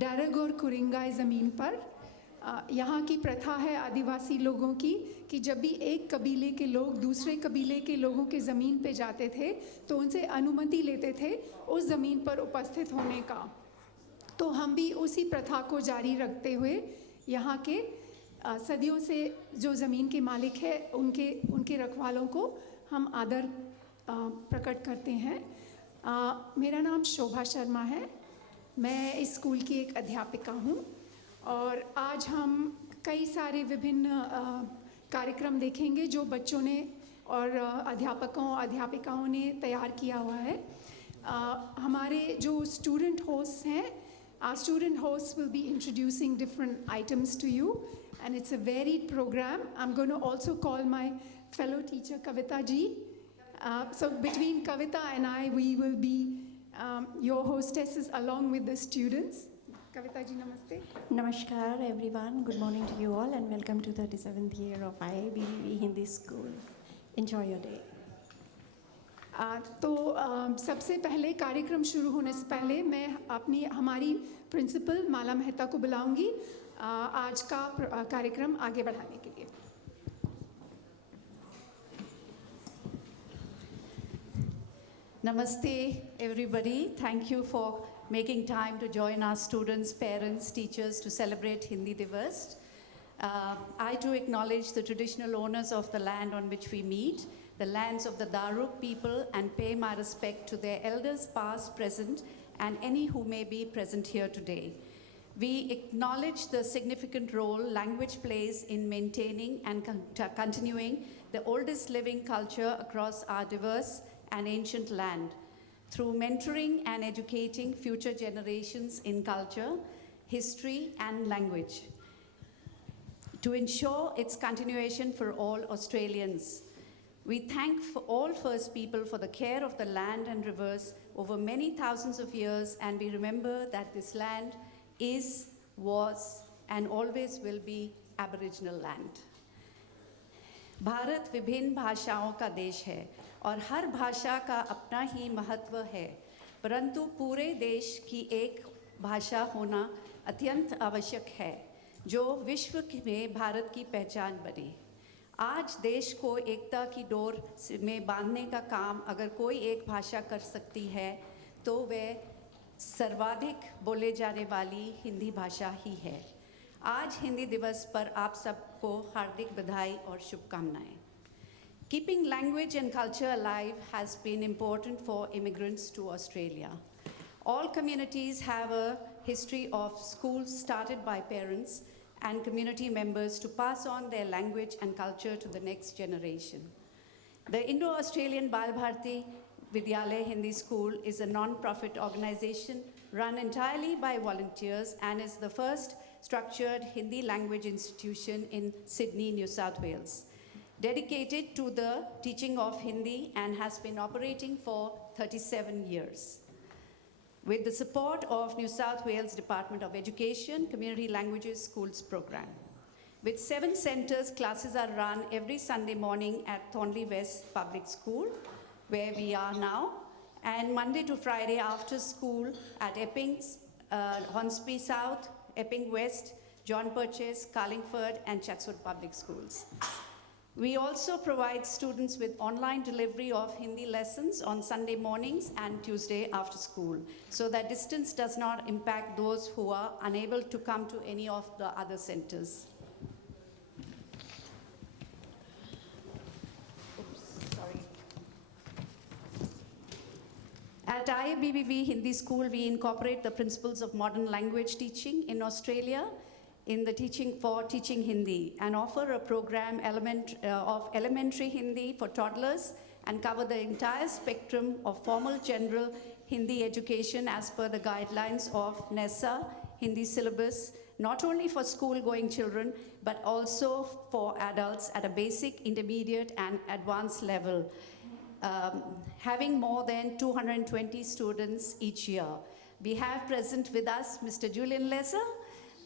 डरग और कुरिंगाई ज़मीन पर यहाँ की प्रथा है आदिवासी लोगों की कि जब भी एक कबीले के लोग दूसरे कबीले के लोगों के ज़मीन पे जाते थे तो उनसे अनुमति लेते थे उस ज़मीन पर उपस्थित होने का। तो हम भी उसी प्रथा को जारी रखते हुए यहाँ के सदियों से जो ज़मीन के मालिक है उनके रखवालों को हम आदर प्रकट करते हैं। मेरा नाम शोभा शर्मा है, मैं इस स्कूल की एक अध्यापिका हूँ और आज हम कई सारे विभिन्न कार्यक्रम देखेंगे जो बच्चों ने और अध्यापिकाओं ने तैयार किया हुआ है। हमारे जो स्टूडेंट होस्ट हैं, our student hosts will be introducing different items to you and it's a varied program. I'm going to also call my fellow teacher Kavita ji. So between Kavita and I, we will be your hostesses along with the students. Kavita ji, namaste. Namaskar everyone, good morning to you all and welcome to 37th year of IIBV Hindi School. Enjoy your day. तो सबसे पहले कार्यक्रम शुरू होने से पहले मैं हमारी प्रिंसिपल माला मेहता को बुलाऊंगी आज का कार्यक्रम आगे बढ़ाने के लिए। Namaste everybody. Thank you for making time to join our students, parents, teachers to celebrate Hindi Divas. I too acknowledge the traditional owners of the land on which we meet, the lands of the Daruk people, and pay my respect to their elders past, present, and any who may be present here today. We acknowledge the significant role language plays in maintaining and continuing the oldest living culture across our diverse and ancient land through mentoring and educating future generations in culture, history, and language to ensure its continuation for all Australians. We thank all First People for the care of the land and rivers over many thousands of years, and we remember that this land is, was, and always will be Aboriginal land. Bharat विभिन्न भाषाओं का देश है और हर भाषा का अपना ही महत्व है, परंतु पूरे देश की एक भाषा होना अत्यंत आवश्यक है जो विश्व में भारत की पहचान बने। आज देश को एकता की डोर में बांधने का काम अगर कोई एक भाषा कर सकती है तो वह सर्वाधिक बोले जाने वाली हिंदी भाषा ही है। आज हिंदी दिवस पर आप सबको हार्दिक बधाई और शुभकामनाएं। Keeping language and culture alive has been important for immigrants to Australia. All communities have a history of schools started by parents and community members to pass on their language and culture to the next generation. The Indo-Australian Bal Bharti Vidyalaya Hindi School is a non-profit organization run entirely by volunteers and is the first structured Hindi language institution in Sydney, New South Wales, dedicated to the teaching of Hindi and has been operating for 37 years. With the support of New South Wales Department of Education, Community Languages Schools program. With 7 centres, classes are run every Sunday morning at Thornley West Public School, where we are now, and Monday to Friday after school at Epping, Hornsby South, Epping West, John Purchase, Carlingford, and Chatswood Public Schools. We also provide students with online delivery of Hindi lessons on Sunday mornings and Tuesday after school, so that distance does not impact those who are unable to come to any of the other centers. At IIBBV Hindi School, we incorporate the principles of modern language teaching in Australia in the teaching Hindi and offer a program of elementary Hindi for toddlers and cover the entire spectrum of formal general Hindi education as per the guidelines of NESA Hindi syllabus, not only for school-going children, but also for adults at a basic, intermediate, and advanced level, having more than 220 students each year. We have present with us Mr. Julian Lesser.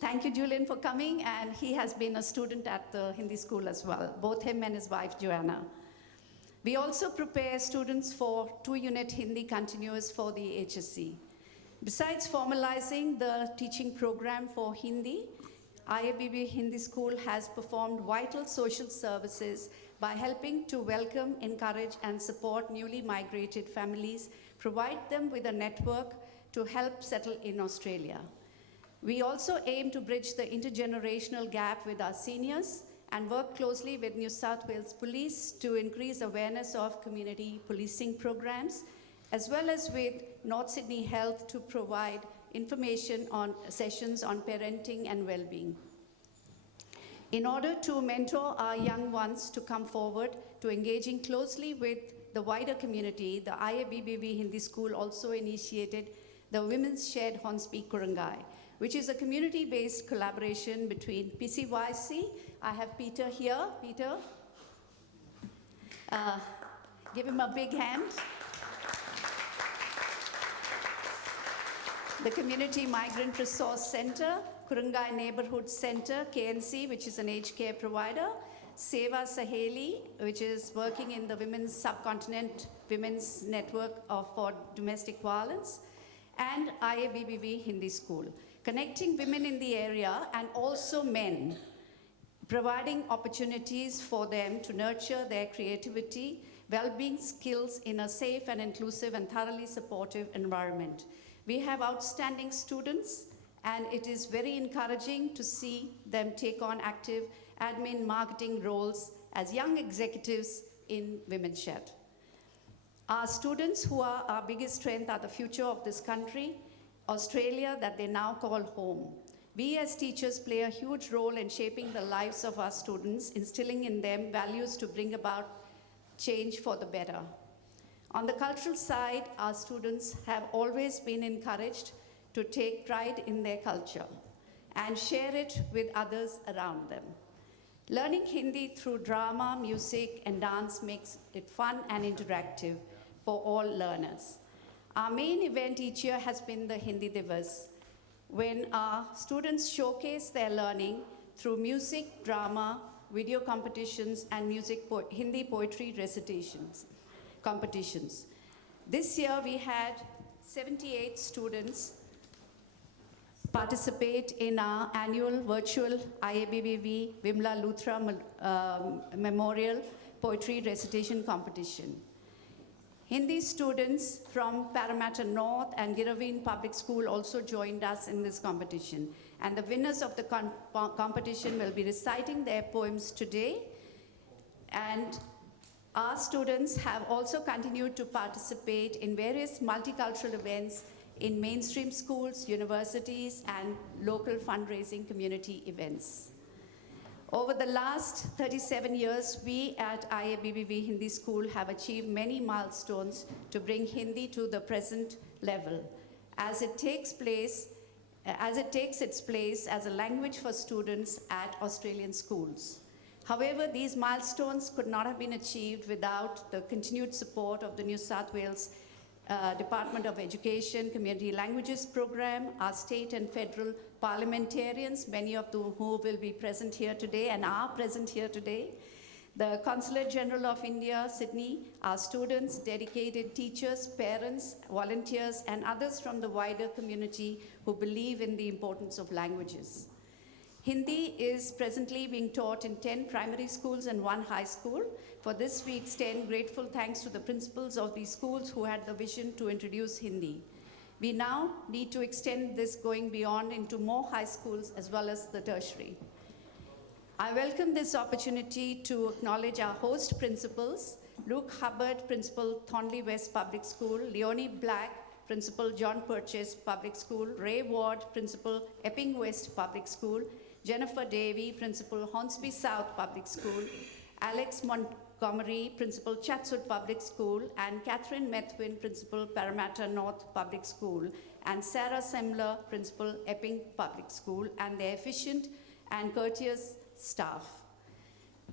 Thank you, Julian, for coming, and he has been a student at the Hindi school as well, both him and his wife, Joanna. We also prepare students for 2-unit Hindi continuous for the HSC. Besides formalizing the teaching program for Hindi, IABB Hindi School has performed vital social services by helping to welcome, encourage, and support newly migrated families, provide them with a network to help settle in Australia. We also aim to bridge the intergenerational gap with our seniors and work closely with New South Wales Police to increase awareness of community policing programs, as well as with North Sydney Health to provide information on sessions on parenting and well-being. In order to mentor our young ones to come forward to engaging closely with the wider community, the IABBV Hindi School also initiated the Women's Shared Hornsby Kurungai, which is a community-based collaboration between PCYC. I have Peter here. Peter, give him a big hand. The Community Migrant Resource Center, Kurungai Neighborhood Center, KNC, which is an aged care provider, Seva Saheli, which is working in the Women's Subcontinent Women's Network for Domestic Violence, and IABBV Hindi School, connecting women in the area and also men, providing opportunities for them to nurture their creativity, well-being skills in a safe and inclusive and thoroughly supportive environment. We have outstanding students, and it is very encouraging to see them take on active admin marketing roles as young executives in Women's Shed. Our students, who are our biggest strength, are the future of this country, Australia, that they now call home. We as teachers play a huge role in shaping the lives of our students, instilling in them values to bring about change for the better. On the cultural side, our students have always been encouraged to take pride in their culture and share it with others around them. Learning Hindi through drama, music, and dance makes it fun and interactive for all learners. Our main event each year has been the Hindi Divas, when our students showcase their learning through music, drama, video competitions, and Hindi poetry recitations competitions. This year we had 78 students participate in our annual virtual IABBV Vimla Luthra Memorial Poetry Recitation Competition. Hindi students from Parramatta North and Giraveen Public School also joined us in this competition. And the winners of the competition will be reciting their poems today. And our students have also continued to participate in various multicultural events in mainstream schools, universities, and local fundraising community events. Over the last 37 years, we at IABBV Hindi School have achieved many milestones to bring Hindi to the present level, as it takes its place as a language for students at Australian schools. However, these milestones could not have been achieved without the continued support of the New South Wales Department of Education Community Languages Program, our state and federal parliamentarians, many of whom will be present here today and are present here today, the Consulate General of India, Sydney, our students, dedicated teachers, parents, volunteers, and others from the wider community who believe in the importance of languages. Hindi is presently being taught in 10 primary schools and 1 high school. For this, we extend grateful thanks to the principals of these schools who had the vision to introduce Hindi. We now need to extend this going beyond into more high schools as well as the tertiary. I welcome this opportunity to acknowledge our host principals, Luke Hubbard, Principal, Thornley West Public School, Leonie Black, Principal, John Purchase Public School, Ray Ward, Principal, Epping West Public School, Jennifer Davey, Principal, Hornsby South Public School, Alex Montgomery, Principal, Chatswood Public School, and Catherine Methwin, Principal, Parramatta North Public School, and Sarah Semler, Principal, Epping Public School, and their efficient and courteous staff.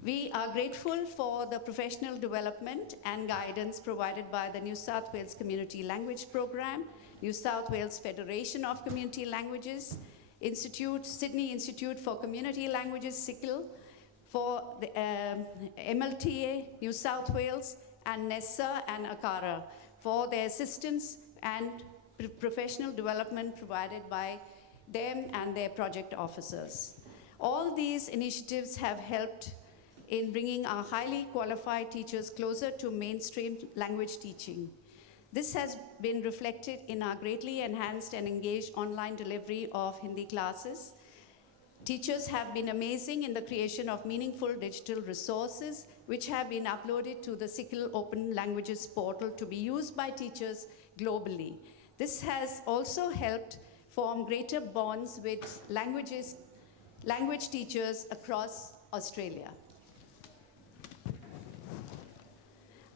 We are grateful for the professional development and guidance provided by the New South Wales Community Language Program, New South Wales Federation of Community Languages, Sydney Institute for Community Languages, SICL, for the MLTA, New South Wales, and NESA and ACARA for their assistance and professional development provided by them and their project officers. All these initiatives have helped in bringing our highly qualified teachers closer to mainstream language teaching. This has been reflected in our greatly enhanced and engaged online delivery of Hindi classes. Teachers have been amazing in the creation of meaningful digital resources which have been uploaded to the SICL Open Languages portal to be used by teachers globally. This has also helped form greater bonds with language teachers across Australia.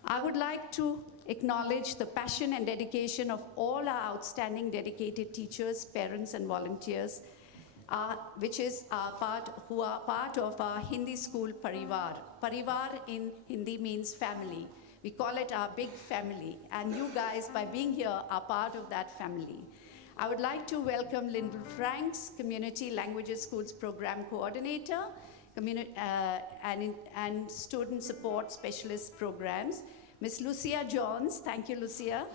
I would like to acknowledge the passion and dedication of all our outstanding dedicated teachers, parents, and volunteers, who are part of our Hindi school Parivar. Parivar in Hindi means family. We call it our big family, and you guys, by being here, are part of that family. I would like to welcome Lyndall Franks, Community Languages Schools Program Coordinator, and Student Support Specialist Programs, Ms. Lucia Johns, thank you Lucia,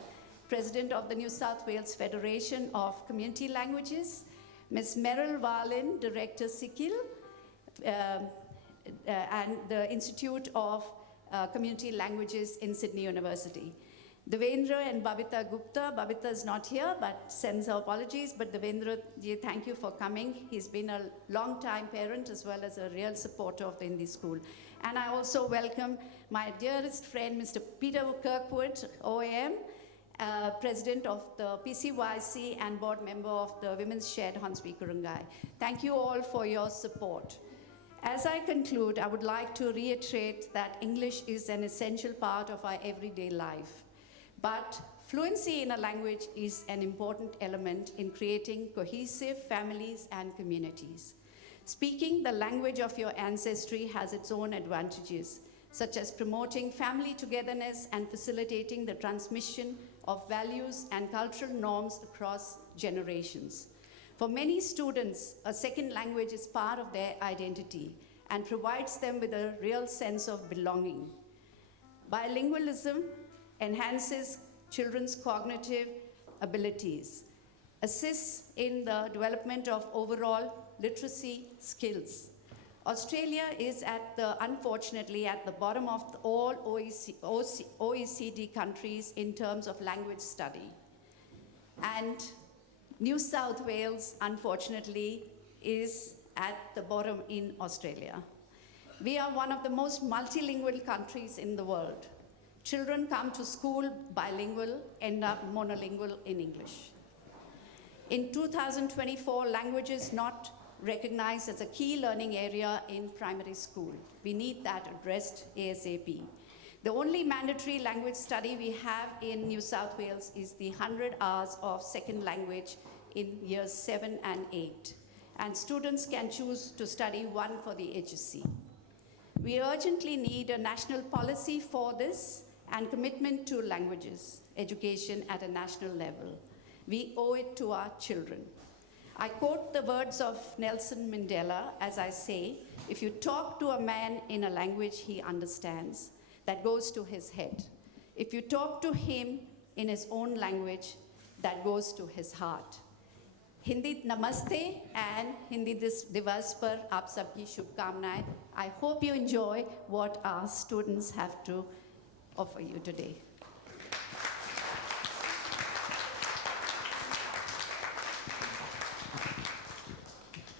President of the New South Wales Federation of Community Languages, Ms. Meryl Walin, Director SICL, and the Institute of Community Languages in Sydney University. Devendra and Babita Gupta. Babita is not here, but sends her apologies. But Devendra, thank you for coming. He's been a long-time parent as well as a real supporter of the Hindi school. And I also welcome my dearest friend, Mr. Peter Kirkwood, OAM, President of the PCYC and board member of the Women's Shed Hornsby Kurungai. Thank you all for your support. As I conclude, I would like to reiterate that English is an essential part of our everyday life. But fluency in a language is an important element in creating cohesive families and communities. Speaking the language of your ancestry has its own advantages, such as promoting family togetherness and facilitating the transmission of values and cultural norms across generations. For many students, a second language is part of their identity and provides them with a real sense of belonging. Bilingualism enhances children's cognitive abilities, assists in the development of overall literacy skills. Australia is unfortunately at the bottom of all OECD countries in terms of language study. And New South Wales, unfortunately, is at the bottom in Australia. We are one of the most multilingual countries in the world. Children come to school bilingual, end up monolingual in English. In 2024, language is not recognized as a key learning area in primary school. We need that addressed ASAP. The only mandatory language study we have in New South Wales is the 100 hours of second language in years 7 and 8. And students can choose to study one for the HSC. We urgently need a national policy for this and commitment to languages education at a national level. We owe it to our children. I quote the words of Nelson Mandela as I say, if you talk to a man in a language he understands, that goes to his head. If you talk to him in his own language, that goes to his heart. Hindi Namaste and Hindi Divas par aap sabki shubhkamnaएं. I hope you enjoy what our students have to offer you today.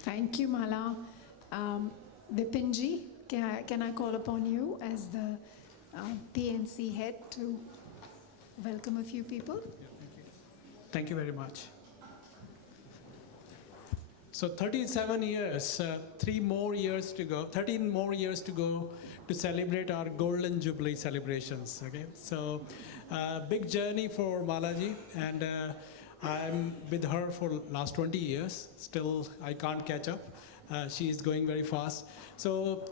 Thank you, Mala. Vipinji, can I call upon you as the PNC head to welcome a few people? Thank you very much. So 37 years, 13 more years to go to celebrate our Golden Jubilee celebrations. Okay, so big journey for Malaji, and I'm with her for last 20 years. Still, I can't catch up. She is going very fast. So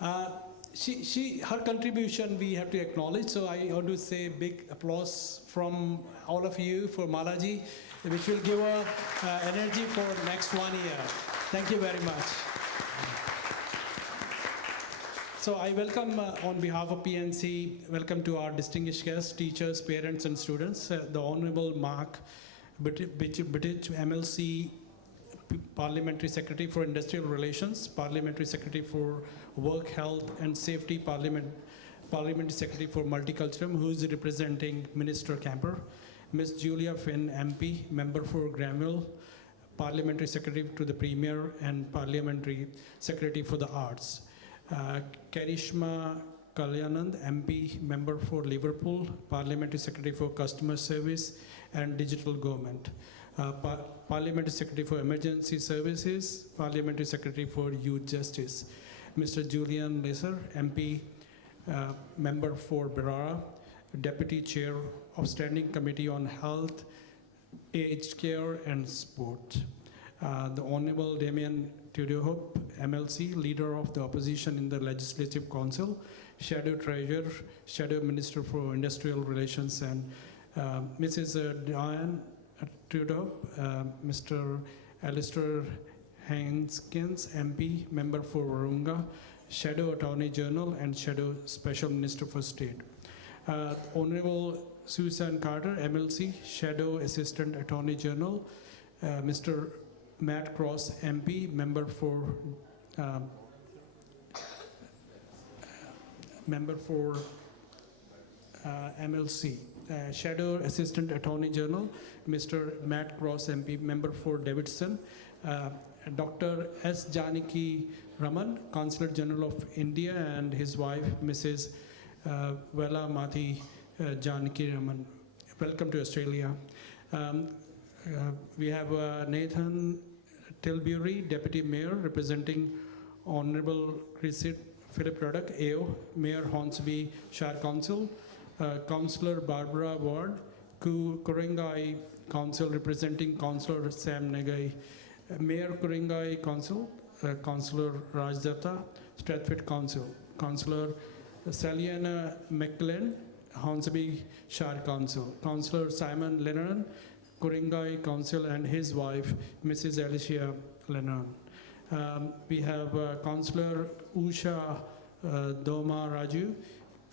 her contribution we have to acknowledge. So I want to say big applause from all of you for Malaji, which will give her energy for next 1 year. Thank you very much. So I welcome on behalf of PNC, welcome to our distinguished guests, teachers, parents and students, the Honorable Mark British MLC Parliamentary Secretary for Industrial Relations, Parliamentary Secretary for Work, Health and Safety, Parliamentary Secretary for Multiculturalism, who is representing Minister Camper. Ms. Julia Finn, MP, Member for Granville, Parliamentary Secretary to the Premier and Parliamentary Secretary for the Arts. Karishma Kalyanand, MP, Member for Liverpool, Parliamentary Secretary for Customer Service and Digital Government. Parliamentary Secretary for Emergency Services, Parliamentary Secretary for Youth Justice. Mr. Julian Lesser, MP, Member for Berara, Deputy Chair of Standing Committee on Health, Aged Care and Sport. The Honorable Damien Tudorhope, MLC, Leader of the Opposition in the Legislative Council, Shadow Treasurer, Shadow Minister for Industrial Relations, and Mrs. Diane Tudorhope, Mr. Alistair Hanskins, MP, Member for Warunga, Shadow Attorney General and Shadow Special Minister for State. Honorable Susan Carter, MLC, Shadow Assistant Attorney General, Mr. Matt Cross, MP, Member for MLC. Shadow Assistant Attorney General, Mr. Matt Cross, MP, Member for Davidson. Dr. S. Janaki Raman, Consulate General of India, and his wife, Mrs. Vela Mati Janaki Raman. Welcome to Australia. We have Nathan Tilbury, Deputy Mayor, representing Honorable Philip Ruddock, AO, Mayor Hornsby Shire Council, Councillor Barbara Ward, Kuringai Council, representing Councillor Sam Nagai, Mayor Kuringai Council, Councillor Rajdatta, Stratford Council, Councillor Saliana McLean, Hornsby Shire Council, Councillor Simon Lennon, Kuringai Council, and his wife, Mrs. Alicia Lennon. We have Councillor Usha Doma Raju,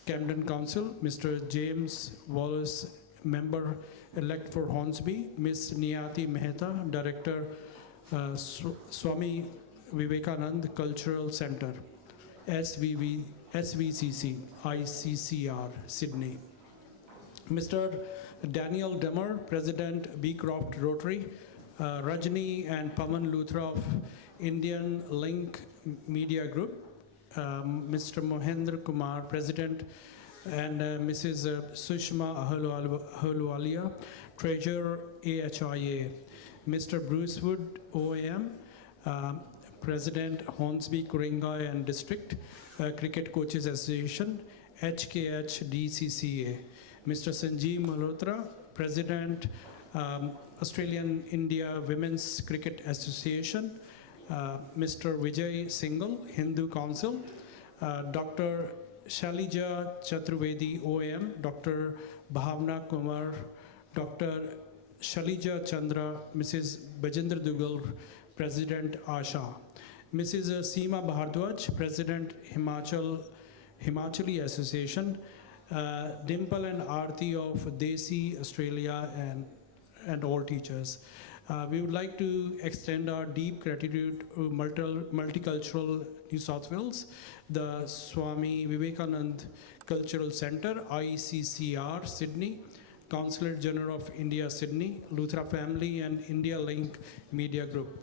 Camden Council, Mr. James Wallace, Member Elect for Hornsby, Ms. Niyati Mehta, Director, Swami Vivekanand Cultural Center, SVCC, ICCR, Sydney. Mr. Daniel Demmer, President, Beecroft Rotary, Rajni and Pawan Luthra of Indian Link Media Group, Mr. Mohendra Kumar, President, and Mrs. Sushma Ahluwalia, Treasurer, AHIA, Mr. Bruce Wood, OAM, President, Hornsby, Kuringai and District Cricket Coaches Association, HKH DCCA, Mr. Sanjeev Malhotra, President, Australian India Women's Cricket Association, Mr. Vijay Singhal, Hindu Council, Dr. Shalija Chaturvedi, OAM, Dr. Bhavna Kumar, Dr. Shalija Chandra, Mrs. Bajendra Dugal, President ASHA, Mrs. Seema Bhardwaj, President Himachali Association, Dimple and Aarti of Desi Australia, and all teachers. We would like to extend our deep gratitude to Multicultural New South Wales, the Swami Vivekanand Cultural Center, ICCR, Sydney, Consulate General of India, Sydney, Luthra Family and India Link Media Group,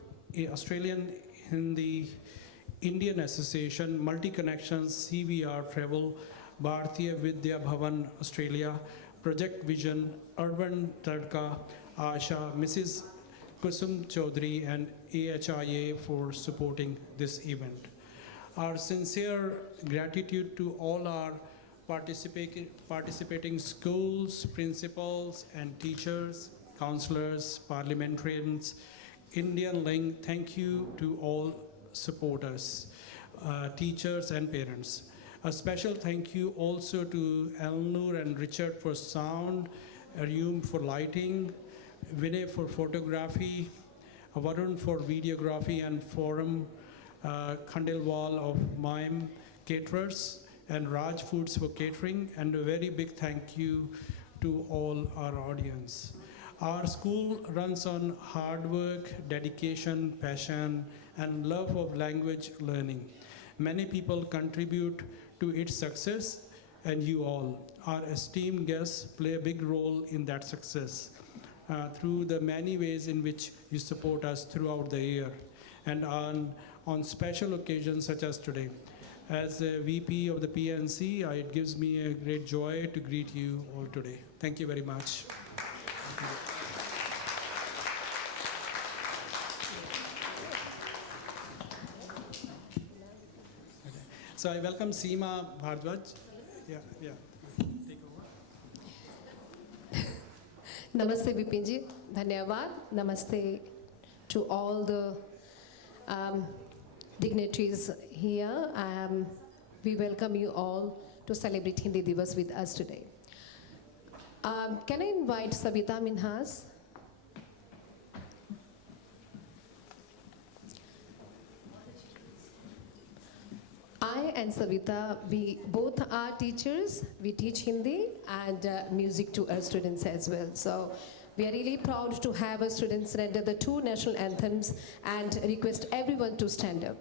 Australian Hindi Indian Association, Multi Connections, CVR Travel, Bharatiya Vidya Bhavan, Australia, Project Vision, Urban Tadka, Asha, Mrs. Kusum Chaudhary, and AHIA for supporting this event. Our sincere gratitude to all our participating schools, principals, and teachers, counselors, parliamentarians, Indian Link. Thank you to all supporters, teachers, and parents. A special thank you also to Elnur and Richard for sound, Aryum for lighting, Vinay for photography, Varun for videography, and Forum Khandelwal of Mime Caterers, and Raj Foods for catering, and a very big thank you to all our audience. Our school runs on hard work, dedication, passion, and love of language learning. Many people contribute to its success, and you all, our esteemed guests, play a big role in that success through the many ways in which you support us throughout the year and on special occasions such as today. As a VP of the PNC, it gives me a great joy to greet you all today. Thank you very much. So I welcome Seema Bhardwaj. Yeah. Take over. Namaste Vipinji, Dhanyavad. Namaste to all the dignitaries here. We welcome you all to celebrate Hindi Divas with us today. Can I invite Savita Minhas? I and Savita, we both are teachers. We teach Hindi and music to our students as well. So we are really proud to have our students render the two national anthems and request everyone to stand up.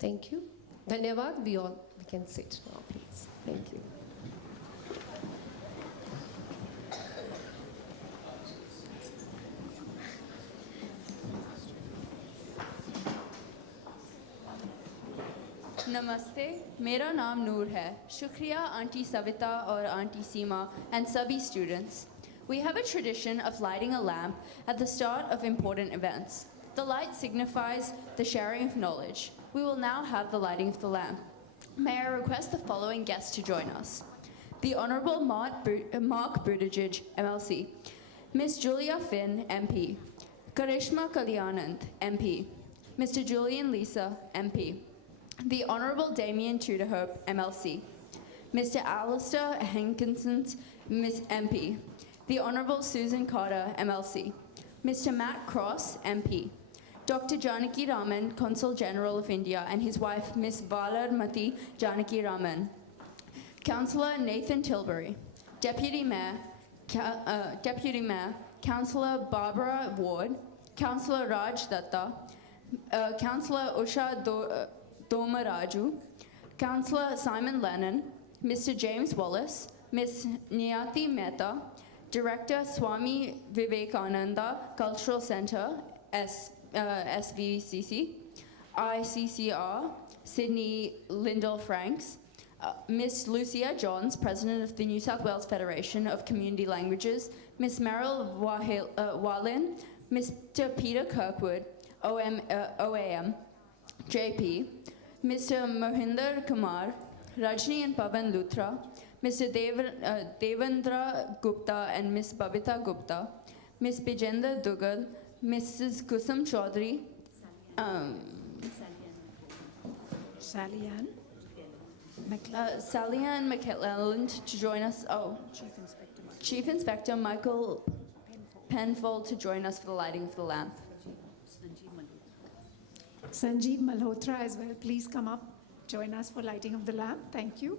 Thank you. Dhanyavad. We can sit now, please. Thank you. नमस्ते, मेरा नाम नूर है. शुक्रिया aunty Savita और aunty Seema and सभी students. We have a tradition of lighting a lamp at the start of important events. The light signifies the sharing of knowledge. We will now have the lighting of the lamp. May I request the following guests to join us? The Honourable Mark Buttigieg, MLC. Miss Julia Finn, MP. Karishma Kalyanand, MP. Mr. Julian Lisa, MP. The Honourable Damien Tudorhope, MLC. Mr. Alistair Hankinson, Miss MP. The Honourable Susan Carter, MLC. Mr. Matt Cross, MP. Dr. Janaki Raman, Consul General of India, and his wife, Miss Valarmati Janaki Raman. Councillor Nathan Tilbury. Deputy Mayor, Councillor Barbara Ward. Councillor Raj Datta. Councillor Usha Domaraju. Councillor Simon Lennon. Mr. James Wallace. Miss Niyati Mehta. Director Swami Vivekananda Cultural Centre, SVCC. ICCR, Sydney Lyndall Franks. Miss Lucia Johns, President of the New South Wales Federation of Community Languages. Miss Meryl Wallin. Mr. Peter Kirkwood, OAM, JP. Mr. Mohinder Kumar. Rajni and Pavan Luthra. Mr. Devendra Gupta and Miss Babita Gupta, Miss Bijender Dugal, Mrs. Kusum Chaudhary, Sally-Ann. Sally-Ann McClelland to join us. Oh, Chief Inspector Michael Penfold to join us for the lighting of the lamp. Sanjeev Malhotra as well. Please come up, join us for lighting of the lamp. Thank you.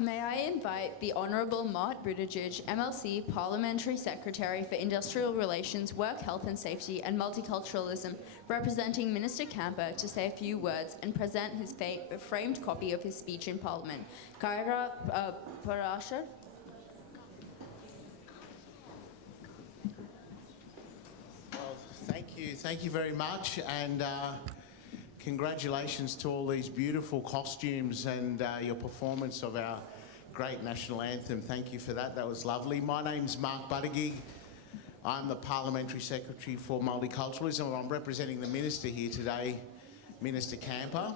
May I invite the Honourable Mart Buttigieg, MLC, Parliamentary Secretary for Industrial Relations, Work, Health and Safety and Multiculturalism, representing Minister Camper, to say a few words and present his framed copy of his speech in Parliament. Kaira Parashar. Well, thank you very much, and congratulations to all these beautiful costumes and your performance of our great national anthem. Thank you for that. That was lovely. My name's Mark Buttigieg. I'm the Parliamentary Secretary for Multiculturalism. I'm representing the Minister here today, Minister Camper,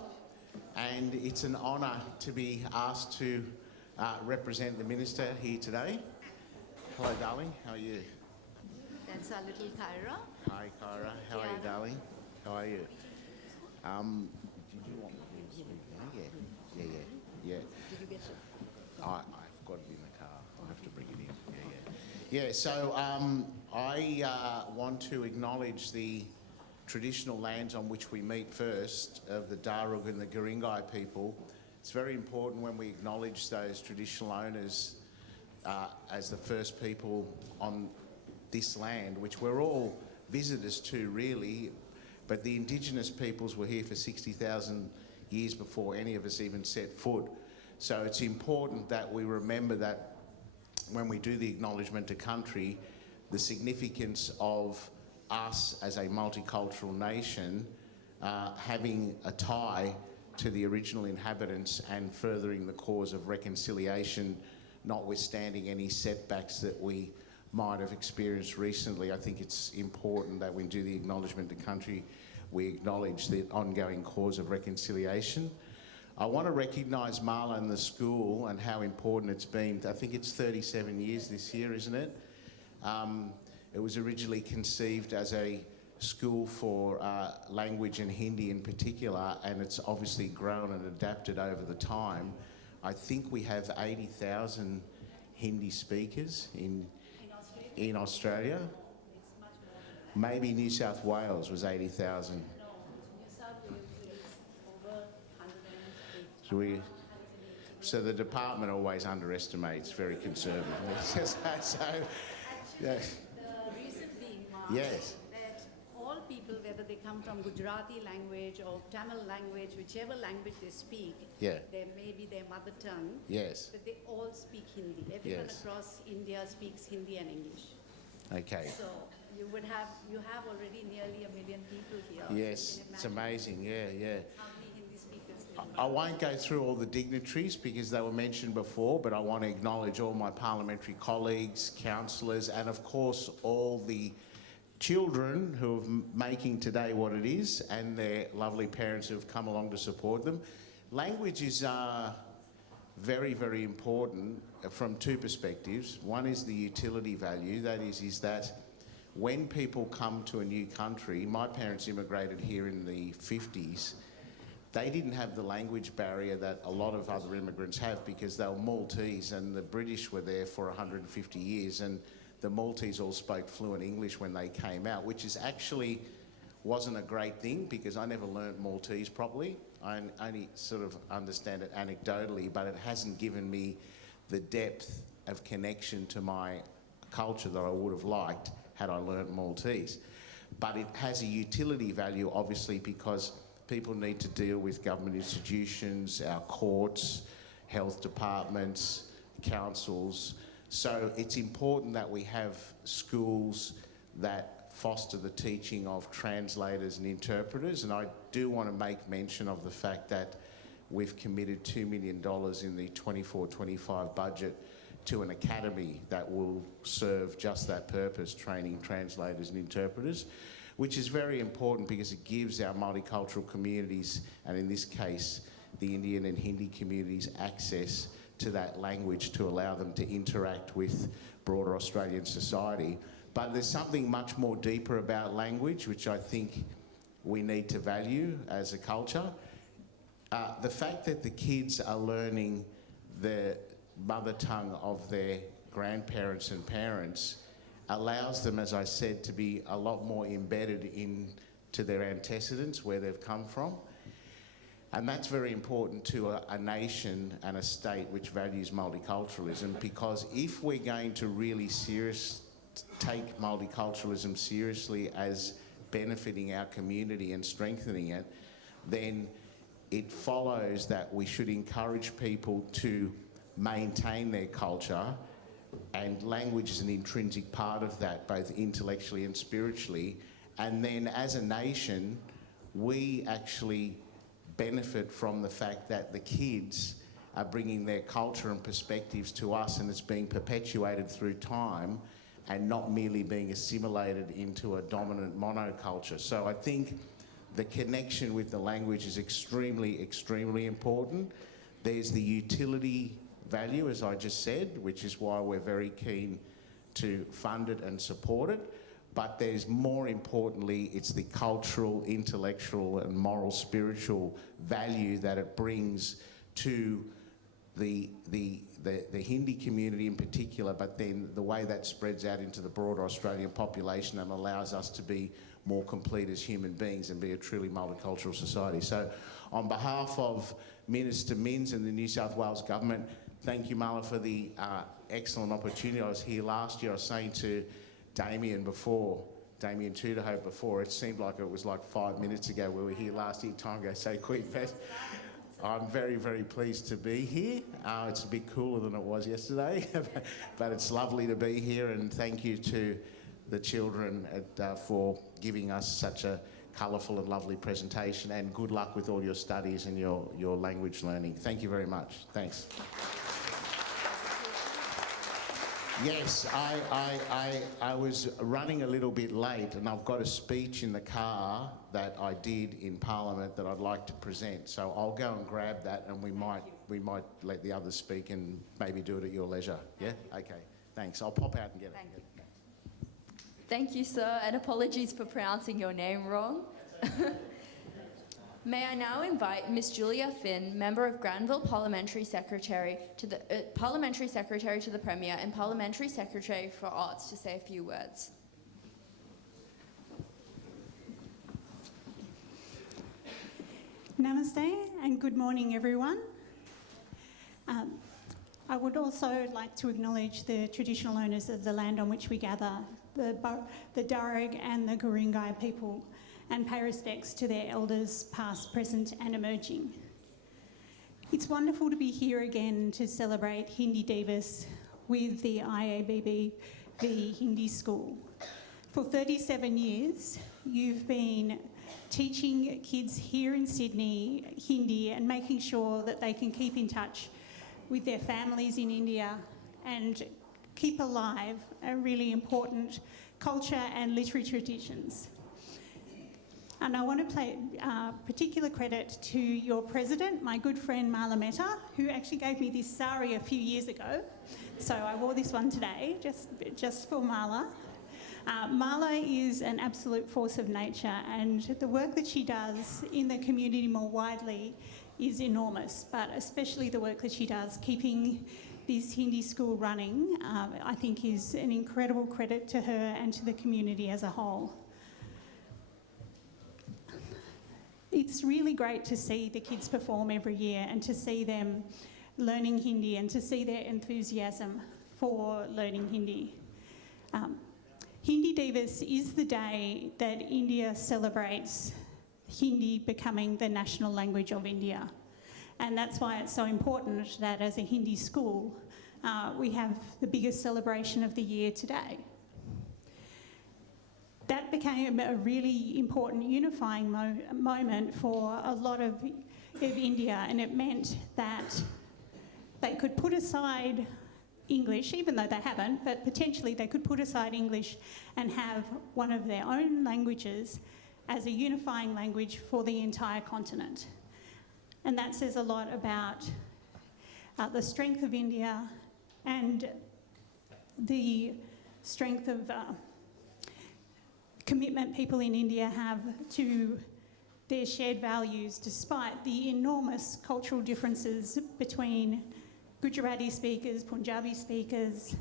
and it's an honour to be asked to represent the Minister here today. Hello, darling. How are you? That's our little Kyra. Hi, Kyra. How are you, darling? How are you? Did you want me to speak now? Yeah. Did you get it? I've got it in the car. I'll have to bring it in. Yeah. So I want to acknowledge the traditional lands on which we meet first of the Darug and the Guringai people. It's very important when we acknowledge those traditional owners as the first people on this land, which we're all visitors to really, but the Indigenous peoples were here for 60,000 years before any of us even set foot. So it's important that we remember that when we do the acknowledgement to country, the significance of us as a multicultural nation having a tie to the original inhabitants and furthering the cause of reconciliation, notwithstanding any setbacks that we might have experienced recently. I think it's important that when we do the acknowledgement to country, we acknowledge the ongoing cause of reconciliation. I want to recognise Marla and the school and how important it's been. I think it's 37 years this year, isn't it? It was originally conceived as a school for language and Hindi in particular, and it's obviously grown and adapted over the time. I think we have 80,000 Hindi speakers in Australia. It's much more than that. Maybe New South Wales was 80,000. No, New South Wales is over 108. So the department always underestimates, very conservative. So, yeah. The reason being, Mark, Yes. that all people, whether they come from Gujarati language or Tamil language, whichever language they speak, Yeah. there may be their mother tongue, Yes. but they all speak Hindi. Everyone Yes. across India speaks Hindi and English. Okay. So you have already nearly 1 million people here. Yes, You can it's imagine amazing. Yeah. how many Hindi speakers live in I won't go through all the dignitaries because they were mentioned before, but I want to acknowledge all my parliamentary colleagues, councillors, and of course all the children who are making today what it is, and their lovely parents who have come along to support them. Language is very, very important from two perspectives. One is the utility value. That is that when people come to a new country, my parents immigrated here in the 50s, they didn't have the language barrier that a lot of other immigrants have because they were Maltese and the British were there for 150 years, and the Maltese all spoke fluent English when they came out, which is actually wasn't a great thing because I never learnt Maltese properly. I only sort of understand it anecdotally, but it hasn't given me the depth of connection to my culture that I would have liked had I learnt Maltese. But it has a utility value, obviously, because people need to deal with government institutions, our courts, health departments, councils. So it's important that we have schools that foster the teaching of translators and interpreters. And I do want to make mention of the fact that we've committed $2 million in the 24-25 budget to an academy that will serve just that purpose, training translators and interpreters, which is very important because it gives our multicultural communities, and in this case, the Indian and Hindi communities, access to that language to allow them to interact with broader Australian society. But there's something much more deeper about language, which I think we need to value as a culture. The fact that the kids are learning the mother tongue of their grandparents and parents allows them, as I said, to be a lot more embedded into their antecedents, where they've come from. And that's very important to a nation and a state which values multiculturalism, because if we're going to really take multiculturalism seriously as benefiting our community and strengthening it, then it follows that we should encourage people to maintain their culture, and language is an intrinsic part of that, both intellectually and spiritually. And then as a nation, we actually benefit from the fact that the kids are bringing their culture and perspectives to us, and it's being perpetuated through time and not merely being assimilated into a dominant monoculture. So I think the connection with the language is extremely, extremely important. There's the utility value, as I just said, which is why we're very keen to fund it and support it. But there's more importantly, it's the cultural, intellectual and moral, spiritual value that it brings to the Hindi community in particular, but then the way that spreads out into the broader Australian population and allows us to be more complete as human beings and be a truly multicultural society. So on behalf of Minister Minns and the New South Wales Government, thank you, Mala, for the excellent opportunity. I was here last year. I was saying to Damien Tudorhope before, it seemed like it was like 5 minutes ago. We were here last year. Time goes so quick. I'm very, very pleased to be here. It's a bit cooler than it was yesterday, but it's lovely to be here, and thank you to the children for giving us such a colourful and lovely presentation, and good luck with all your studies and your language learning. Thank you very much. Thanks. Yes, I was running a little bit late, and I've got a speech in the car that I did in Parliament that I'd like to present. So I'll go and grab that, and we might let the others speak and maybe do it at your leisure. Yeah? Okay. Thanks. I'll pop out and get it. Thank you, sir, and apologies for pronouncing your name wrong. May I now invite Ms. Julia Finn, Member of Granville Parliamentary Secretary to the Premier and Parliamentary Secretary for Arts, to say a few words. Namaste and good morning, everyone. I would also like to acknowledge the traditional owners of the land on which we gather, the Darug and the Guringai people, and pay respects to their elders past, present and emerging. It's wonderful to be here again to celebrate Hindi Divas with the IABB Hindi School. For 37 years, you've been teaching kids here in Sydney Hindi and making sure that they can keep in touch with their families in India and keep alive a really important culture and literary traditions. And I want to pay particular credit to your president, my good friend Marla Mehta, who actually gave me this sari a few years ago. So I wore this one today, just for Marla. Marla is an absolute force of nature, and the work that she does in the community more widely is enormous, but especially the work that she does keeping this Hindi school running, I think is an incredible credit to her and to the community as a whole. It's really great to see the kids perform every year and to see them learning Hindi and to see their enthusiasm for learning Hindi. Hindi Divas is the day that India celebrates Hindi becoming the national language of India. And that's why it's so important that as a Hindi school, we have the biggest celebration of the year today. That became a really important unifying moment for a lot of India, and it meant that they could put aside English, even though they haven't, but potentially they could put aside English and have one of their own languages as a unifying language for the entire continent. And that says a lot about the strength of India and the strength of commitment people in India have to their shared values, despite the enormous cultural differences between Gujarati speakers, Punjabi speakers,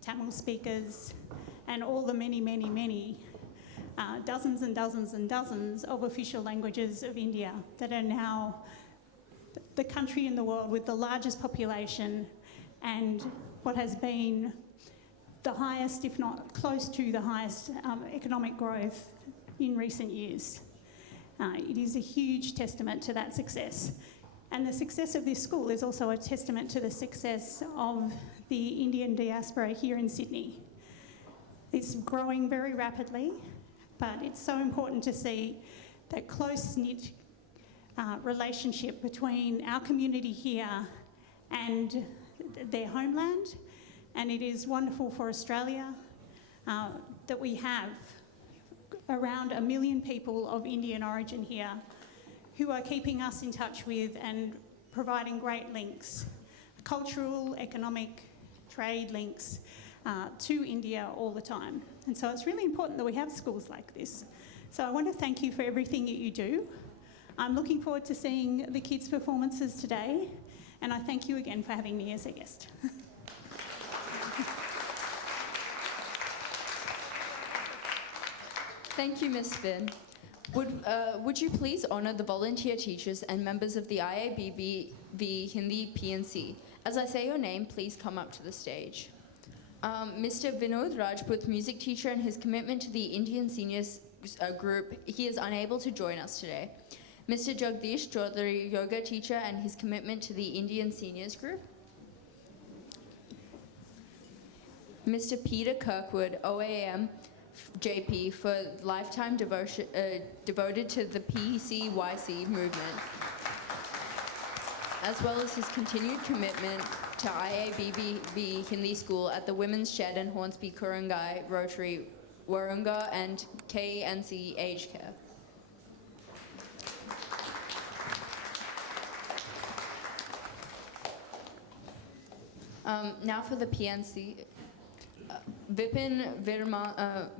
Tamil speakers, and all the many dozens and dozens and dozens of official languages of India that are now the country in the world with the largest population and what has been the highest, if not close to the highest, economic growth in recent years. It is a huge testament to that success. And the success of this school is also a testament to the success of the Indian diaspora here in Sydney. It's growing very rapidly, but it's so important to see that close-knit relationship between our community here and their homeland. And it is wonderful for Australia that we have around 1 million people of Indian origin here who are keeping us in touch with and providing great links cultural, economic, trade links to India all the time. And so it's really important that we have schools like this. So I want to thank you for everything that you do. I'm looking forward to seeing the kids' performances today, and I thank you again for having me as a guest. Thank you, Ms. Finn. Would you please honour the volunteer teachers and members of the IABB Hindi PNC? As I say your name, please come up to the stage. Mr. Vinod Rajput, music teacher, and his commitment to the Indian seniors group, he is unable to join us today. Mr. Jagdish Chaudhary, yoga teacher, and his commitment to the Indian seniors group. Mr. Peter Kirkwood, OAM JP, for lifetime devoted to the PCYC movement, as well as his continued commitment to IABB Hindi School at the Women's Shed and Hornsby Kurungai Rotary Warunga and KNC Aged Care. Now for the PNC. Vipin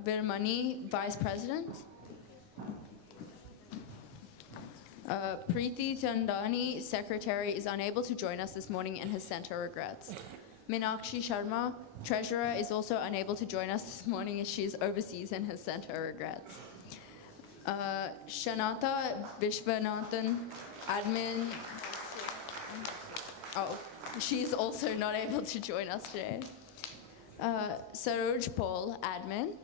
Virmani, Vice President. Preeti Chandani, Secretary, is unable to join us this morning and has sent her regrets. Meenakshi Sharma, Treasurer, is also unable to join us this morning as she is overseas and has sent her regrets. Shanata Vishwanathan, Admin. Oh, she's also not able to join us today. Saroj Paul, Admin,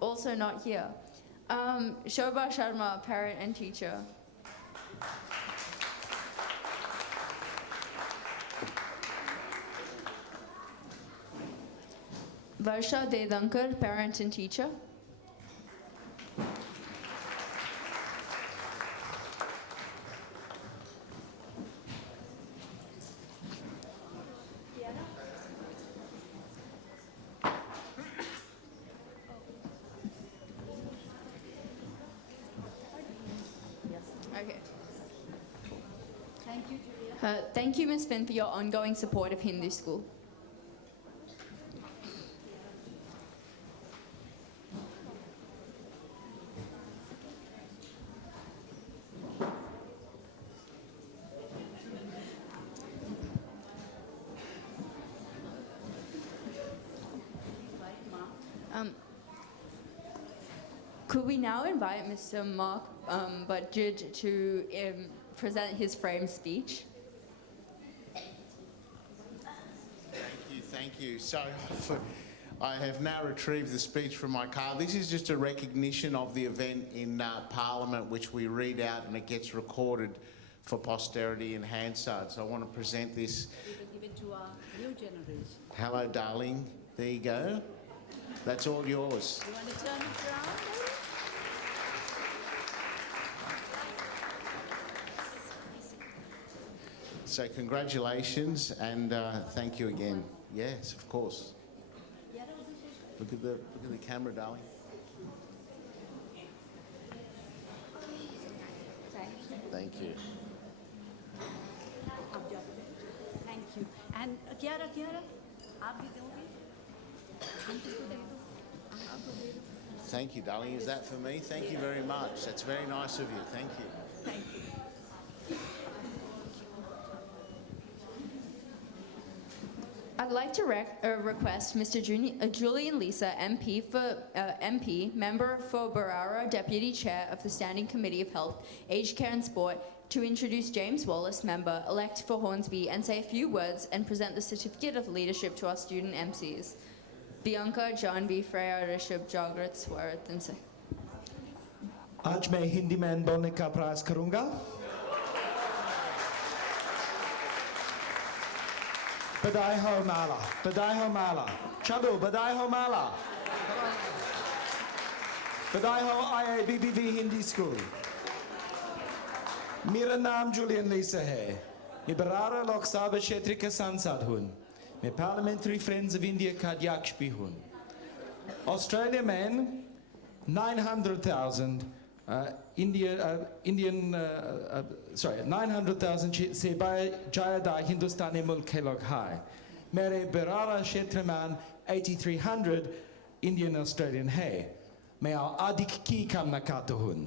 also not here. Shobha Sharma, Parent and Teacher. Varsha Dedankar, Parent and Teacher. Okay. Thank you, Julia. Thank you, Ms. Finn, for your ongoing support of Hindu School. Could we now invite Mr. Mark Budgett to present his framed speech? Thank you. So I have now retrieved the speech from my car. This is just a recognition of the event in Parliament, which we read out and it gets recorded for posterity in Hansard. So I want to present this. Give it to our new generation. Hello, darling. There you go. That's all yours. You want to turn it around? So congratulations and thank you again. Yes, of course. Look at the camera, darling. Thank you. Thank you. And Kiara, आप भी दोगे? Aunty को दे दो। आपको दे दो। Thank you, darling. Is that for me? Thank you very much. That's very nice of you. Thank you. Thank you. I'd like to request Mr. Julian Lisa, MP, member for Barara, Deputy Chair of the Standing Committee of Health, Aged Care and Sport, to introduce James Wallace, member, elect for Hornsby, and say a few words and present the Certificate of Leadership to our student MCs. Bianca Janvi Freya Rishabh Jagrat Swarat and say. आज मैं हिंदी में बोलने का प्रयास करूंगा। बधाई हो माला, चलो बधाई हो माला, बधाई हो IABB हिंदी स्कूल। मेरा नाम जूलियन लीसा है, मैं बरारा लोकसभा क्षेत्र का सांसद हूँ, मैं Parliamentary Friends of India का अध्यक्ष भी हूँ। ऑस्ट्रेलिया में 900,000 sorry, 900,000 se Jayada Hindustani mulk ke log hai. Mere Berara Kshetraman 8300 Indian Australian hai. May our adik ki kamna katuhun.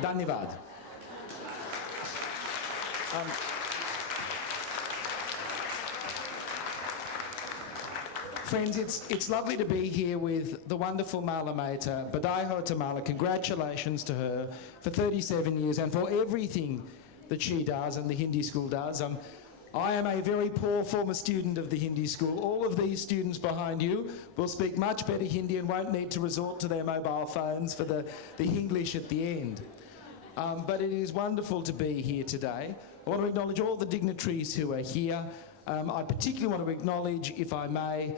Dhanyavad. Friends, it's lovely to be here with the wonderful Mala Mehta. Badai ho to Mala. Congratulations to her for 37 years and for everything that she does and the Hindi school does. I am a very poor former student of the Hindi school. All of these students behind you will speak much better Hindi and won't need to resort to their mobile phones for the English at the end. But it is wonderful to be here today. I want to acknowledge all the dignitaries who are here. I particularly want to acknowledge, if I may,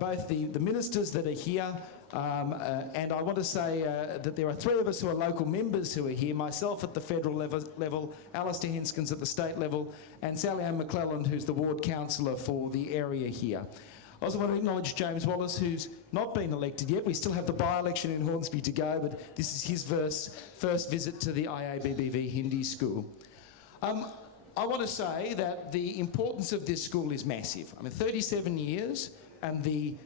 both the ministers that are here, and I want to say that there are three of us who are local members who are here, myself at the federal level, Alistair Hinskins at the state level, and Sally Ann McClelland, who's the ward councillor for the area here. I also want to acknowledge James Wallace, who's not been elected yet. We still have the by-election in Hornsby to go, but this is his first visit to the IABBV Hindi School. I want to say that the importance of this school is massive. I mean, 37 years, and the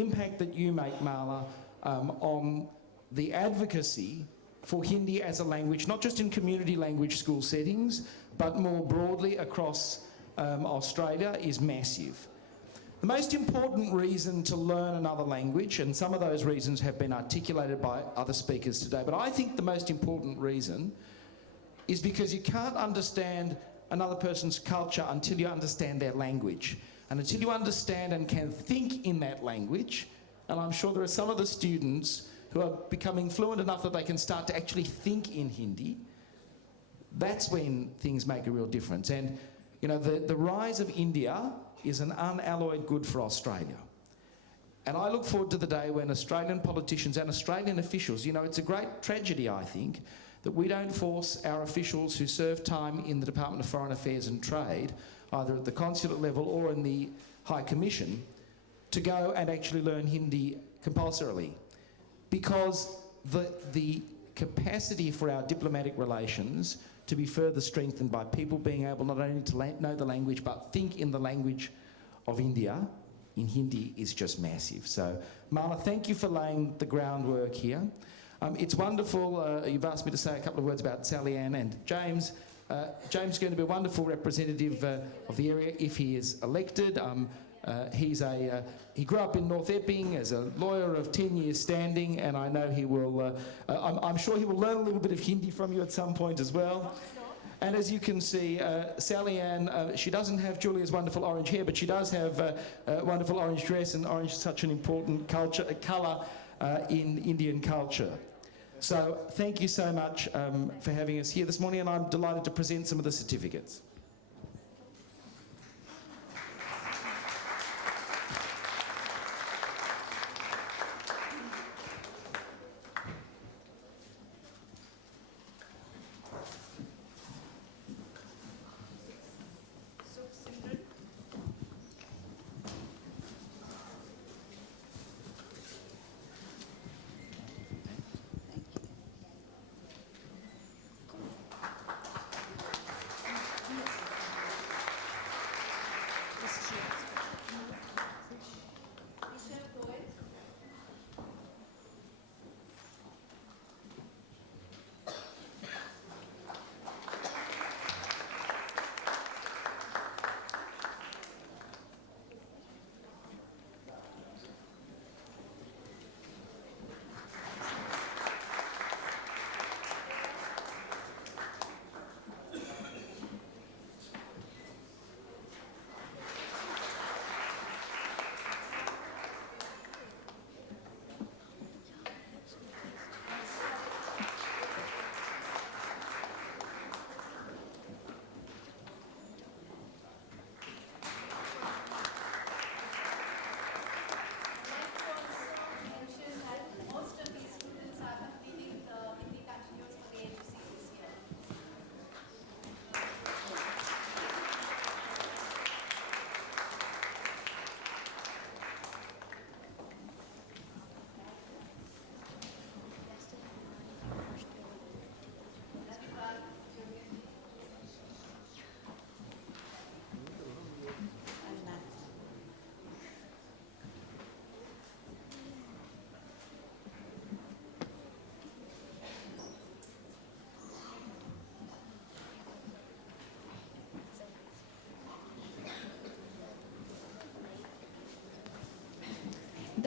impact that you make, Mala, on the advocacy for Hindi as a language, not just in community language school settings, but more broadly across Australia, is massive. The most important reason to learn another language, and some of those reasons have been articulated by other speakers today, but I think the most important reason is because you can't understand another person's culture until you understand their language. And until you understand and can think in that language, and I'm sure there are some of the students who are becoming fluent enough that they can start to actually think in Hindi, that's when things make a real difference. And, you know, the rise of India is an unalloyed good for Australia. And I look forward to the day when Australian politicians and Australian officials, you know, it's a great tragedy, I think, that we don't force our officials who serve time in the Department of Foreign Affairs and Trade, either at the consulate level or in the High Commission, to go and actually learn Hindi compulsorily. Because the capacity for our diplomatic relations to be further strengthened by people being able not only to know the language but think in the language of India, in Hindi, is just massive. So, Mala, thank you for laying the groundwork here. It's wonderful, you've asked me to say a couple of words about Sally Ann and James. James is going to be a wonderful representative of the area if he is elected. He grew up in North Epping as a lawyer of 10 years standing, and I know he will, I'm sure he will learn a little bit of Hindi from you at some point as well. And as you can see, Sally Ann, she doesn't have Julia's wonderful orange hair, but she does have a wonderful orange dress, and orange is such an important colour in Indian culture. So thank you so much for having us here this morning, and I'm delighted to present some of the certificates.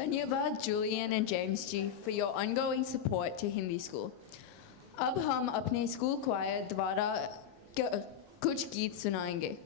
धन्यवाद Julian and James ji for your ongoing support to Hindi School. अब हम अपने school क्वायर द्वारा कुछ गीत सुनाएंगे.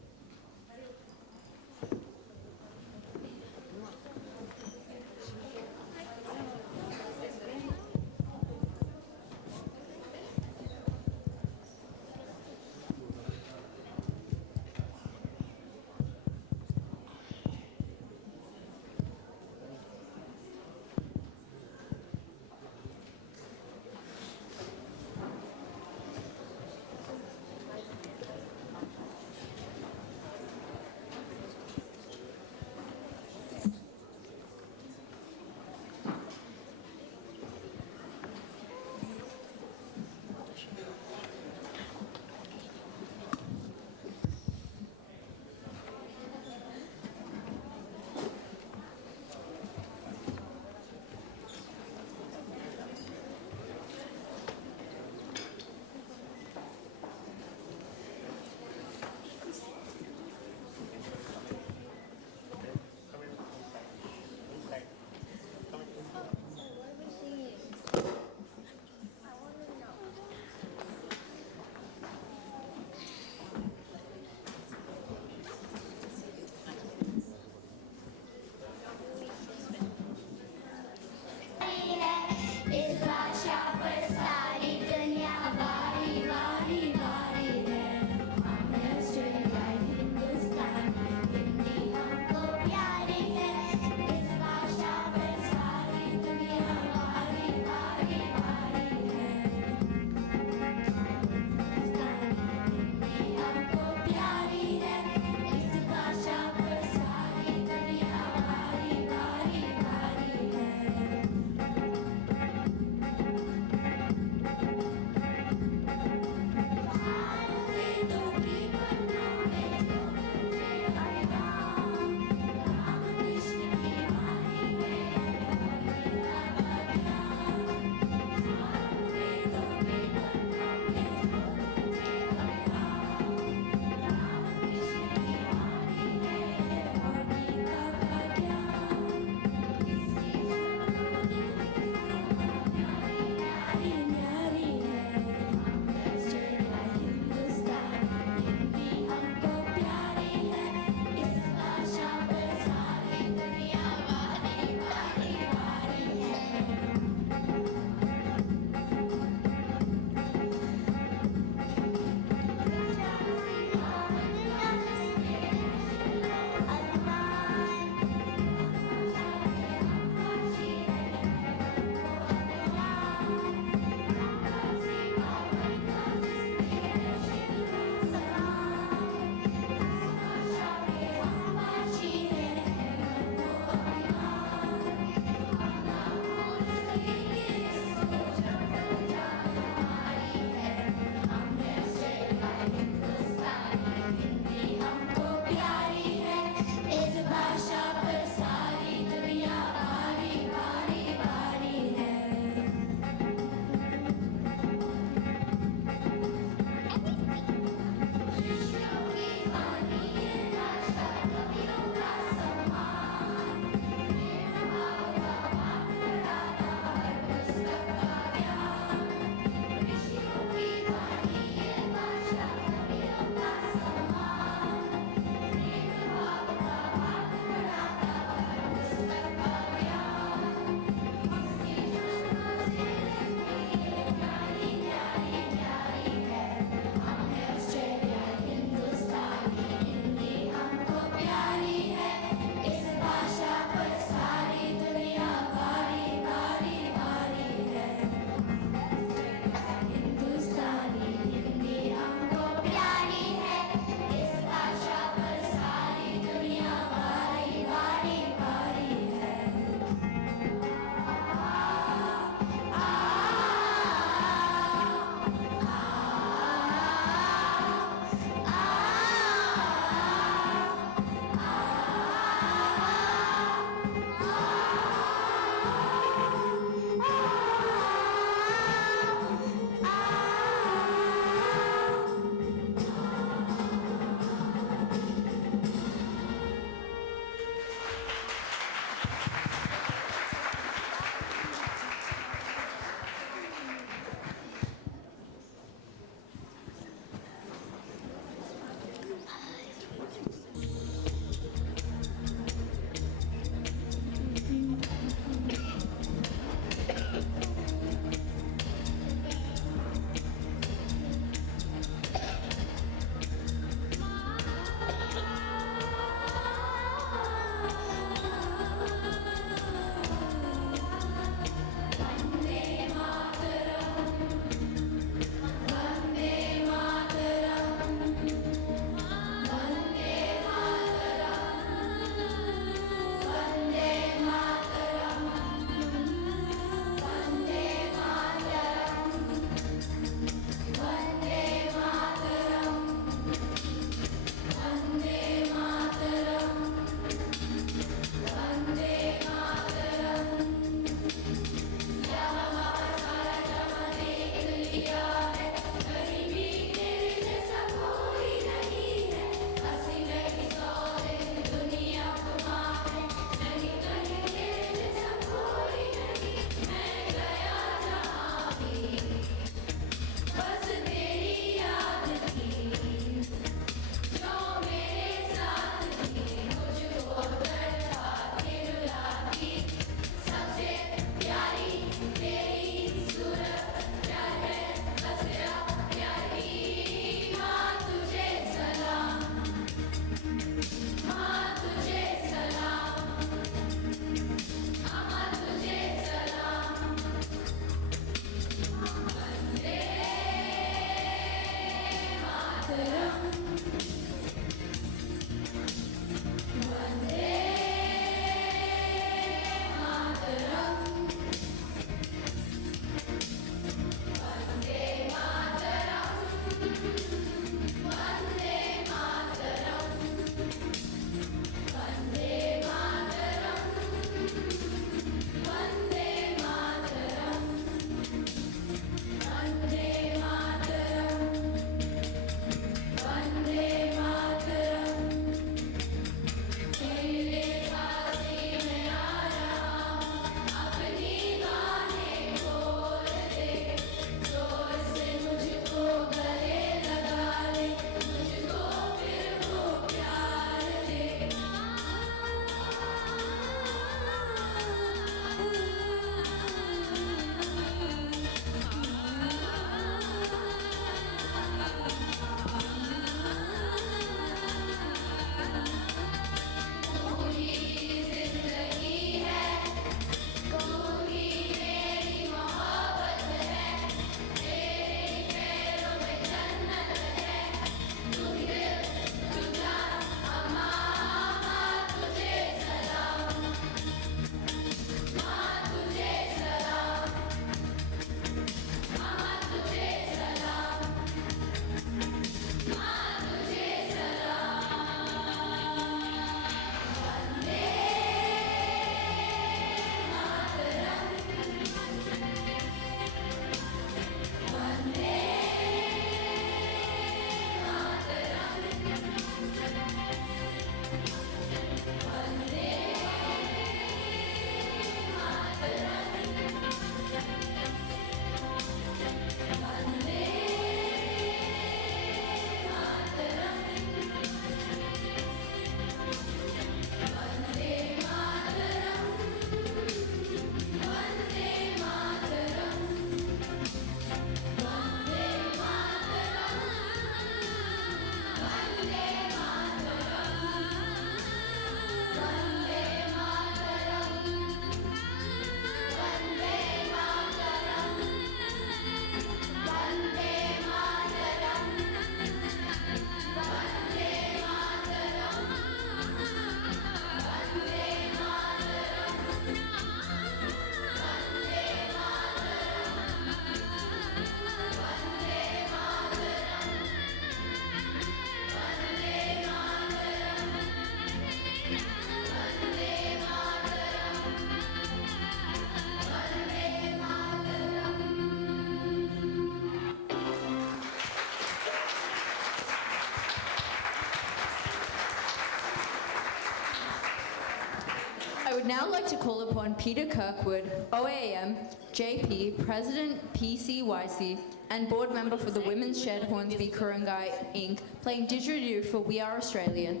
would now like to call upon Peter Kirkwood, OAM, JP, President PCYC, and board member for the Women's Shed Hornsby Kurungai Inc., playing didgeridoo for We Are Australian.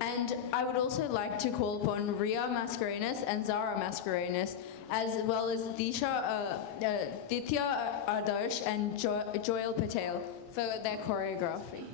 And I would also like to call upon Ria Mascarenas and Zara Mascarenas, as well as Ditya Adarsh and Joel Patel for their choreography.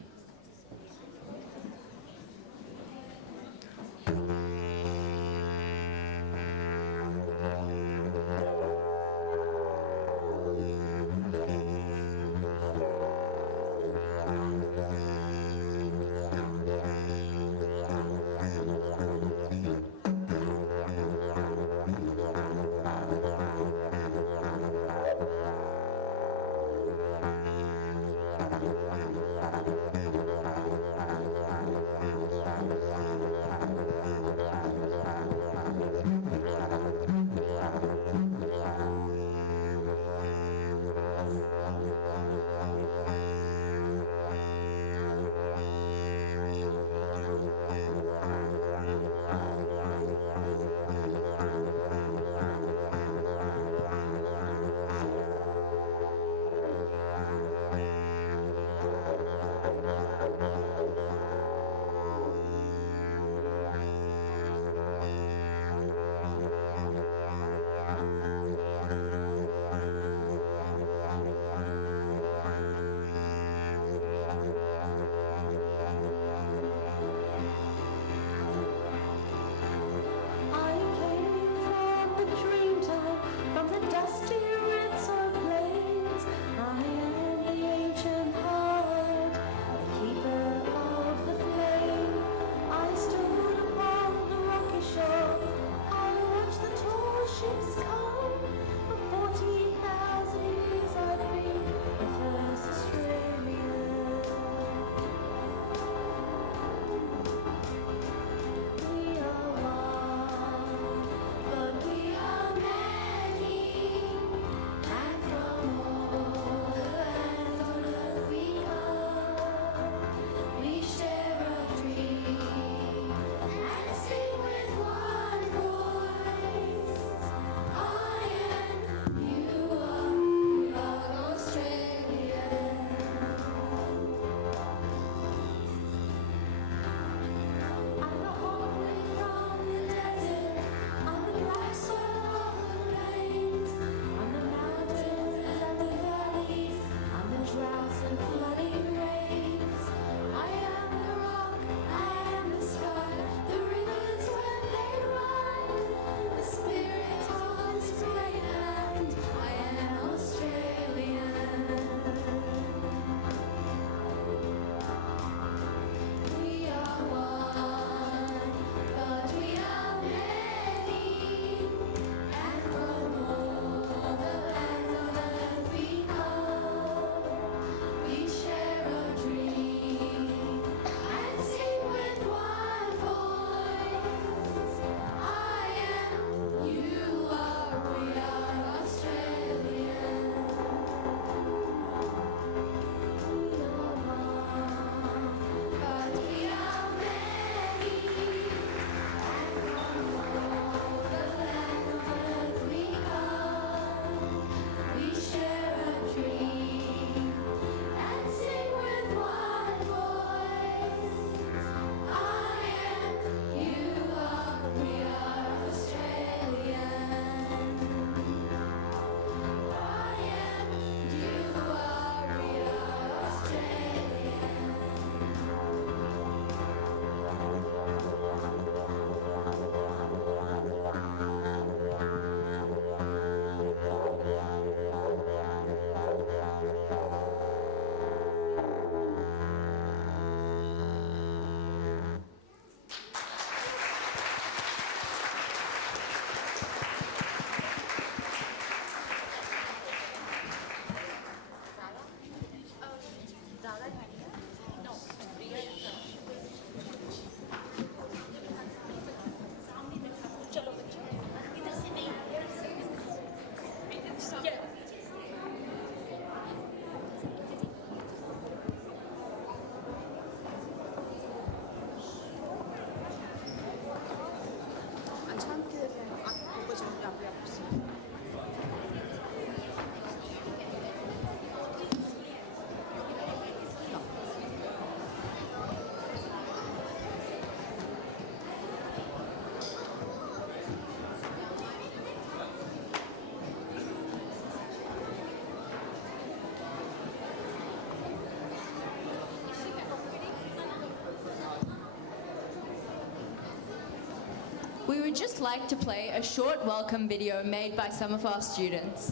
we would just like to play a short welcome video made by some of our students.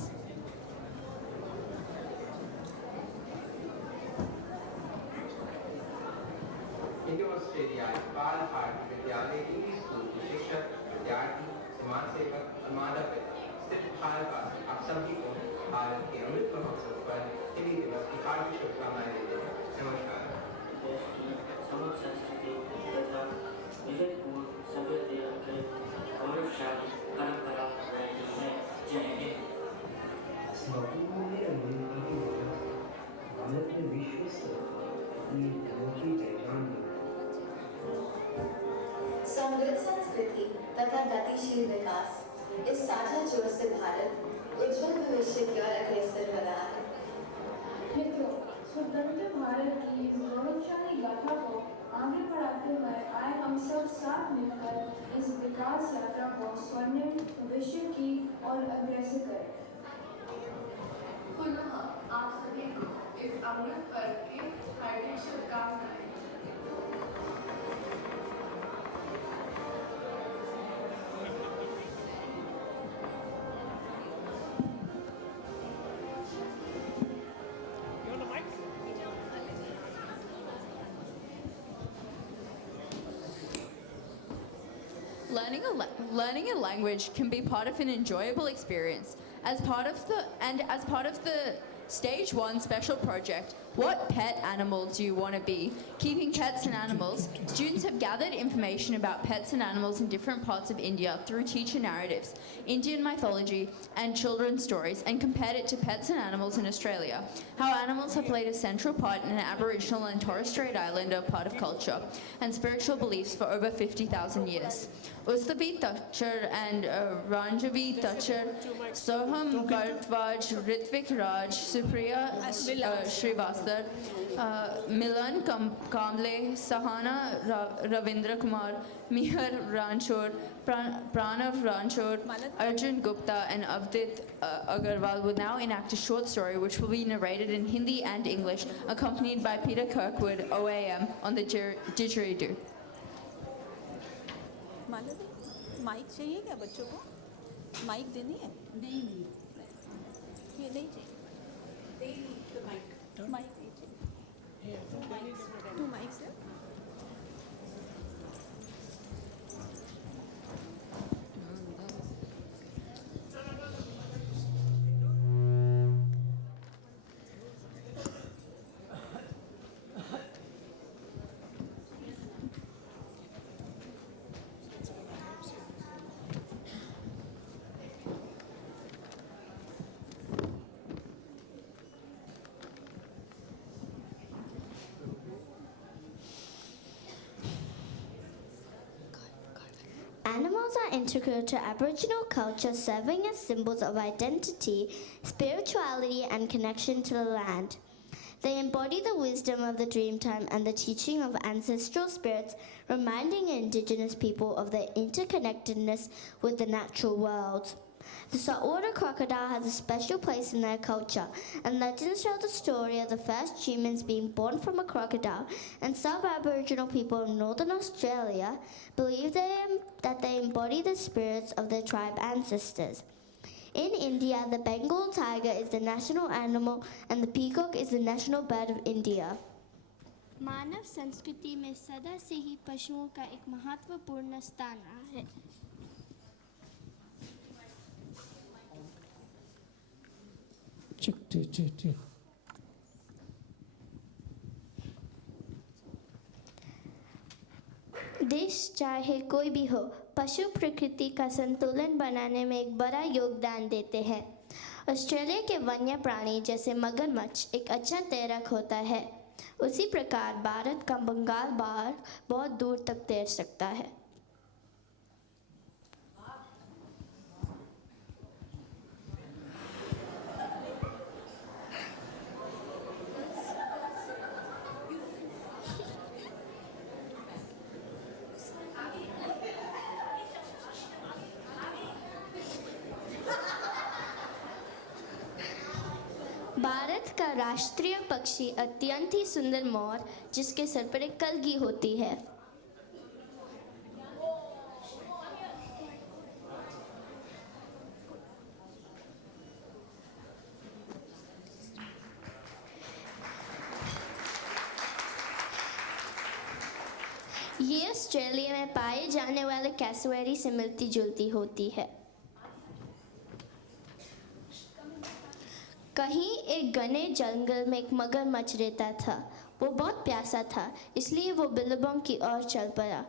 Australia बाल भारती विद्यालय English school के शिक्षक विद्यार्थी समाज सेवक और माता पिता स्थित भारतवासी आप सभी को भारत के अमृत महोत्सव पर हिंदी दिवस की हार्दिक शुभकामनाएं देते हैं। नमस्कार। देश की समृद्ध संस्कृति तथा विविधपूर्ण सभ्यता के गौरवशाली परंपरा रही है। जय हिंद। भारत में विश्व स्तर पर अपनी अनोखी पहचान समृद्ध संस्कृति तथा गतिशील विकास इस साझा जोर से भारत उज्जवल भविष्य की ओर अग्रसर हो रहा है। मित्रों, स्वतंत्र भारत की इस गौरवशाली गाथा को आगे बढ़ाते हुए आए हम सब साथ मिलकर इस विकास यात्रा को स्वर्णिम भविष्य की ओर अग्रसर करें। पुनः आप सभी को इस अमृत पर्व की हार्दिक शुभकामनाएं। Learning a language can be part of an enjoyable experience. As part of the Stage 1 special project, What Pet Animal Do You Want to Be? Keeping Pets and Animals, students have gathered information about pets and animals in different parts of India through teacher narratives, Indian mythology, and children's stories, and compared it to pets and animals in Australia, how animals have played a central part in an Aboriginal and Torres Strait Islander part of culture and spiritual beliefs for over 50,000 years. Ustavi Tachar and Ranjavi Tachar, Soham Bharadwaj, Ritvik Raj, Supriya Srivastava, Milan Kamble, Sahana Ravindra Kumar, Mihar Ranchod, Pranav Ranchod, Arjun Gupta, and Avdit Agarwal will now enact a short story which will be narrated in Hindi and English, accompanied by Peter Kirkwood, OAM, on the didgeridoo. Mic चाहिए क्या बच्चों को? Mic देनी है? नहीं ये नहीं चाहिए। माइक नहीं चाहिए। टू माइक्स है? Animals are integral to Aboriginal culture, serving as symbols of identity, spirituality, and connection to the land. They embody the wisdom of the Dreamtime and the teaching of ancestral spirits, reminding Indigenous people of their interconnectedness with the natural world. The saltwater crocodile has a special place in their culture, and legends tell the story of the first humans being born from a crocodile, and some Aboriginal people in Northern Australia believe that they embody the spirits of their tribe ancestors. In India, the Bengal tiger is the national animal and the peacock is the national bird of India. मानव संस्कृति में सदा से ही पशुओं का एक महत्वपूर्ण स्थान रहा है। देश चाहे कोई भी हो, पशु प्रकृति का संतुलन बनाने में एक बड़ा योगदान देते हैं। ऑस्ट्रेलिया के वन्य प्राणी जैसे मगरमच्छ एक अच्छा तैराक होता है, उसी प्रकार भारत का बंगाल बाघ बहुत दूर तक तैर सकता है। भारत का राष्ट्रीय पक्षी अत्यंत ही सुंदर मोर, जिसके सर पर एक कलगी होती है। ये ऑस्ट्रेलिया में पाए जाने वाले कैसुएरी से मिलती जुलती होती है। कहीं एक घने जंगल में एक मगरमच्छ रहता था। वो बहुत प्यासा था, इसलिए वो बिल्लिबोंग की ओर चल पड़ा।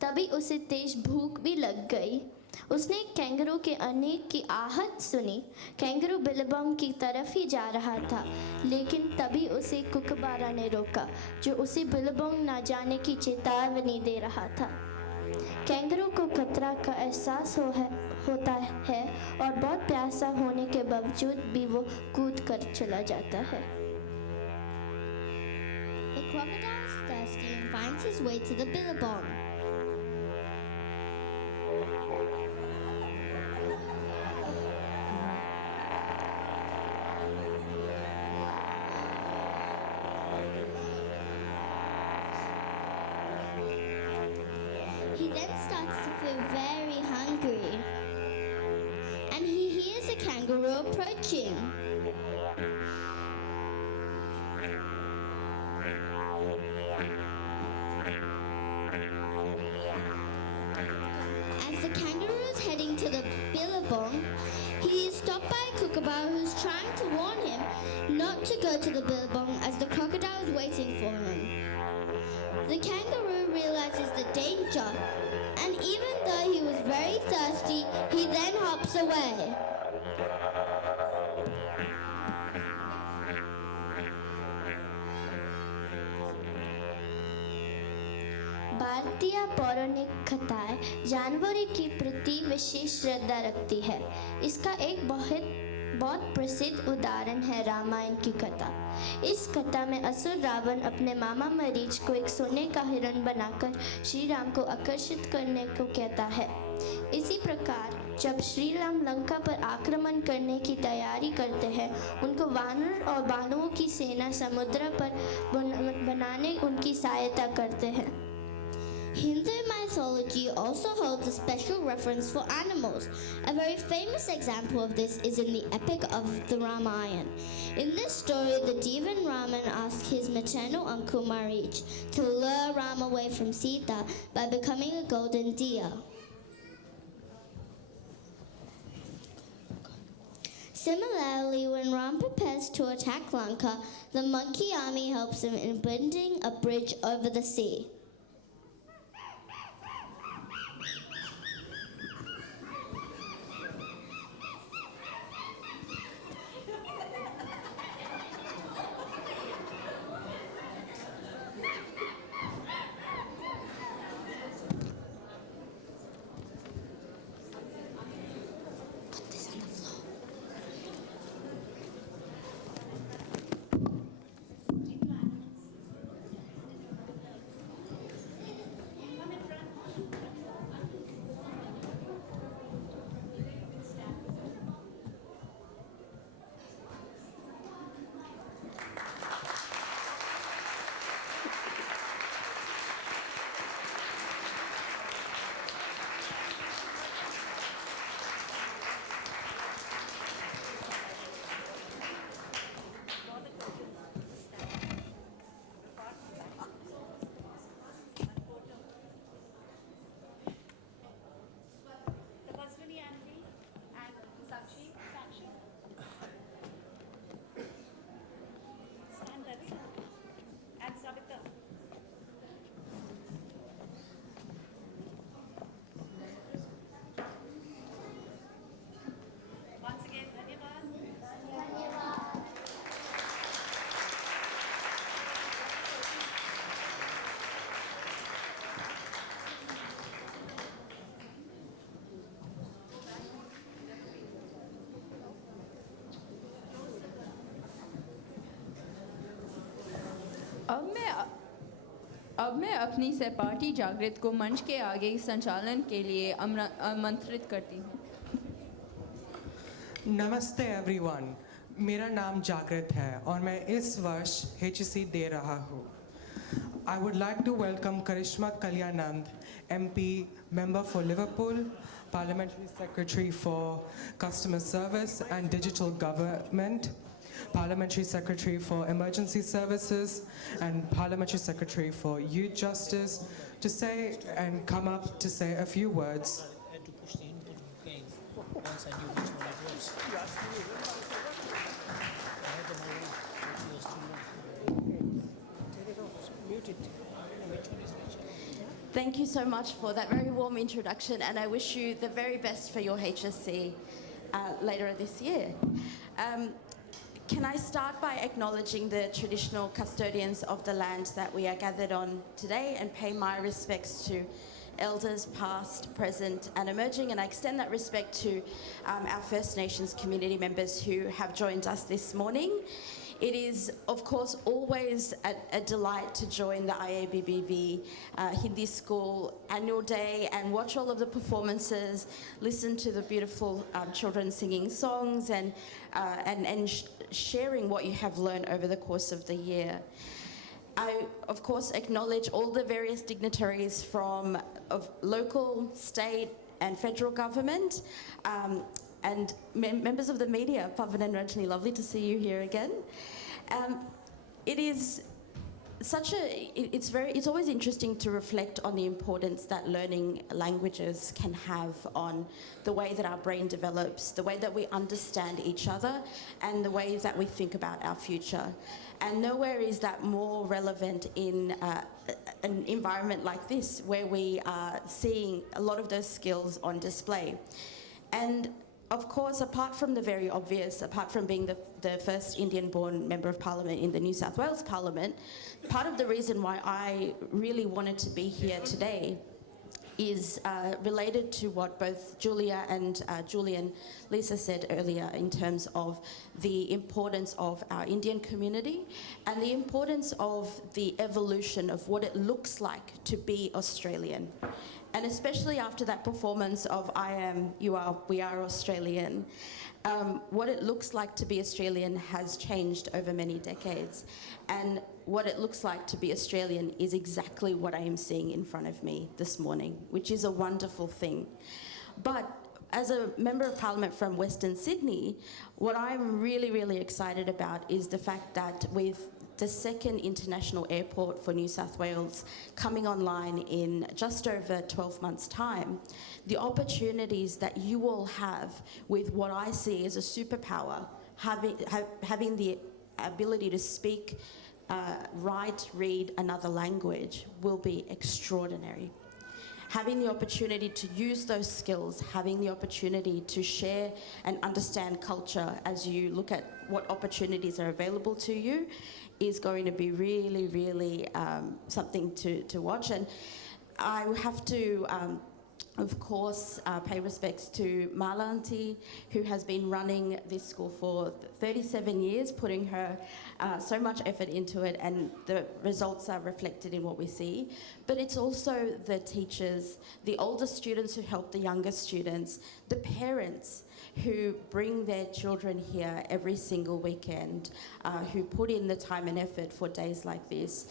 तभी उसे तेज भूख भी लग गई। उसने कैंगरू के अनेक की आहट सुनी। कैंगरू बिल्लिबोंग की तरफ ही जा रहा था, लेकिन तभी उसे कुकबारा ने रोका, जो उसे बिल्लिबोंग ना जाने की चेतावनी दे रहा था। कैंगरू को खतरा का एहसास होता है और बहुत प्यासा होने के बावजूद भी वो कूद कर चला जाता है। The crocodile is thirsty and finds his way to the billabong. He then starts to feel very hungry, and he hears a kangaroo approaching. As the kangaroo is heading to the billabong, he is stopped by a kookaburra who's trying to warn him not to go to the billabong as the crocodile is waiting for him. The kangaroo realizes the danger, and even though he was very thirsty, he then hops away. भारतीय पौराणिक कथाएं जानवरों के प्रति विशेष श्रद्धा रखती है। इसका एक बहुत प्रसिद्ध उदाहरण है रामायण की कथा। इस कथा में असुर रावण अपने मामा मरीच को एक सोने का हिरण बनाकर श्री राम को आकर्षित करने को कहता है। इसी प्रकार जब श्री राम लंका पर आक्रमण करने की तैयारी करते हैं, उनको वानर और बानुओं की सेना समुद्र पर बनाने उनकी सहायता करते हैं। Hindu mythology also holds a special reference for animals. A very famous example of this is in the epic of the Ramayana. In this story, the Devan Raman asked his maternal uncle Marich to lure Ram away from Sita by becoming a golden deer. Similarly, when Ram prepares to attack Lanka, the monkey army helps him in building a bridge over the sea. अब मैं अपनी सहपाठी जागृत को मंच के आगे संचालन के लिए आमंत्रित करती हूँ। नमस्ते एवरीवन, मेरा नाम जागृत है और मैं इस वर्ष HEC दे रहा हूँ। I would like to welcome Karishma Kalyanand, MP, Member for Liverpool, Parliamentary Secretary for Customer Service and Digital Government, Parliamentary Secretary for Emergency Services, and Parliamentary Secretary for Youth Justice, to say and come up to say a few words. To push the input again once I knew which one it was. I had them already, but it was too long. Take it off, mute it. Which one is which? Thank you so much for that very warm introduction, and I wish you the very best for your HSC later this year. Can I start by acknowledging the traditional custodians of the land that we are gathered on today and pay my respects to elders past, present and emerging, and I extend that respect to our First Nations community members who have joined us this morning. It is, of course, always a delight to join the IABBV Hindi School Annual Day and watch all of the performances, listen to the beautiful children singing songs and sharing what you have learned over the course of the year. I, of course, acknowledge all the various dignitaries of local, state and federal government, and members of the media. Pavan and Rajni, lovely to see you here again. It is it's always interesting to reflect on the importance that learning languages can have on the way that our brain develops, the way that we understand each other, and the way that we think about our future. And nowhere is that more relevant in an environment like this, where we are seeing a lot of those skills on display. And of course, apart from the very obvious, apart from being the first Indian-born Member of Parliament in the New South Wales Parliament, part of the reason why I really wanted to be here today is related to what both Julia and Julian Lisa said earlier in terms of the importance of our Indian community and the importance of the evolution of what it looks like to be Australian. And especially after that performance of I am, you are, we are Australian, what it looks like to be Australian has changed over many decades. And what it looks like to be Australian is exactly what I am seeing in front of me this morning, which is a wonderful thing. But as a Member of Parliament from Western Sydney, what I'm really, really excited about is the fact that with the second international airport for New South Wales coming online in just over 12 months' time, the opportunities that you all have with what I see as a superpower, having the ability to speak, write, read another language will be extraordinary. Having the opportunity to use those skills, having the opportunity to share and understand culture as you look at what opportunities are available to you is going to be really, really something to watch. And I have to, of course, pay respects to Mala Auntie, who has been running this school for 37 years, putting her so much effort into it, and the results are reflected in what we see. But it's also the teachers, the older students who help the younger students, the parents who bring their children here every single weekend, who put in the time and effort for days like this.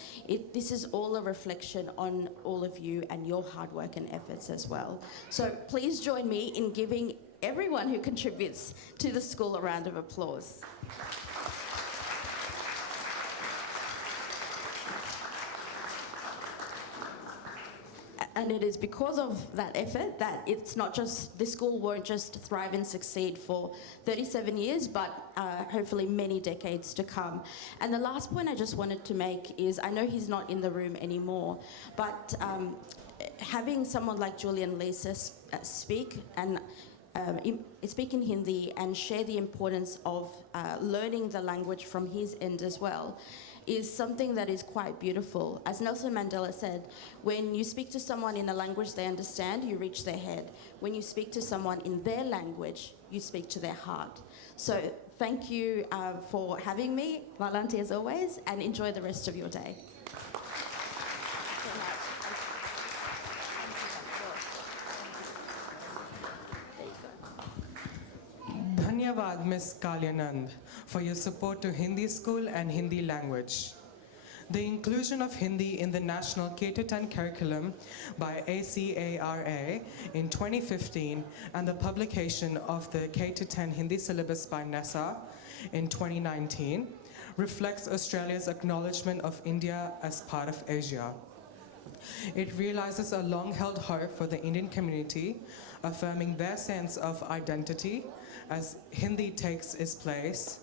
This is all a reflection on all of you and your hard work and efforts as well. So please join me in giving everyone who contributes to the school a round of applause. And it is because of that effort that it's not just, this school won't just thrive and succeed for 37 years, but hopefully many decades to come. And the last point I just wanted to make is, I know he's not in the room anymore, but having someone like Julian Lisa speak and speak in Hindi and share the importance of learning the language from his end as well is something that is quite beautiful. As Nelson Mandela said, when you speak to someone in a language they understand, you reach their head. When you speak to someone in their language, you speak to their heart. So thank you for having me, Valanti as always, and enjoy the rest of your day. Dhanyavad, Ms. Kalyanand, for your support to Hindi School and Hindi language. The inclusion of Hindi in the National K-10 curriculum by ACARA in 2015 and the publication of the K-10 Hindi syllabus by NESA in 2019 reflects Australia's acknowledgement of India as part of Asia. It realizes a long-held hope for the Indian community, affirming their sense of identity as Hindi takes its place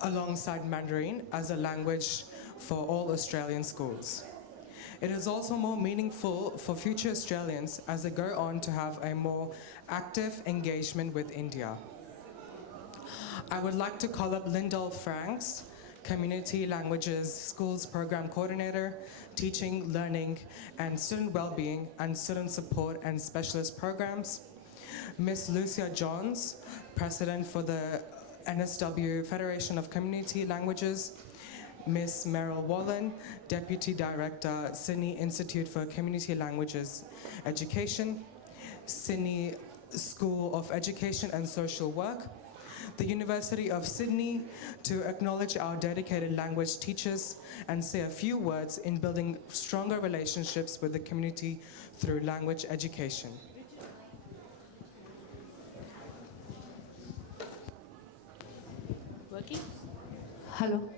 alongside Mandarin as a language for all Australian schools. It is also more meaningful for future Australians as they go on to have a more active engagement with India. I would like to call up Lyndall Franks, Community Languages Schools Program Coordinator, Teaching, Learning, and Student Wellbeing and Student Support and Specialist Programs, Miss Lucia Johns, President for the NSW Federation of Community Languages, Miss Meryl Wallen, Deputy Director, Sydney Institute for Community Languages Education, Sydney School of Education and Social Work, the University of Sydney, to acknowledge our dedicated language teachers and say a few words in building stronger relationships with the community through language education. Working? Hello.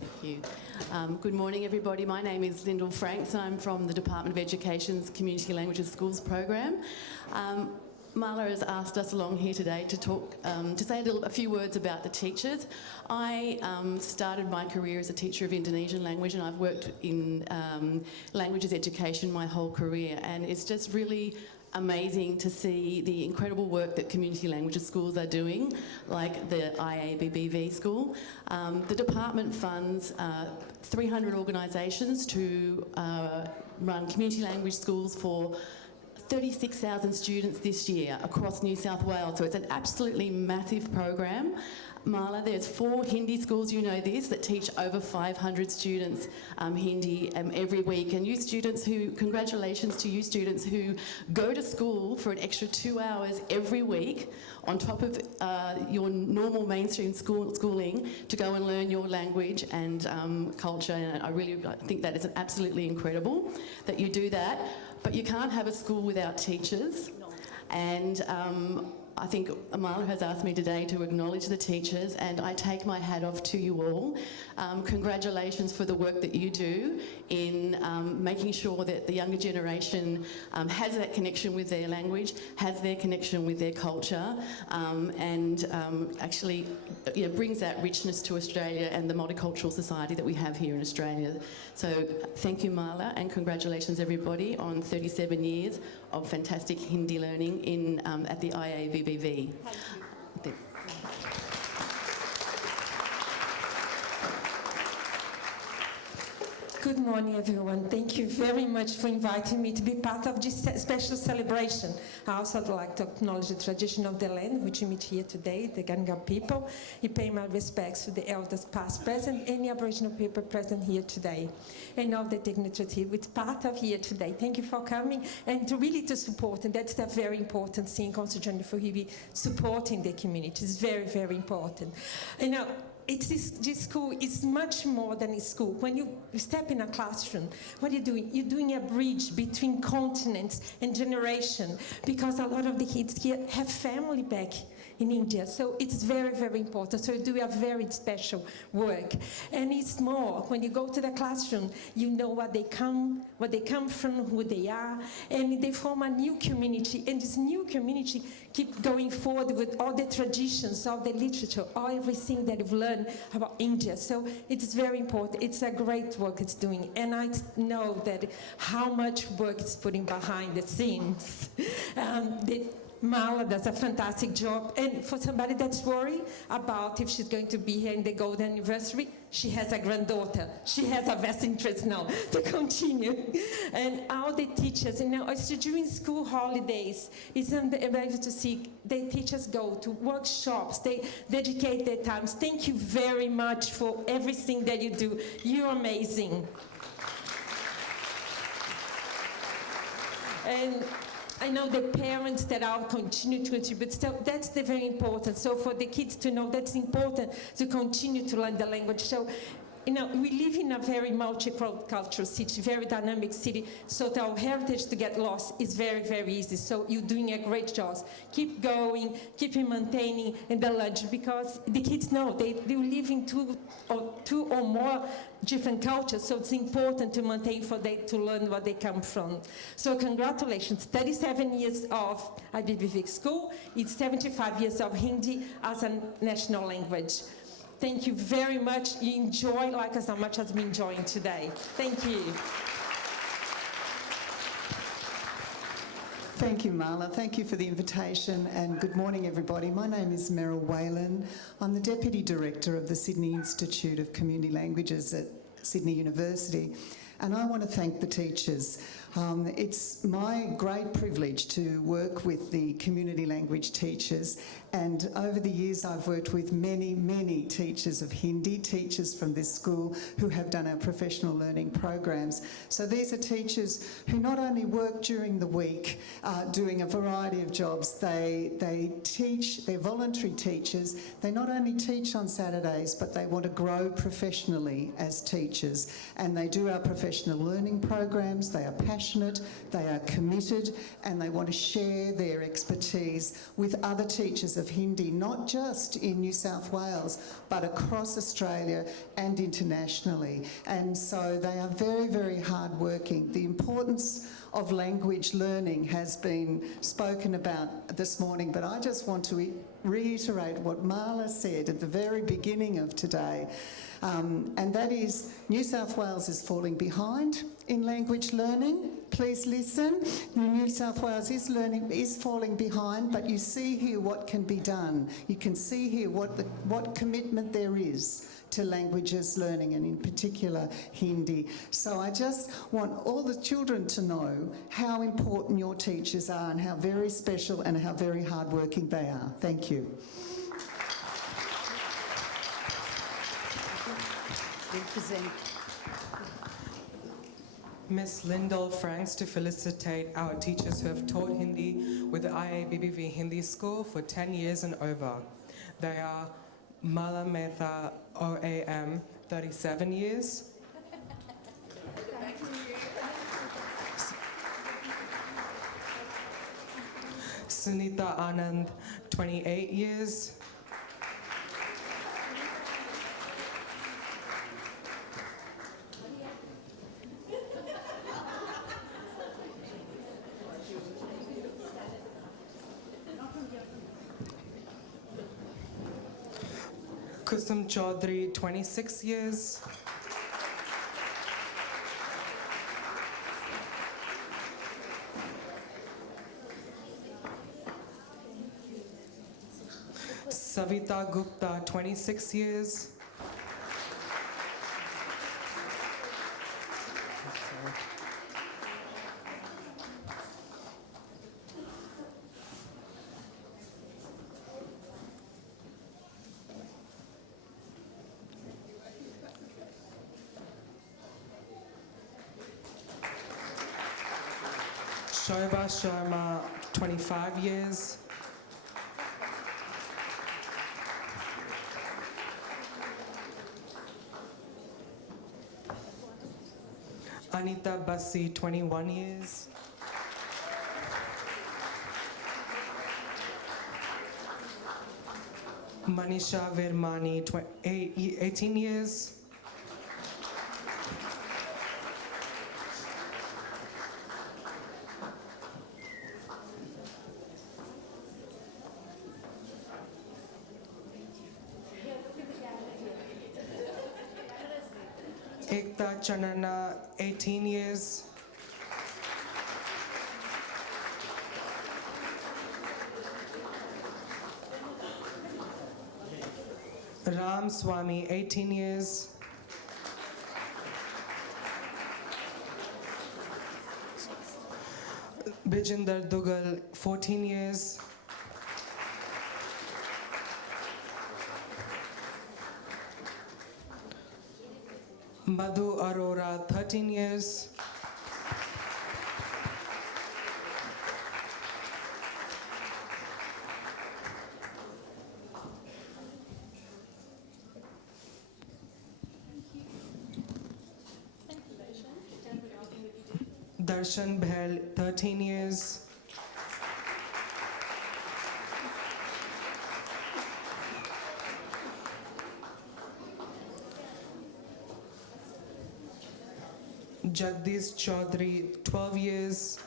Thank you. Good morning, everybody. My name is Lyndall Franks. I'm from the Department of Education's Community Languages Schools program. Marla has asked us along here today to talk, to say a few words about the teachers. I started my career as a teacher of Indonesian language, and I've worked in languages education my whole career, and it's just really amazing to see the incredible work that community languages schools are doing, like the IABBV school. The department funds 300 organisations to run community language schools for 36,000 students this year across New South Wales, so it's an absolutely massive program. Marla, there's 4 Hindi schools, you know this, that teach over 500 students Hindi every week. And you students who, congratulations to you students who go to school for an extra 2 hours every week on top of your normal mainstream schooling to go and learn your language and culture. And I really think that is absolutely incredible that you do that. But you can't have a school without teachers. And I think Amala has asked me today to acknowledge the teachers, and I take my hat off to you all. Congratulations for the work that you do in making sure that the younger generation has that connection with their language, has their connection with their culture, and actually brings that richness to Australia and the multicultural society that we have here in Australia. So thank you, Marla, and congratulations everybody on 37 years of fantastic Hindi learning at the IABBV. Good morning, everyone. Thank you very much for inviting me to be part of this special celebration. I also would like to acknowledge the tradition of the land which we meet here today, the Ganga people. I pay my respects to the elders past, present, any Aboriginal people present here today, and all the dignitaries which part of here today. Thank you for coming and to support, and that's a very important thing, considering for you supporting the community. It's very, very important. This school is much more than a school. When you step in a classroom, what are you doing? You're doing a bridge between continents and generations, because a lot of the kids here have family back in India. So it's very, very important. So you do a very special work. And it's more, when you go to the classroom, you know where they come from, who they are, and they form a new community. And this new community keep going forward with all the traditions, all the literature, all everything that you've learned about India. So it's very important. It's a great work it's doing. And I know that how much work it's putting behind the scenes. Marla does a fantastic job, and for somebody that's worried about if she's going to be here in the golden anniversary, she has a granddaughter. She has a vested interest now to continue. And all the teachers, it's during school holidays, it's amazing to see the teachers go to workshops, they dedicate their times. Thank you very much for everything that you do. You're amazing. And I know the parents that are continue to contribute, so that's very important. So for the kids to know that's important to continue to learn the language. So we live in a very multicultural city, very dynamic city, so our heritage to get lost is very, very easy. So you're doing a great job. Keep going, keep maintaining in the lunch, because the kids know they live in two or more different cultures, so it's important to maintain for them to learn where they come from. So congratulations, 37 years of IBBV school, it's 75 years of Hindi as a national language. Thank you very much. You enjoy like as much as we enjoying today. Thank you. Thank you, Marla. Thank you for the invitation, and good morning, everybody. My name is Meryl Whalen. I'm the Deputy Director of the Sydney Institute of Community Languages at Sydney University, and I want to thank the teachers. It's my great privilege to work with the community language teachers, and over the years I've worked with many, many teachers of Hindi, teachers from this school who have done our professional learning programs. So these are teachers who not only work during the week doing a variety of jobs, they teach, they're voluntary teachers. They not only teach on Saturdays, but they want to grow professionally as teachers, and they do our professional learning programs. They are passionate, they are committed, and they want to share their expertise with other teachers of Hindi, not just in New South Wales, but across Australia and internationally. And so they are very, very hardworking. The importance of language learning has been spoken about this morning, but I just want to reiterate what Marla said at the very beginning of today, and that is New South Wales is falling behind in language learning. Please listen. New South Wales is falling behind, but you see here what can be done. You can see here what commitment there is to languages learning, and in particular Hindi. So I just want all the children to know how important your teachers are and how very special and how very hardworking they are. Thank you. Ms. Lyndall Franks to felicitate our teachers who have taught Hindi with the IABBV Hindi School for 10 years and over. They are Mala Mehta, OAM, 37 years. Sunita Anand, 28 years. Kusum Chaudhary, 26 years. Savita Gupta, 26 years. Shoiba Sharma, 25 years. Anita Bassi, 21 years. Manisha Virmani, 18 years. Ekta Chanana, 18 years. Ram Swami, 18 years. Bijinder Dugal, 14 years. Madhu Arora, 13 years. Darshan Bhel, 13 years. Jagdish Chaudhary, 12 years.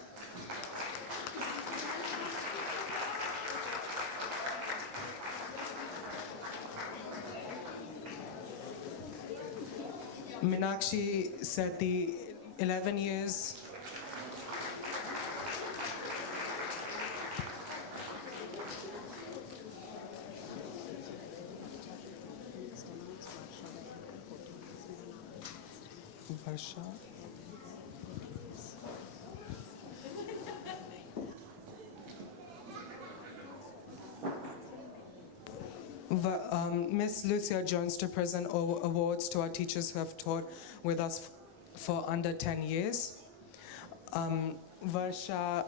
Meenakshi Sethi, 11 years. Varsha. Miss Lucia Jones to present awards to our teachers who have taught with us for under 10 years. Varsha,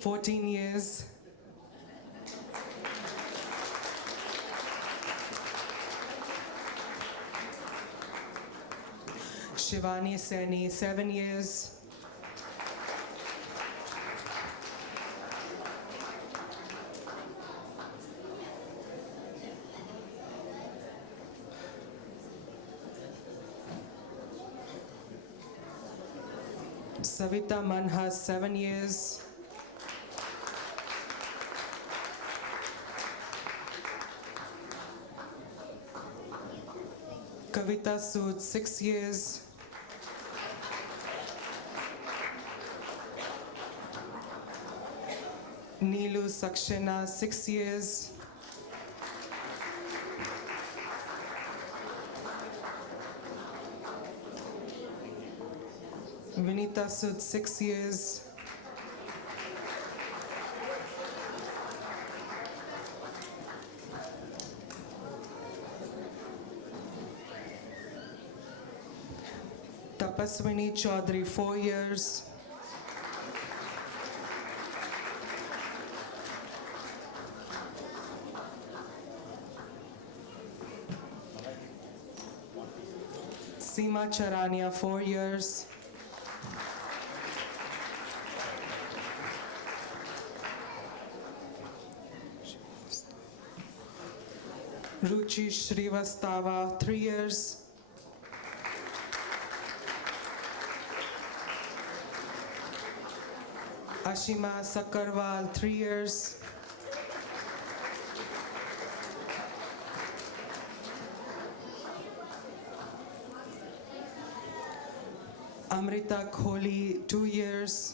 14 years. Shivani Seni, 7 years. Savita Manhas, 7 years. Kavita Sood, 6 years. Neelu Saxena, 6 years. Vinita Sood, 6 years. Tapaswini Chaudhary, 4 years. Seema Charania, 4 years. Ruchi Shrivastava, 3 years. Ashima Sakarwal, 3 years. Amrita Kohli, 2 years.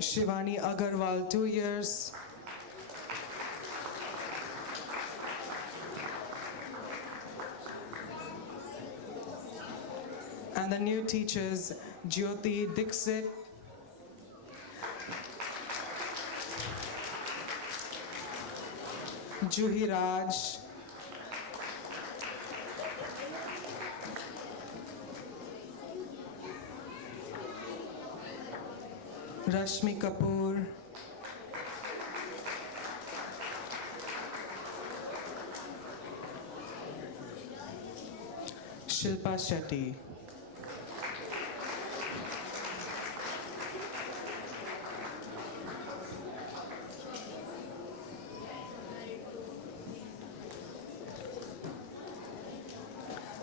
Shivani Agarwal, 2 years. And the new teachers, Jyoti Dixit, Juhi Raj, Rashmi Kapoor, Shilpa Shetty.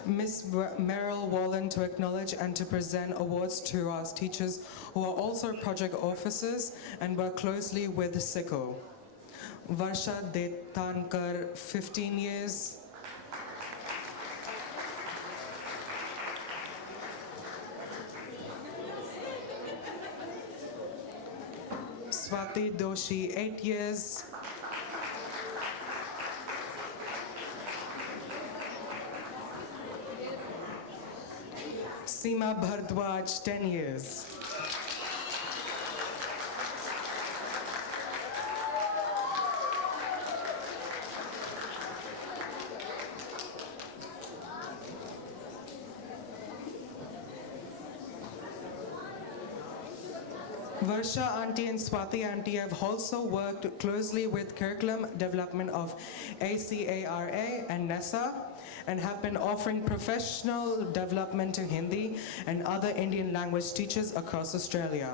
Ms. Meryl Wallen to acknowledge and to present awards to our teachers who are also project officers and work closely with SICO. Varsha Detankar, 15 years. Swati Doshi, 8 years. Seema Bhardwaj, 10 years. Varsha Auntie and Swati Auntie have also worked closely with curriculum development of ACARA and NESA and have been offering professional development to Hindi and other Indian language teachers across Australia.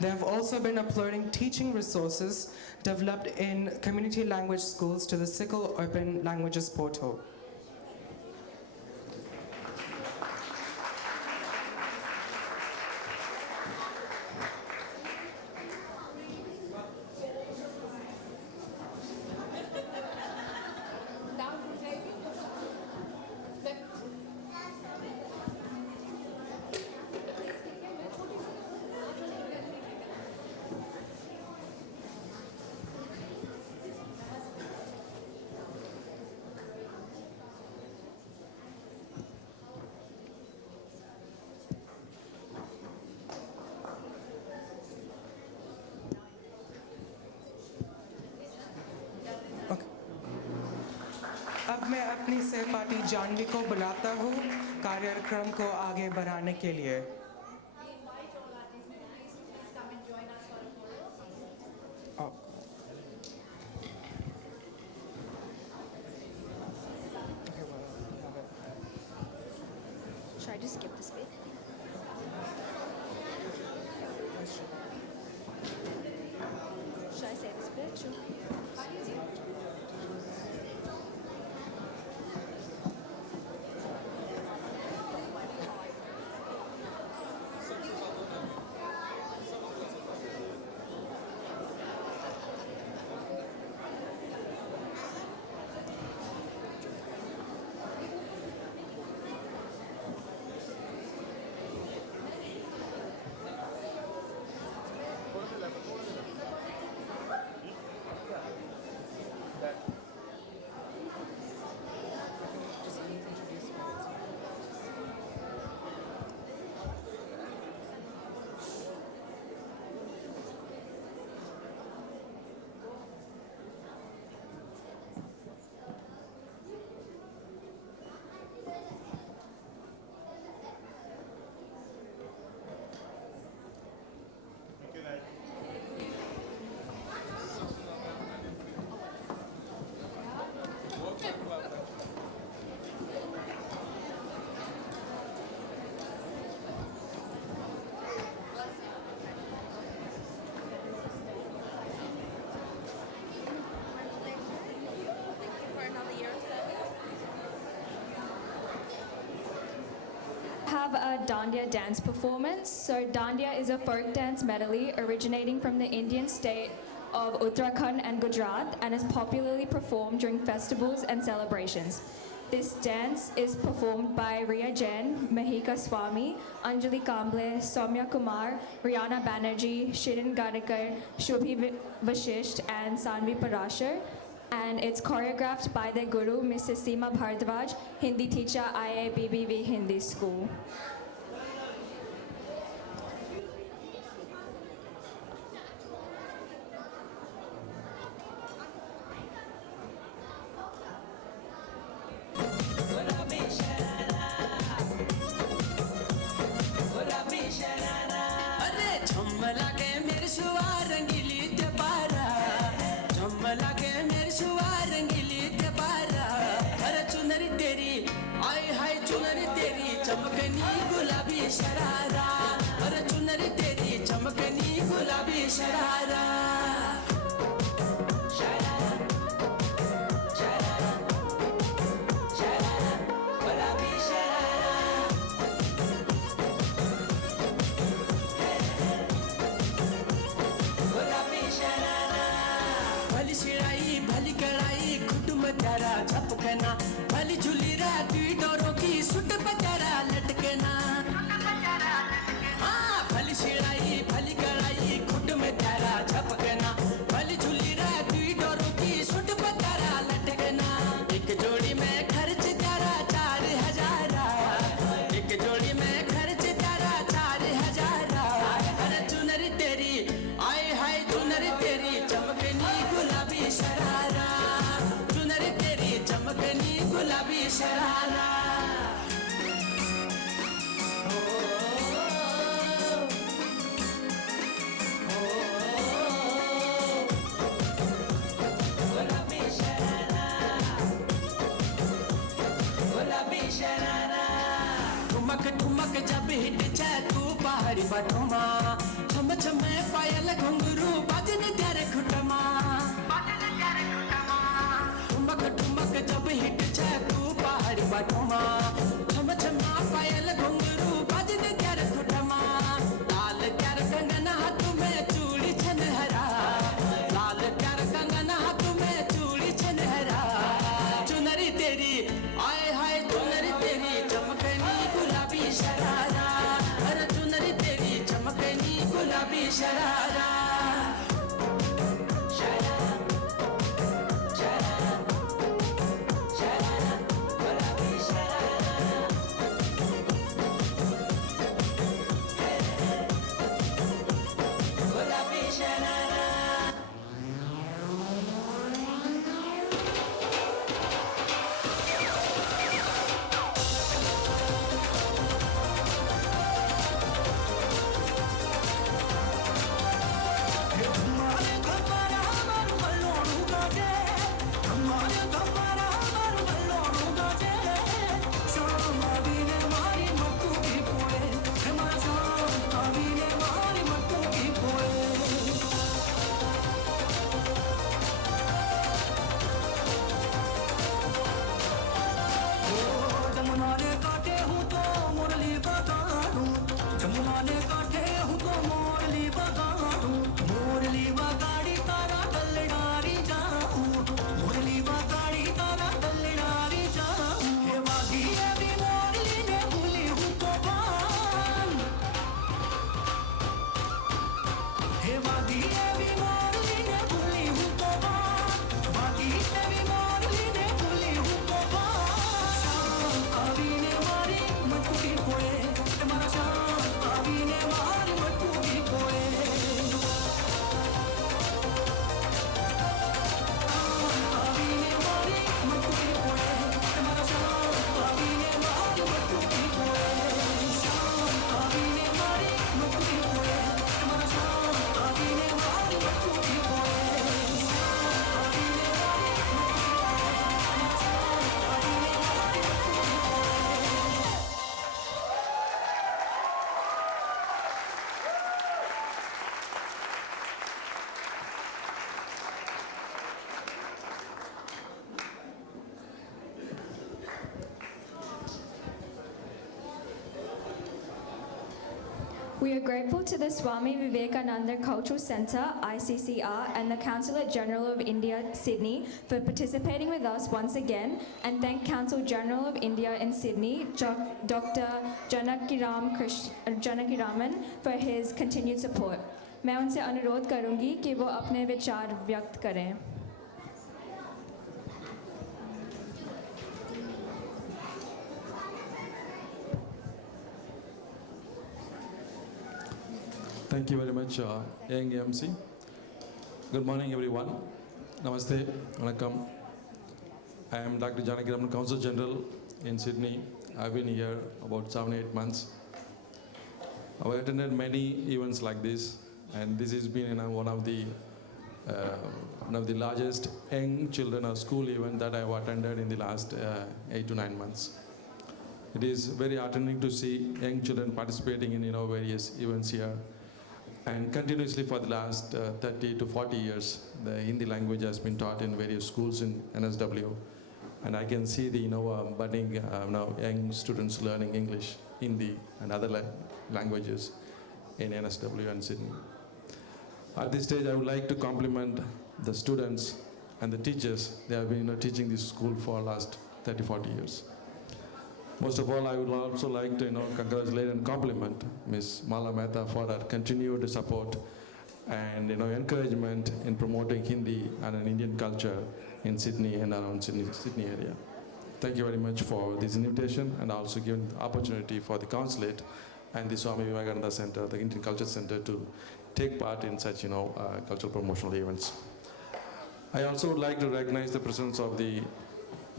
They have also been uploading teaching resources developed in community language schools to the Sickle Open Languages portal. अब मैं अपनी सहपाठी जानवी को बुलाता हूँ कार्यक्रम को आगे बढ़ाने के लिए। Should I just skip this bit? Should I say this bit? Sure. Have a Dandiya dance performance. So Dandiya is a folk dance medley originating from the Indian state of Uttarakhand and Gujarat and is popularly performed during festivals and celebrations. This dance is performed by Riya Jain, Mahika Swami, Anjali Kamble, Soumya Kumar, Rihanna Banerjee, Shirin Gadekar, Shubhi Vashisht and Sanvi Parashar. And it's choreographed by their guru, Mrs. Seema Bhardwaj, Hindi teacher, IIBBV Hindi School. भली झूली राती डोरों की suit पचारा लटकना हाँ भली शिड़ाई भली कड़ाई खुट में तारा झपकना भली झूली राती डोरों की सुट पचारा लटकना एक जोड़ी में खर्च तारा 4,000 एक जोड़ी में खर्च तारा 4,000 अरे चुनरी तेरी आए हाय चुनरी तेरी चमकनी गुलाबी शरारा चुनरी तेरी चमकनी बाटोमा छम छमे पायल घुंघरू बाजन त्यारे खुटमा ठुमक ठुमक जब हिट छे तू पहाड़ी बाटोमा छम छमा पायल घुंघरू बाजन त्यारे खुटमा लाल क्यार कंगन हाथ में चूड़ी छनहरा लाल क्यार कंगन हाथ में चूड़ी छनहरा चुनरी तेरी आए हाय चुनरी तेरी चमकनी गुलाबी शरारा अरे चुनरी तेरी चमकनी गुलाबी sharara We are grateful to the Swami Vivekananda Cultural Centre, ICCR, and the Consulate General of India, Sydney, for participating with us once again, and thank Consul General of India in Sydney, Dr. Janakiraman, for his continued support. मैं उनसे अनुरोध करूंगी कि वो अपने विचार व्यक्त करें. Thank you very much, young MC. Good morning, everyone. Namaste, Vanakkam. I am Dr. Janakiraman, Consul General in Sydney. I've been here about 7-8 months. I've attended many events like this, and this has been one of the largest young children or school event that I've attended in the last 8 to 9 months. It is very heartening to see young children participating in various events here. And continuously for the last 30 to 40 years, the Hindi language has been taught in various schools in NSW. And I can see the budding now young students learning English, Hindi, and other languages in NSW and Sydney. At this stage, I would like to compliment the students and the teachers. They have been teaching this school for the last 30, 40 years. Most of all, I would also like to congratulate and compliment Ms. Mala Mehta for her continued support and encouragement in promoting Hindi and an Indian culture in Sydney and around Sydney area. Thank you very much for this invitation, and also given the opportunity for the consulate and the Swami Vivekananda Center, the Indian Culture Center, to take part in such cultural promotional events. I also would like to recognize the presence of the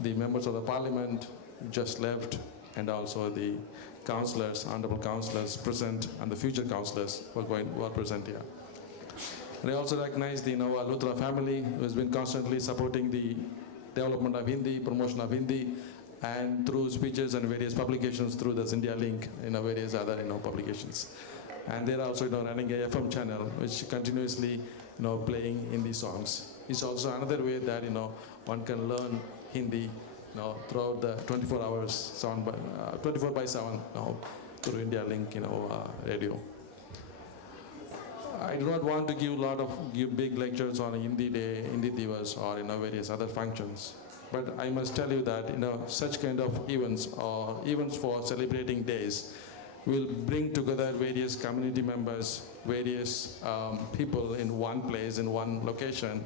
members of the Parliament who just left, and also the councillors, honourable councillors present, and the future councillors who are present here. And I also recognize the Luthra family, who has been constantly supporting the development of Hindi, promotion of Hindi, and through speeches and various publications through this India Link, various other publications. And they're also running a FM channel which continuously playing Hindi songs. It's also another way that one can learn Hindi throughout the 24 hours, 24 by 7 through India Link radio. I do not want to give big lectures on Hindi Day, Hindi Divas, or various other functions. But I must tell you that such kind of events or events for celebrating days will bring together various community members, various people in one place, in one location,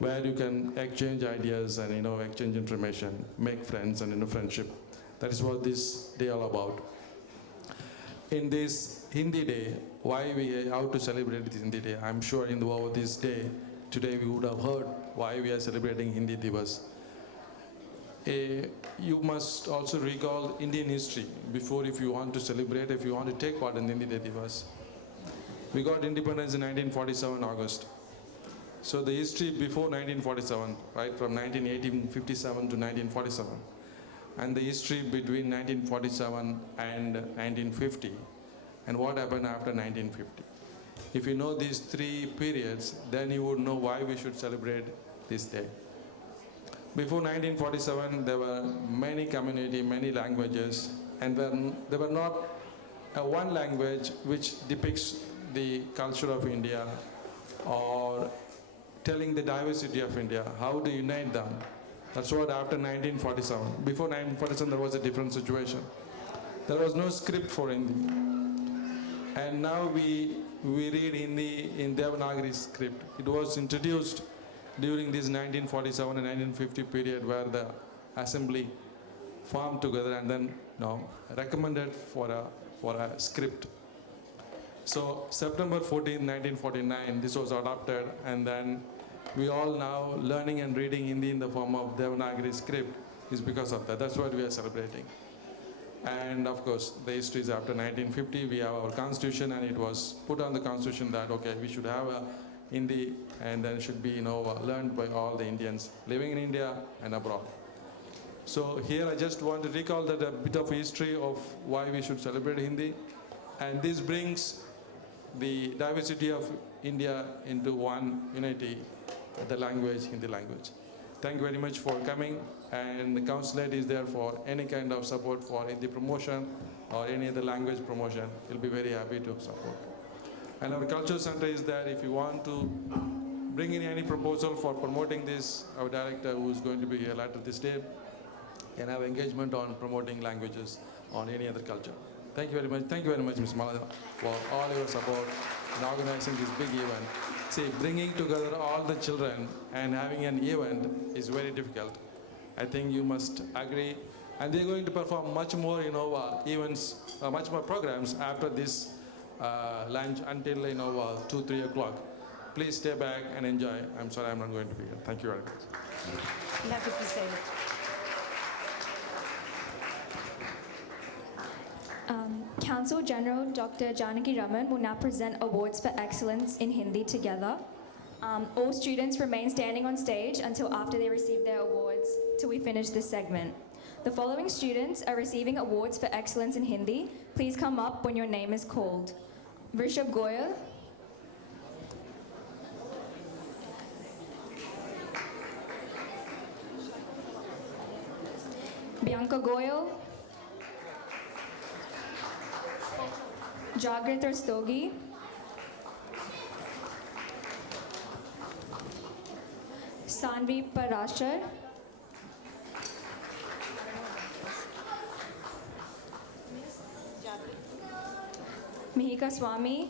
where you can exchange ideas and exchange information, make friends and friendship. That is what this day all about. In this Hindi Day, why we have to celebrate this Hindi Day? I'm sure over this day, today we would have heard why we are celebrating Hindi Divas. You must also recall Indian history before, if you want to celebrate, if you want to take part in Hindi Divas. We got independence in 1947 August. So the history before 1947, right, from 1857 to 1947, and the history between 1947 and 1950, and what happened after 1950. If you know these three periods, then you would know why we should celebrate this day. Before 1947, there were many community, many languages, and there were not one language which depicts the culture of India or telling the diversity of India, how to unite them. That's what after 1947. Before 1947, there was a different situation. There was no script for Hindi. And now we read Hindi in Devanagari script. It was introduced during this 1947 and 1950 period, where the assembly formed together and then recommended for a script. So September 14, 1949, this was adopted, and then we all now learning and reading Hindi in the form of Devanagari script is because of that. That's what we are celebrating. And of course, the history is after 1950, we have our constitution, and it was put on the constitution that, okay, we should have a Hindi, and then it should be, learned by all the Indians living in India and abroad. So here I just want to recall that a bit of history of why we should celebrate Hindi. And this brings the diversity of India into one unity, the language, Hindi language. Thank you very much for coming, and the consulate is there for any kind of support for Hindi promotion or any other language promotion. We'll be very happy to support. And our culture center is there if you want to bring in any proposal for promoting this. Our director, who is going to be here later this day, can have engagement on promoting languages on any other culture. Thank you very much. Thank you very much, Ms. Malada, for all your support in organizing this big event. See, bringing together all the children and having an event is very difficult. I think you must agree. And they're going to perform much more, events, much more programs after this lunch until 2, 3 o'clock. Please stay back and enjoy. I'm sorry I'm not going to be here. Thank you very much. You have to present. Council General Dr. Janaki Raman will now present awards for excellence in Hindi together. All students remain standing on stage until after they receive their awards, till we finish this segment. The following students are receiving awards for excellence in Hindi. Please come up when your name is called. Rishabh Goyal, Bianca Goyal, Jagrit Rastogi, Sanvi Parashar, Mihika Swami,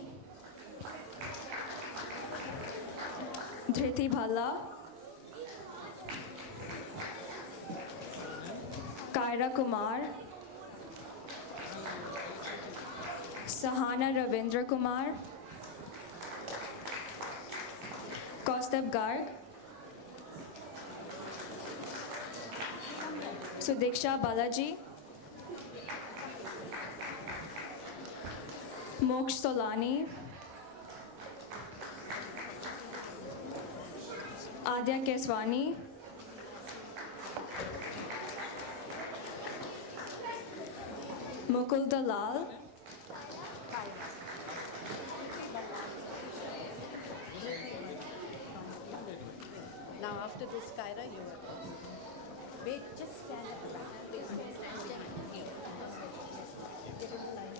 Dhriti Bhalla, Kaira Kumar, Sahana Ravindra Kumar, Kaustubh Garg, Sudiksha Balaji, Moksh Solani, Adya Keswani, Mukul Dalal, Now after this, Kyra, you are. Wait, just stand at the back. Please stand here. Get in the line.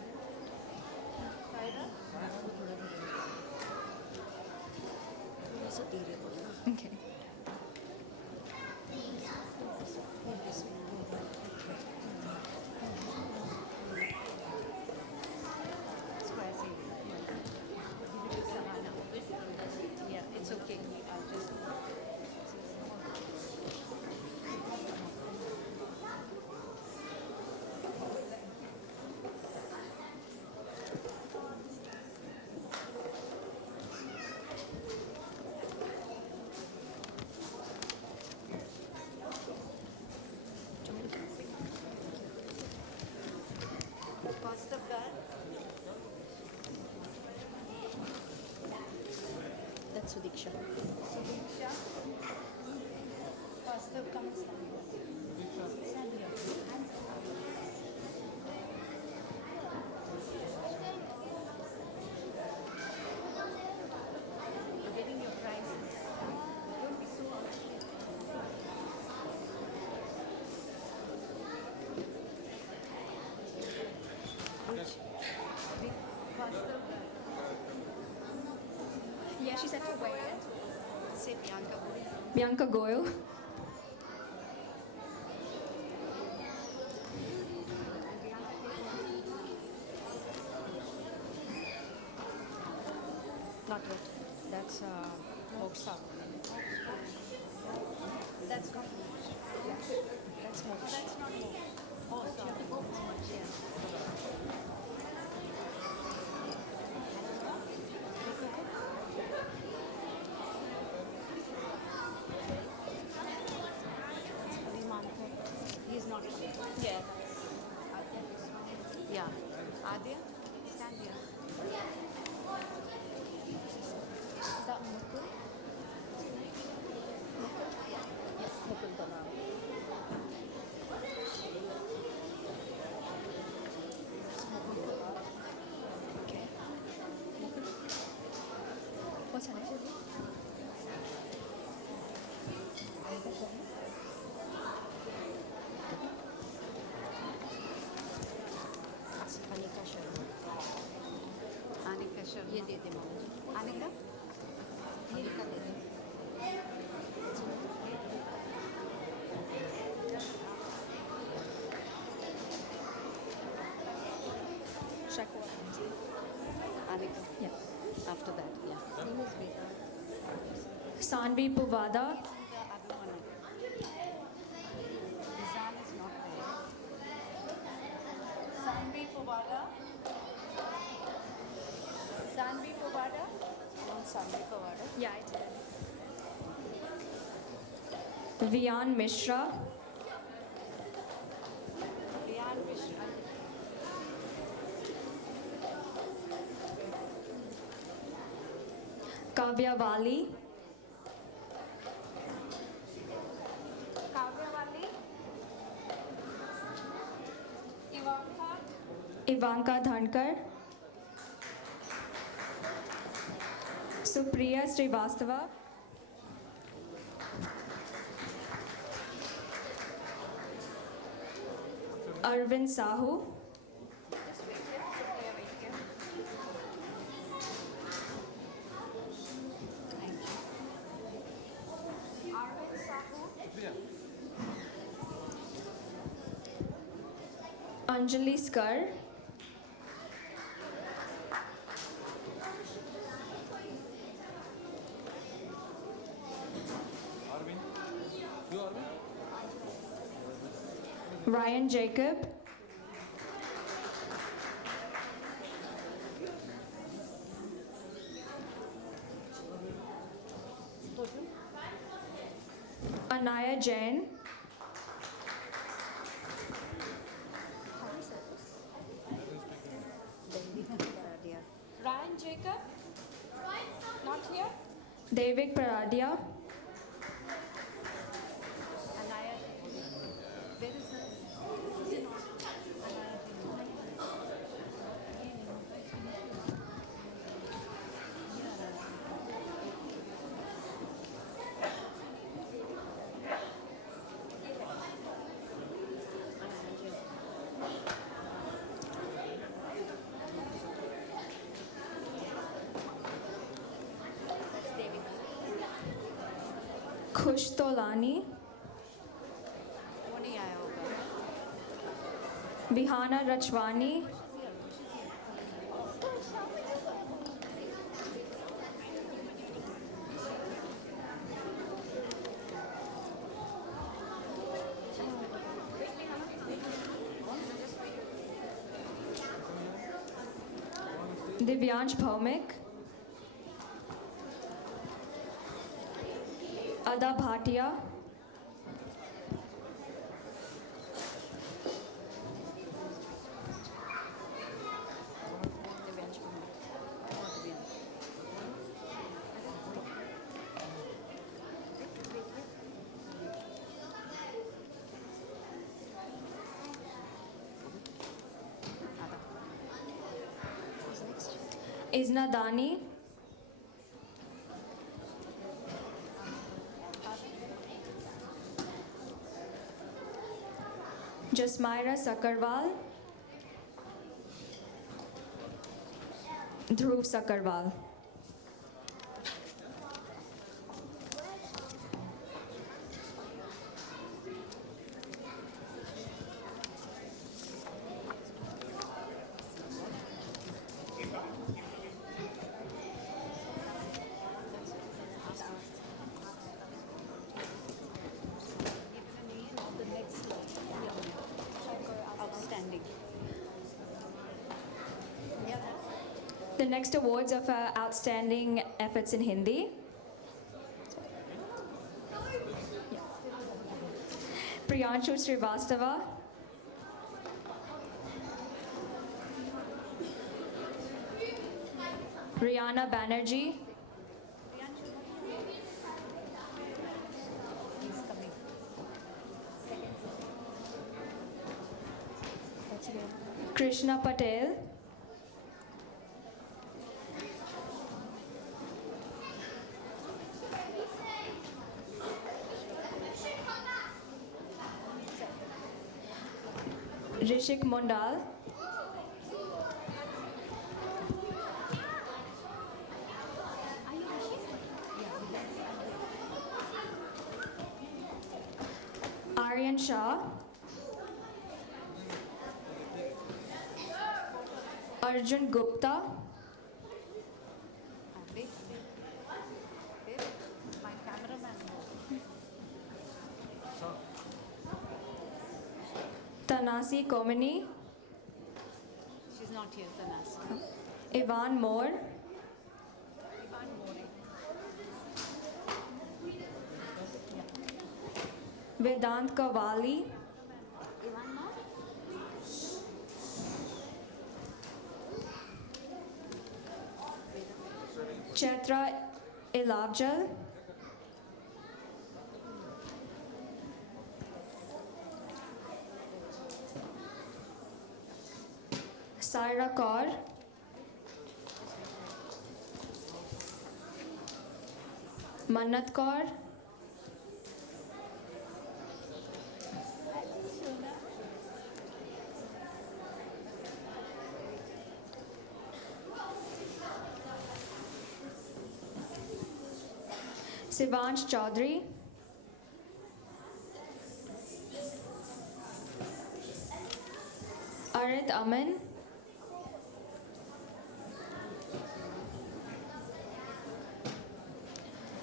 Kyra? थोड़ा सा धीरे बोलना. Okay. Yeah, it's okay. I'll just. Cost of that? That's Sudiksha. Sudiksha? Cost of come and stand here. Stand here. You're getting your prizes. Don't be so Yeah, she said to wear it. Say Bianca. Bianca Goyle. Not yet. That's Moksha. That's not That's Oh, Moksha. that's not more. Oh, sorry. Oh, yeah. He is not coming. Yeah. Yeah. Adya, stand here. Is that Mukul? Yes, Mukul Dalal. Okay. What's her name? Anika Sharma. Anika Sharma. ये दे दे मामा. Anika? Anika they they. Shakwa. Anika. Yeah. After that, yeah. Name is Mehta. Sanvi Puvada. Nizam is not there. Sanvi Povada. Sanvi Povada. Want Sanvi Pavada? Yeah, I did. Vian Mishra. Riyan Mishra. Kavya Wali. Kavyavali. Ivanka. Ivanka Dhankar. Supriya Srivastava. Arvind Sahu. Just wait here. Supriya, wait here. Thank you. Arvind Sahu. Anjali Skar. Ryan Jacob. Anaya Jain. Ryan Jacob? Not here? Devik Paradia. Anaya. Where is this? Is it not? Anaya. खुश तोलानी, वो नहीं आया होगा. विहाना रचवानी, दिव्यांश भौमिक, अदा भाटिया, इजना दानी, जसमायरा सकरवाल, ध्रुव सकरवाल. Outstanding. The next awards are for outstanding efforts in Hindi. Priyanshu Srivastava, Rihanna Banerjee, Krishna Patel, Rishik Mondal, Aryan Shah, Arjun Gupta, My cameraman. Tanasi Komini, She's not here, Tanas. Ivan Moore, Vedant Kawali, Chaitra Ilabjal, Saira Kaur, Mannat Kaur, Sivansh Chaudhary, Arit Aman,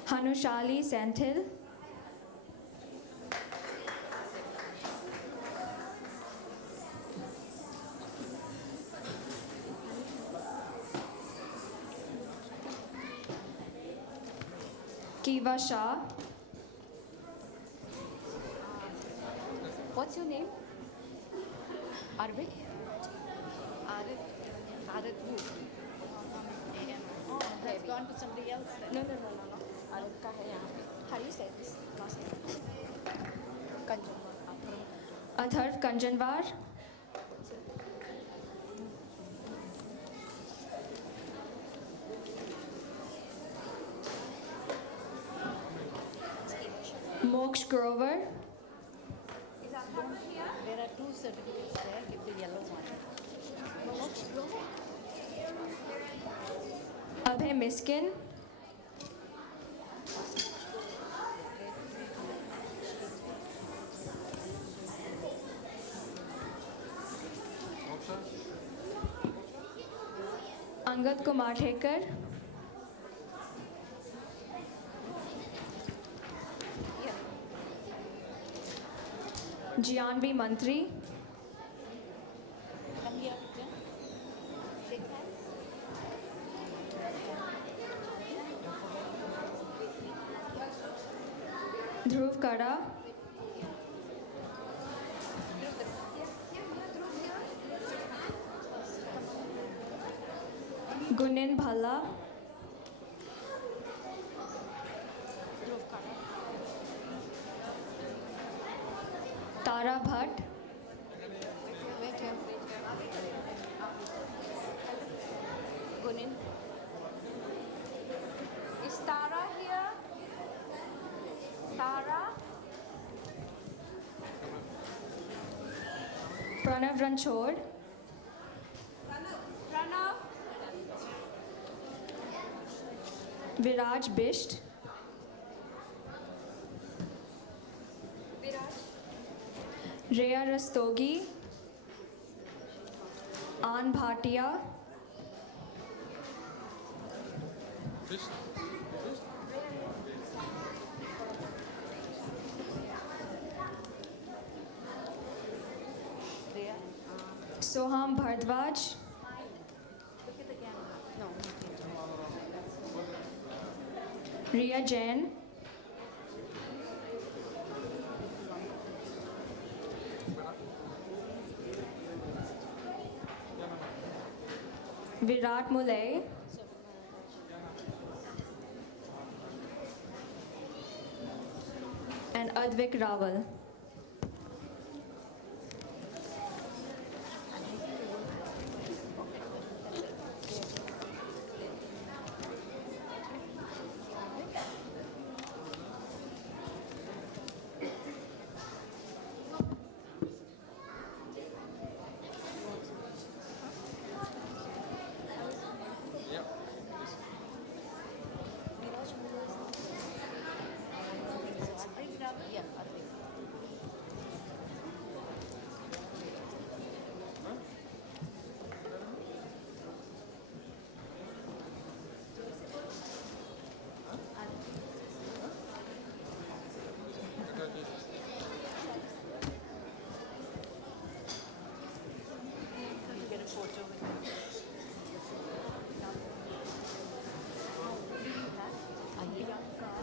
Hanushali Senthil, Kiva Shah, What's your name? Arvik? Arit who? Oh, that's gone to somebody else then. No. Arit ka hai yahan pe. How do you say this last name? Kanjanwar. Atharv Kanjanwar, Moksh Grover, There are two certificates there. Give the yellow one. Abhay Miskin, Angad Kumar ठेकर, जियानवी Mantri, Dhruv Kada, Gunin Bhalla, Tara Bhatt, Gunin. Is Tara here? Tara? Pranav Ranchhod, Pranav? Viraj Bisht, Reya Rastogi, आन भाटिया, सोहम भारद्वाज, रिया जैन, विराट मुले, and Advik Rawal.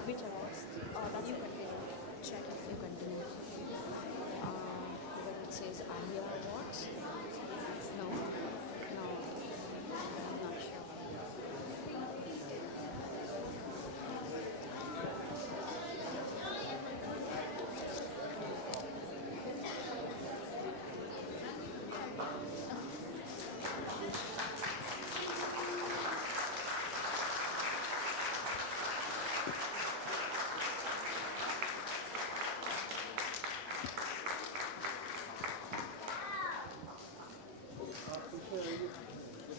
Which awards? That you continue. Check if you continue. Whether it says Alia Awards? No. No. I'm not sure.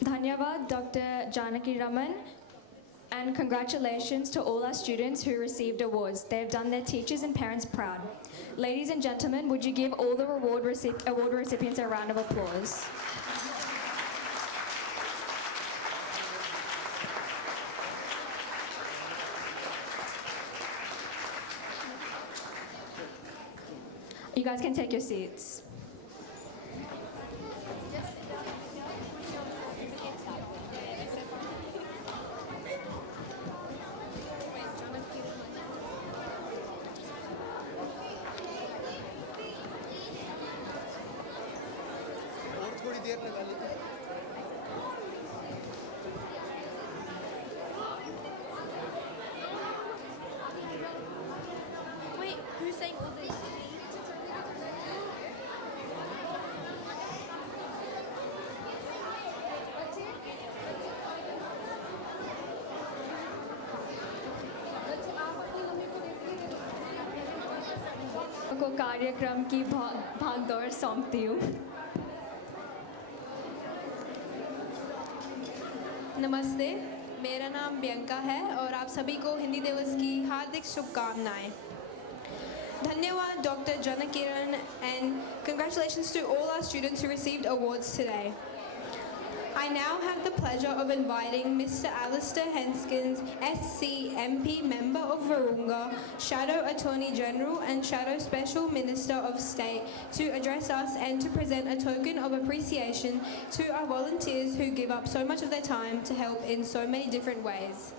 Dhanyavad, Dr. Janaki Raman, and congratulations to all our students who received awards. They have done their teachers and parents proud. Ladies and gentlemen, would you give all the award recipients a round of applause? You guys can take your seats. थोड़ी देर लगा लेते हैं। Wait, who's saying all this? को कार्यक्रम की भागदौड़ सौंपती हूँ। नमस्ते, मेरा नाम प्रियंका है और आप सभी को हिंदी दिवस की हार्दिक शुभकामनाएं। धन्यवाद Dr. Janakiran and congratulations to all our students who received awards today. I now have the pleasure of inviting Mr. Alistair Henskins, SC MP Member of Virunga, Shadow Attorney General and Shadow Special Minister of State to address us and to present a token of appreciation to our volunteers who give up so much of their time to help in so many different ways.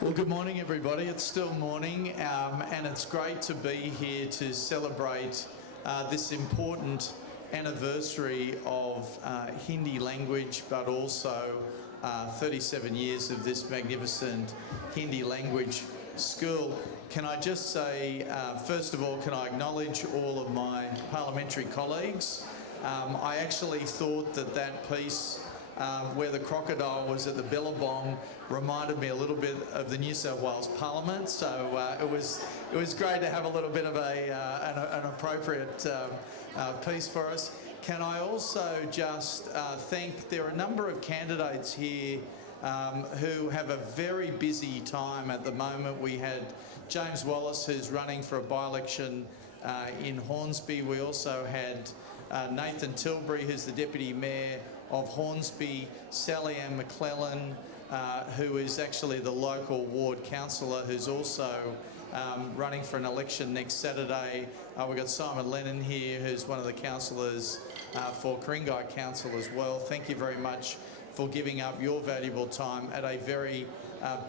Well, good morning, everybody. It's still morning, and it's great to be here to celebrate this important anniversary of Hindi language, but also 37 years of this magnificent Hindi language school. Can I just say, first of all, can I acknowledge all of my parliamentary colleagues? I actually thought that piece where the crocodile was at the Billabong reminded me a little bit of the New South Wales Parliament, so it was great to have a little bit of an appropriate piece for us. Can I also just thank, there are a number of candidates here who have a very busy time at the moment. We had James Wallace, who's running for a by-election in Hornsby. We also had Nathan Tilbury, who's the Deputy Mayor of Hornsby, Sally Ann McClellan, who is actually the local ward councillor, who's also running for an election next Saturday. We've got Simon Lennon here, who's one of the councillors for Ku-ring-gai Council as well. Thank you very much for giving up your valuable time at a very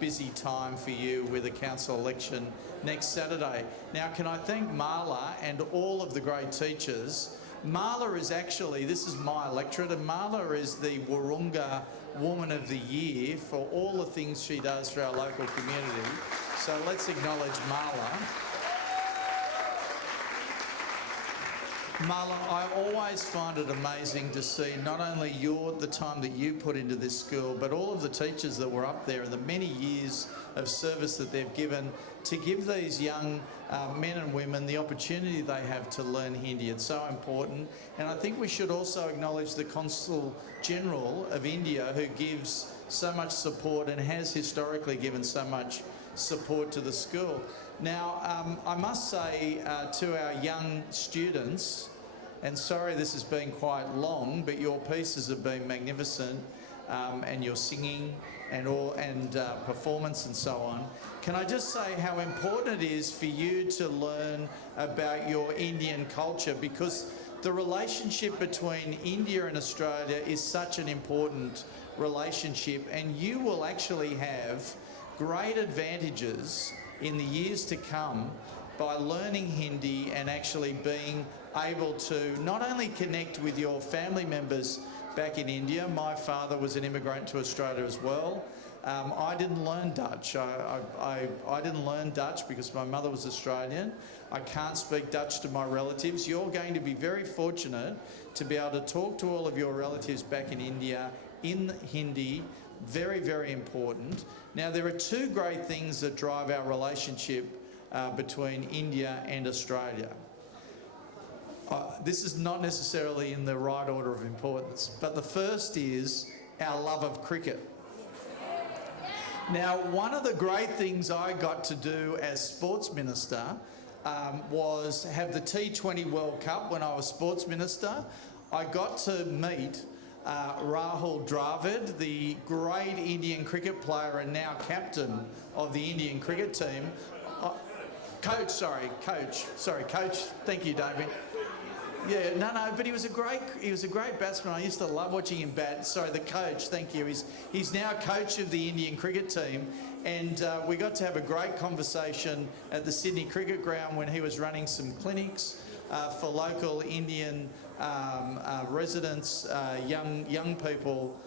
busy time for you with the council election next Saturday. Now, can I thank Marla and all of the great teachers. Marla is actually, this is my electorate, and Marla is the Wurrunga Woman of the Year for all the things she does for our local community. So let's acknowledge Marla. Marla, I always find it amazing to see not only the time that you put into this school, but all of the teachers that were up there and the many years of service that they've given to give these young men and women the opportunity they have to learn Hindi. It's so important. And I think we should also acknowledge the Consul General of India, who gives so much support and has historically given so much support to the school. Now, I must say to our young students, and sorry this has been quite long, but your pieces have been magnificent, and your singing and performance and so on. Can I just say how important it is for you to learn about your Indian culture, because the relationship between India and Australia is such an important relationship, and you will actually have great advantages in the years to come by learning Hindi and actually being able to not only connect with your family members back in India. My father was an immigrant to Australia as well. I didn't learn Dutch. I didn't learn Dutch because my mother was Australian. I can't speak Dutch to my relatives. You're going to be very fortunate to be able to talk to all of your relatives back in India in Hindi. Very, very important. Now, there are two great things that drive our relationship between India and Australia. This is not necessarily in the right order of importance, but the first is our love of cricket. Now, one of the great things I got to do as Sports Minister was have the T20 World Cup when I was Sports Minister. I got to meet Rahul Dravid, the great Indian cricket player and now captain of the Indian cricket team. Coach. Thank you, David. Yeah, no, but he was a great batsman. I used to love watching him bat. Sorry, the coach. Thank you. He's now coach of the Indian cricket team, and we got to have a great conversation at the Sydney Cricket Ground when he was running some clinics for local Indian residents, young people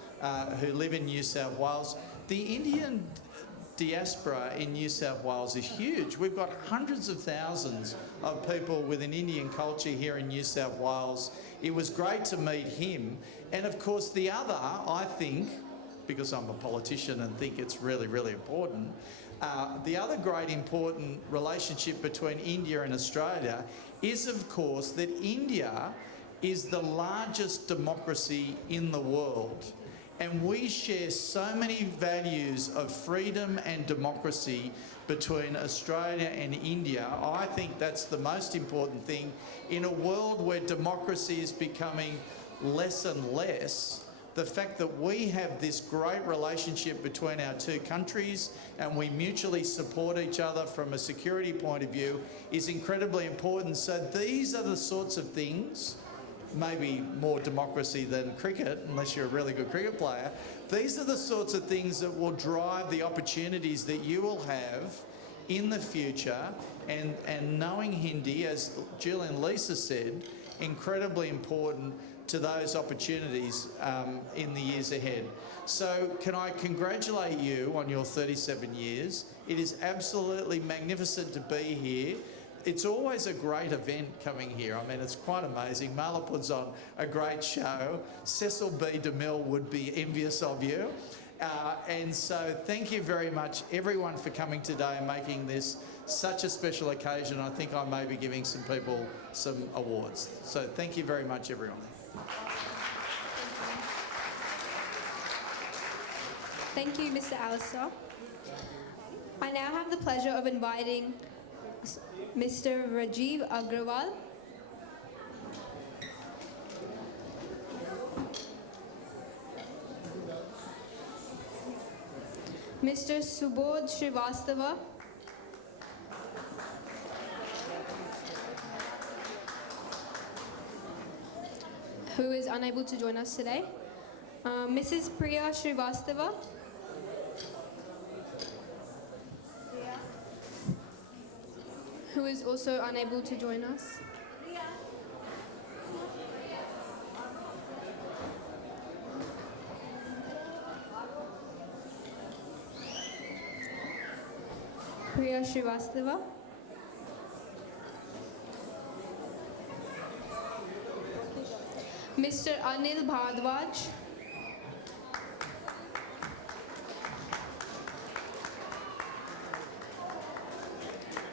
who live in New South Wales. The Indian diaspora in New South Wales is huge. We've got hundreds of thousands of people with an Indian culture here in New South Wales. It was great to meet him. And of course the other, I think, because I'm a politician and think it's really, really important, the other great important relationship between India and Australia is, of course, that India is the largest democracy in the world. And we share so many values of freedom and democracy between Australia and India. I think that's the most important thing in a world where democracy is becoming less and less. The fact that we have this great relationship between our two countries and we mutually support each other from a security point of view is incredibly important. So these are the sorts of things, maybe more democracy than cricket, unless you're a really good cricket player. These are the sorts of things that will drive the opportunities that you will have in the future. And knowing Hindi, as Jill and Lisa said, incredibly important to those opportunities in the years ahead. So can I congratulate you on your 37 years. It is absolutely magnificent to be here. It's always a great event coming here. I mean, it's quite amazing. Marla puts on a great show. Cecil B. DeMille would be envious of you. And so thank you very much, everyone, for coming today and making this such a special occasion. I think I may be giving some people some awards. So thank you very much, everyone. Thank you, Mr. Alistair. I now have the pleasure of inviting Mr. Rajiv Agrawal. Mr. Subodh Srivastava. Who is unable to join us today. Mrs. Priya Srivastava. Who is also unable to join us. Priya Srivastava. Mr. Anil Bhardwaj.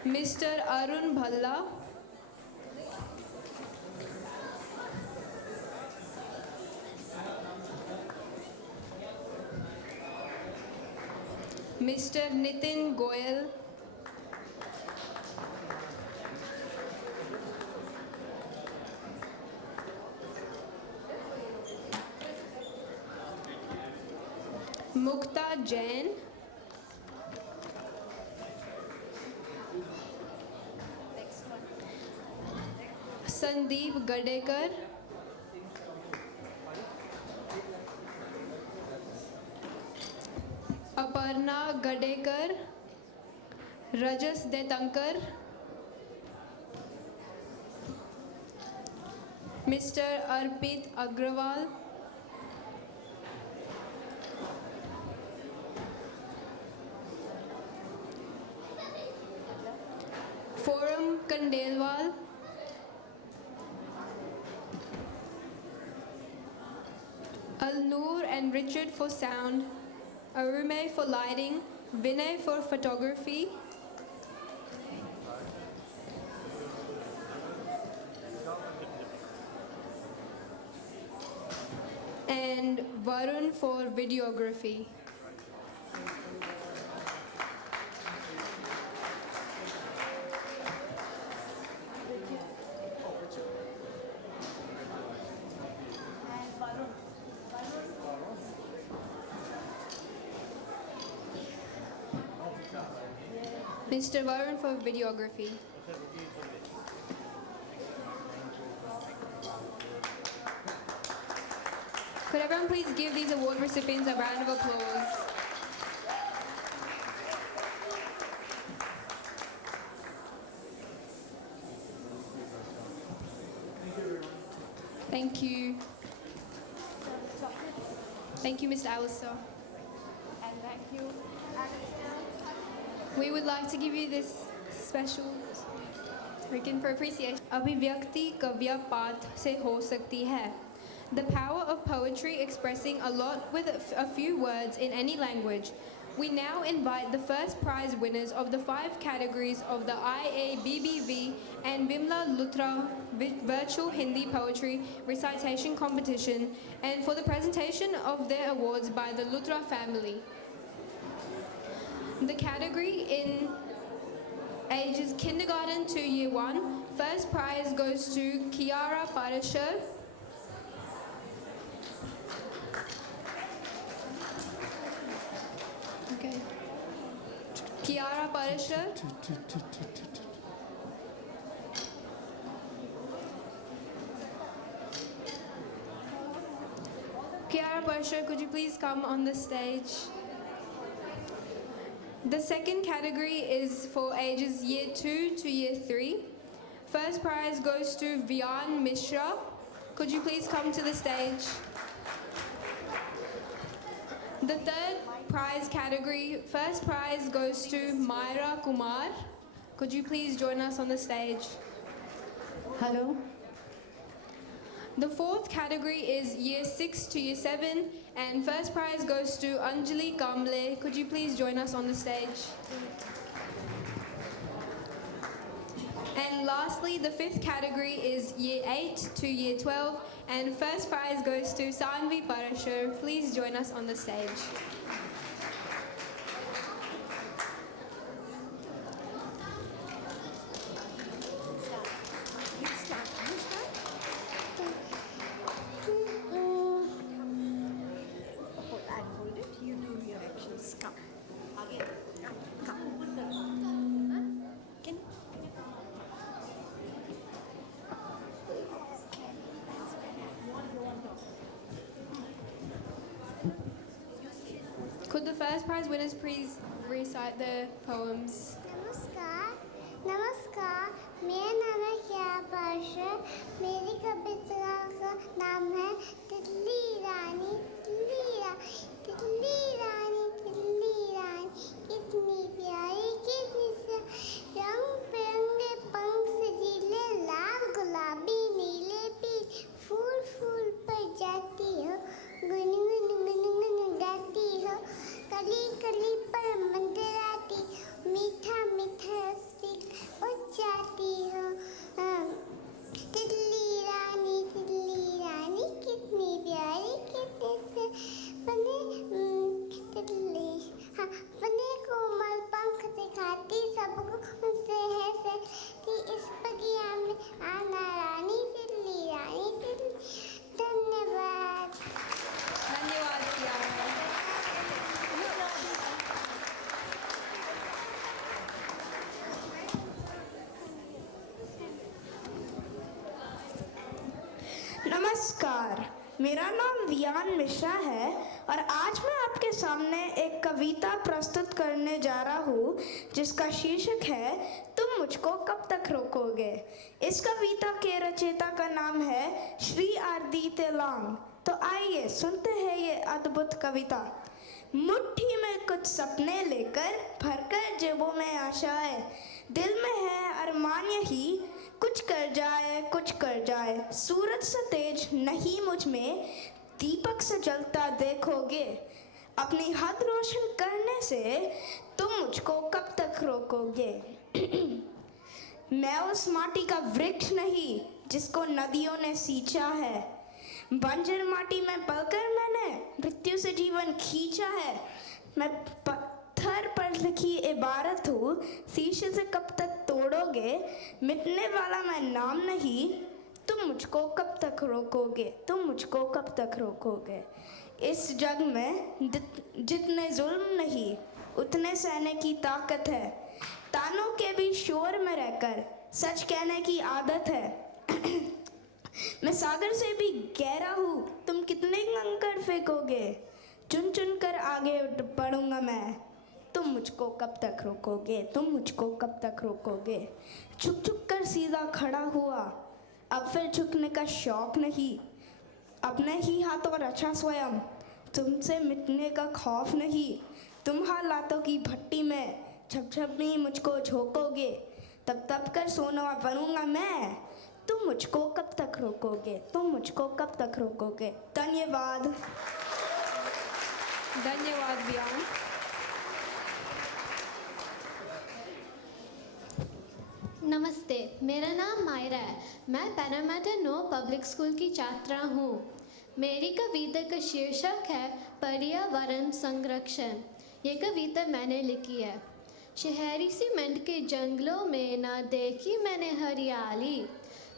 Mr. Arun Bhalla. Mr. Nitin Goyal. Mukta Jain. Sandeep Gadekar. Aparna Gadekar. Rajas Detankar. Mr. Arpit Agrawal. Forum Kandelwal. Al-Noor and Richard for sound, Arume for lighting, Vinay for photography, and Varun for videography. Mr. Varun for videography. Could everyone please give these award recipients a round of applause? Thank you. Thank you, Mr. Alistair. And thank you. We would like to give you this special token for appreciation. अभिव्यक्ति कव्य पाठ से हो सकती है. The power of poetry expressing a lot with a few words in any language. We now invite the first prize winners of the 5 categories of the IABBV and Vimla Luthra Virtual Hindi Poetry Recitation Competition and for the presentation of their awards by the Luthra family. The category in ages kindergarten to year 1, first prize goes to Kiara Parashar. Okay. Kiara Parashar. Kiara Parashar, could you please come on the stage? The second category is for ages year 2 to year 3. First prize goes to Vian Mishra. Could you please come to the stage? The third prize category, first prize goes to Myra Kumar. Could you please join us on the stage? Hello. The fourth category is year 6 to year 7 and first prize goes to Anjali Kamble. Could you please join us on the stage? And lastly, the fifth category is year 8 to year 12 and first prize goes to Sanvi Parashar. Please join us on the stage. Hold it. You do your actions. Come. Again. Come. Can Could the first prize winners please recite their poems? नमस्कार मेरा नाम है किया पाशा मेरी कविता का नाम है तितली रानी तितली रानी तितली रानी तितली रानी कितनी प्यारी कितनी रंग बिरंगे पंख सजीले लाल गुलाबी नीले पीले फूल फूल पर जाती हो गुनगुन गाती हो कली कली पर मंडराती मीठा मीठा जाती हो तितली रानी कितनी प्यारी कितने से बने तितली हाँ बने कोमल पंख दिखाती सबको मुझसे है से कि इस बगिया में आना रानी तितली धन्यवाद धन्यवाद नमस्कार मेरा नाम वियान मिश्रा है और आज मैं आपके सामने एक कविता प्रस्तुत करने जा रहा हूँ जिसका शीर्षक है तुम मुझको कब तक रोकोगे। इस कविता के रचयिता का नाम है श्री आरदी तेलांग। तो आइए सुनते हैं ये अद्भुत कविता। मुट्ठी में कुछ सपने लेकर भरकर जेबों में आशाएं दिल में है अरमान यही कुछ कर जाए सूरज से तेज नहीं मुझ में दीपक से जलता देखोगे अपनी हद रोशन करने से तुम मुझको कब तक रोकोगे। मैं उस माटी का वृक्ष नहीं जिसको नदियों ने सींचा है बंजर माटी में पलकर मैंने मृत्यु से जीवन खींचा है। मैं पत्थर पर लिखी इबारत हूँ शीशे से कब तक तोड़ोगे मिटने वाला मैं नाम नहीं तुम मुझको कब तक रोकोगे। इस जग में जितने जुल्म नहीं उतने सहने की ताकत है तानों के भी शोर में रहकर सच कहने की आदत है। मैं सागर से भी गहरा हूँ तुम कितने कंकड़ फेंकोगे चुन चुन कर आगे बढ़ूंगा मैं तुम मुझको कब तक रोकोगे। झुक झुक कर सीधा खड़ा हुआ अब फिर झुकने का शौक नहीं अपने ही हाथों रचा स्वयं तुमसे मिटने का खौफ नहीं तुम हालातों की भट्टी में जब जब भी मुझको झोंकोगे तब तब कर सोना बनूंगा मैं तुम मुझको कब तक रोकोगे। धन्यवाद धन्यवाद व्यान। नमस्ते, मेरा नाम मायरा है। मैं पैरामीटर 9 पब्लिक स्कूल की छात्रा हूँ। मेरी कविता का शीर्षक है पर्यावरण संरक्षण। ये कविता मैंने लिखी है। शहरी सीमेंट के जंगलों में ना देखी मैंने हरियाली,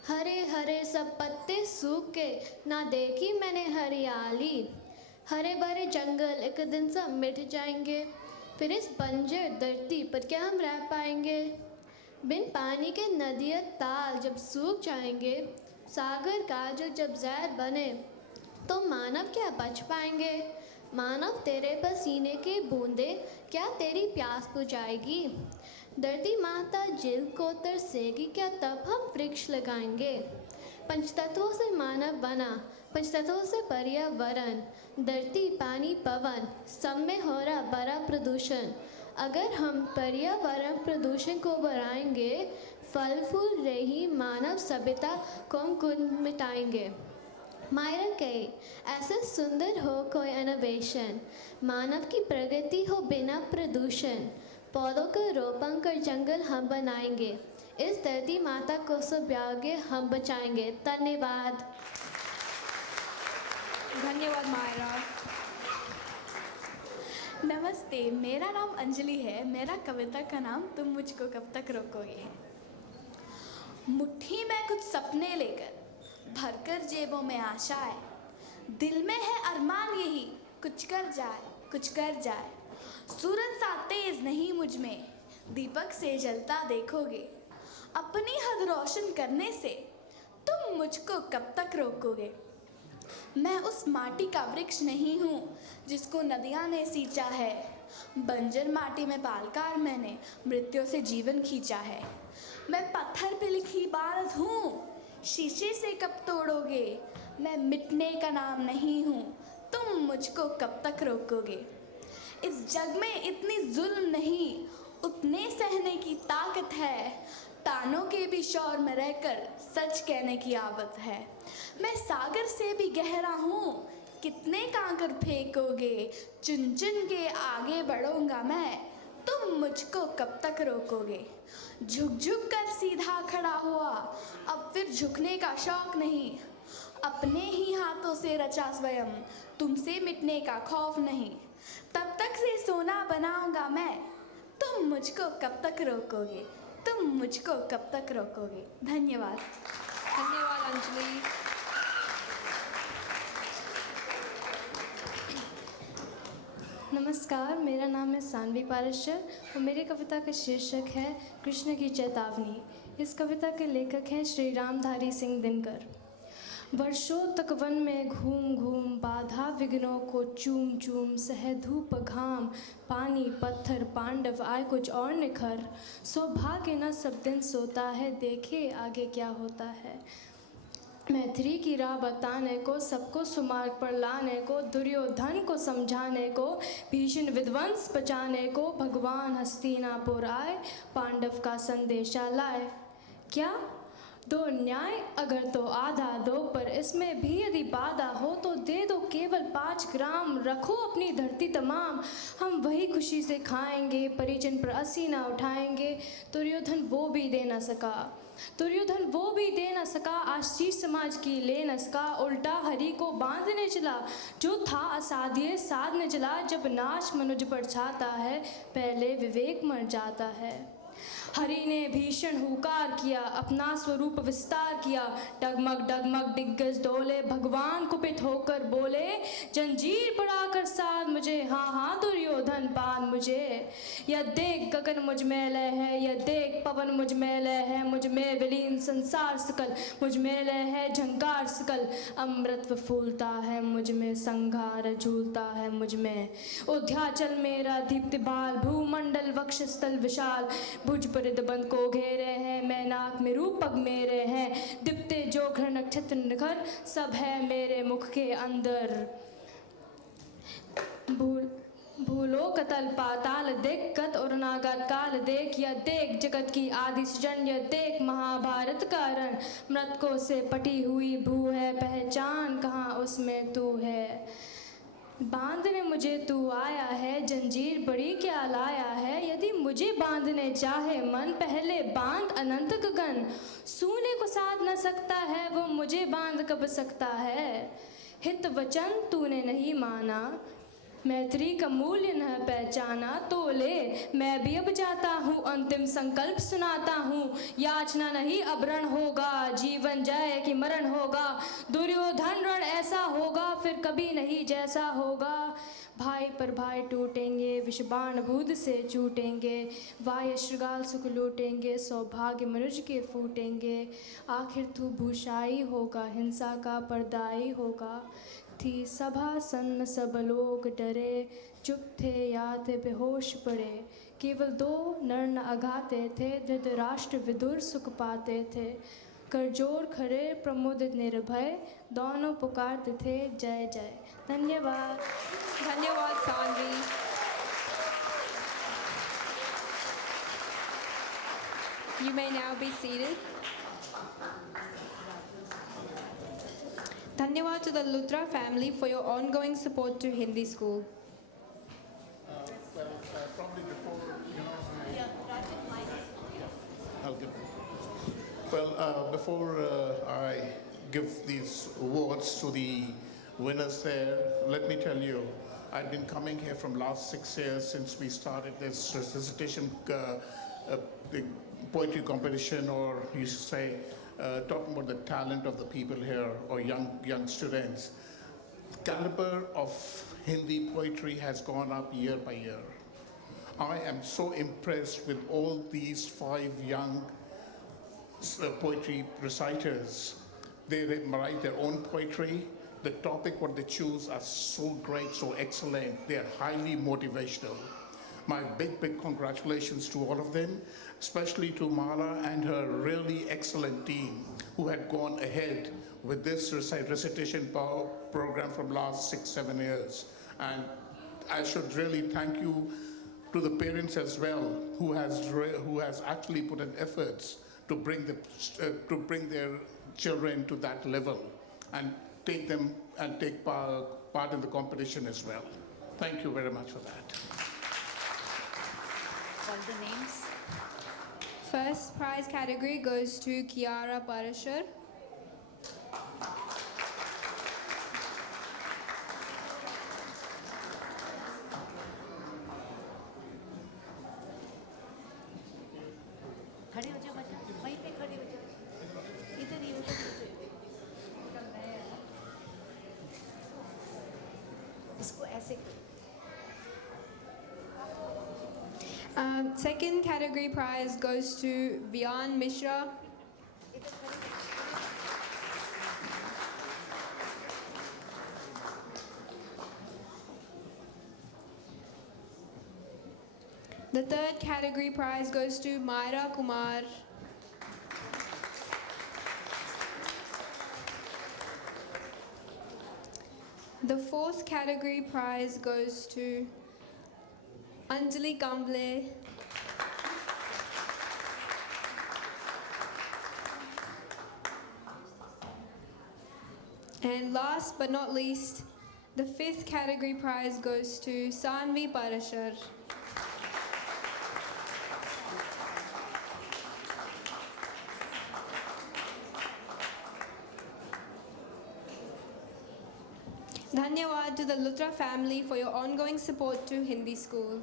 हरे हरे सब पत्ते सूख के ना देखी मैंने हरियाली। हरे भरे जंगल एक दिन सब मिट जाएंगे, फिर इस बंजर धरती पर क्या हम रह पाएंगे। बिन पानी के नदियाँ ताल जब सूख जाएंगे, सागर काजल जब जहर बने, तो मानव क्या बच पाएंगे। मानव तेरे पसीने की बूंदें क्या तेरी प्यास बुझाएगी। धरती माता जिल को तरसेगी क्या तब हम वृक्ष लगाएंगे। पंचतत्वों से मानव बना, पंचतत्वों से पर्यावरण, धरती पानी पवन, सब में हो रहा बड़ा प्रदूषण। अगर हम पर्यावरण प्रदूषण को बढ़ाएंगे, फल फूल रही मानव सभ्यता को हम मिटाएंगे। मायरा कहे, ऐसा सुंदर हो कोई इनोवेशन, मानव की प्रगति हो बिना प्रदूषण। पौधों का रोपण कर जंगल हम बनाएंगे, इस धरती माता को सब आगे हम बचाएंगे। धन्यवाद। धन्यवाद मायरा। नमस्ते, मेरा नाम अंजलि है। मेरा कविता का नाम तुम मुझको कब तक रोकोगे है। मुट्ठी में कुछ सपने लेकर भरकर जेबों में आशाएं, दिल में है अरमान यही कुछ कर जाए, कुछ कर जाए। सूरज सा तेज नहीं मुझ में, दीपक से जलता देखोगे। अपनी हद रोशन करने से तुम मुझको कब तक रोकोगे। मैं उस माटी का वृक्ष नहीं हूँ जिसको नदियाँ ने सींचा है। बंजर माटी में पालकर मैंने मृत्यु से जीवन खींचा है। मैं पत्थर पे लिखी बात हूँ, शीशे से कब तोड़ोगे। मैं मिटने का नाम नहीं हूँ, तुम मुझको कब तक रोकोगे। इस जग में इतनी जुल्म नहीं, उतने सहने की ताकत है। तानों के भी शौर में रहकर सच कहने की आदत है। मैं सागर से भी गहरा हूँ, कितने कांकर फेंकोगे। चुन चुन के आगे बढ़ूंगा मैं, तुम मुझको कब तक रोकोगे। झुक झुक कर सीधा खड़ा हुआ, अब फिर झुकने का शौक नहीं। अपने ही हाथों से रचा स्वयं, तुमसे मिटने का खौफ नहीं। तब तक से सोना बनाऊंगा मैं, तुम मुझको कब तक रोकोगे। तुम मुझको कब तक रोकोगे। धन्यवाद। धन्यवाद अंजलि। नमस्कार, मेरा नाम है सानवी पारशर और मेरी कविता का शीर्षक है कृष्ण की चेतावनी। इस कविता के लेखक हैं श्री रामधारी सिंह दिनकर। वर्षों तक वन में घूम घूम बाधा विघ्नों को चूम चूम, सह धूप घाम पानी पत्थर पांडव आए कुछ और निखर। सौभाग्य न सब दिन सोता है, देखे आगे क्या होता है। मैत्री की राह बताने को, सबको सुमार्ग पर लाने को, दुर्योधन को समझाने को, भीषण विध्वंस बचाने को, भगवान हस्तिनापुर आए, पांडव का संदेशा लाए। क्या दो न्याय अगर तो आधा दो, पर इसमें भी यदि बाधा हो तो दे दो केवल 5 ग्राम। रखो अपनी धरती तमाम, हम वही खुशी से खाएंगे, परिजन पर असी ना उठाएंगे। दुर्योधन वो भी दे ना सका, दुर्योधन वो भी दे न सका, आशीष समाज की ले न सका। उल्टा हरि को बांधने चला, जो था असाध्य साधने चला। जब नाश मनुज पर छाता है, पहले विवेक मर जाता है। हरि ने भीषण हुकार किया, अपना स्वरूप विस्तार किया। डगमग डगमग दिग्गज डोले, भगवान कुपित होकर बोले, जंजीर बढ़ाकर साध मुझे, हाँ हाँ दुर्योधन बांध मुझे। यह देख गगन मुझ में लय है, यह देख पवन मुझ में लय है। मुझ में विलीन संसार सकल, मुझ में लय है झंकार सकल। अमृत फूलता है मुझ में, संघार झूलता है मुझ में। उध्याचल मेरा दीप्ति बाल, भूमंडल वक्षस्थल विशाल। भुज परिद बंद को घेरे हैं, मैं नाक में रूपक मेरे हैं। दिप्ते जो घर नक्षत्र निखर, सब है मेरे मुख के अंदर। भूलो कतल पाताल देख, कत और नागत काल देख। यह देख जगत की आदि सृजन, यह देख महाभारत का रण। मृतकों से पटी हुई भू है, पहचान कहाँ उसमें तू है। बांधने मुझे तू आया है, जंजीर बड़ी क्या लाया है। यदि मुझे बांधने चाहे मन, पहले बांध अनंत गगन। सूने को साध न सकता है वो, मुझे बांध कब सकता है। हित वचन तूने नहीं माना, मैत्री का मूल्य न पहचाना। तो ले मैं भी अब जाता हूँ, अंतिम संकल्प सुनाता हूँ। याचना नहीं अब रण होगा, जीवन जय कि मरण होगा। दुर्योधन रण ऐसा होगा, फिर कभी नहीं जैसा होगा। भाई पर भाई टूटेंगे, विषबाण बूंद से चूटेंगे। वाय श्रृगाल सुख लूटेंगे, सौभाग्य मनुज के फूटेंगे। आखिर तू भूषाई होगा, हिंसा का पर्दाई होगा। थी सभा सन्न सब लोग डरे, चुप थे या थे बेहोश पड़े। केवल दो नर न अघाते थे, धृतराष्ट्र विदुर सुख पाते थे। करजोर खड़े प्रमोदित निर्भय, दोनों पुकारते थे जय जय। धन्यवाद। धन्यवाद Saanvi. You may now be seated. Dhanyawad to the Luthra family for your ongoing support to Hindi school. Probably before, I'll give. Well, before I give these awards to the winners there, let me tell you, I've been coming here from last 6 years since we started this recitation poetry competition, or you should say, talking about the talent of the people here, or young students. The caliber of Hindi poetry has gone up year by year. I am so impressed with all these 5 young poetry reciters. They write their own poetry. The topic what they choose are so great, so excellent. They are highly motivational. My big congratulations to all of them, especially to Mala and her really excellent team who had gone ahead with this recitation program from last 6-7 years. And I should really thank you to the parents as well, who has actually put in efforts to bring their children to that level and take them and take part in the competition as well. Thank you very much for that. Call the names. First prize category goes to Kiara Parashar. खड़े हो जाओ बच्चा, वहीं पे खड़े हो जाओ, इधर ही हो जाओ। इसको ऐसे Second category prize goes to Vian Mishra. The third category prize goes to Myra Kumar. The fourth category prize goes to Anjali Kamble. And last but not least, the fifth category prize goes to Sanvi Parashar. Dhanyawad to the Luthra family for your ongoing support to Hindi school.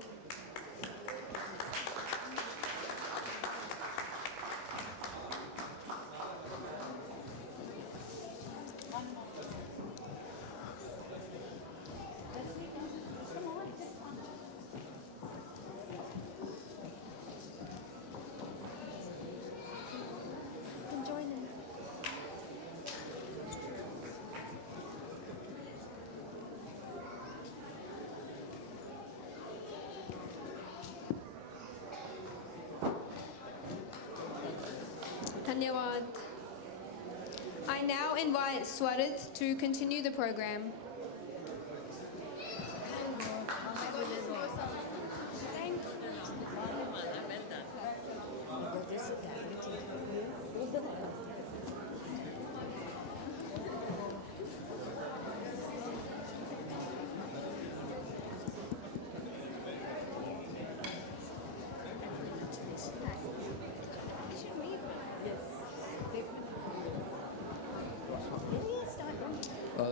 Dhanyawad. I now invite Swarith to continue the program.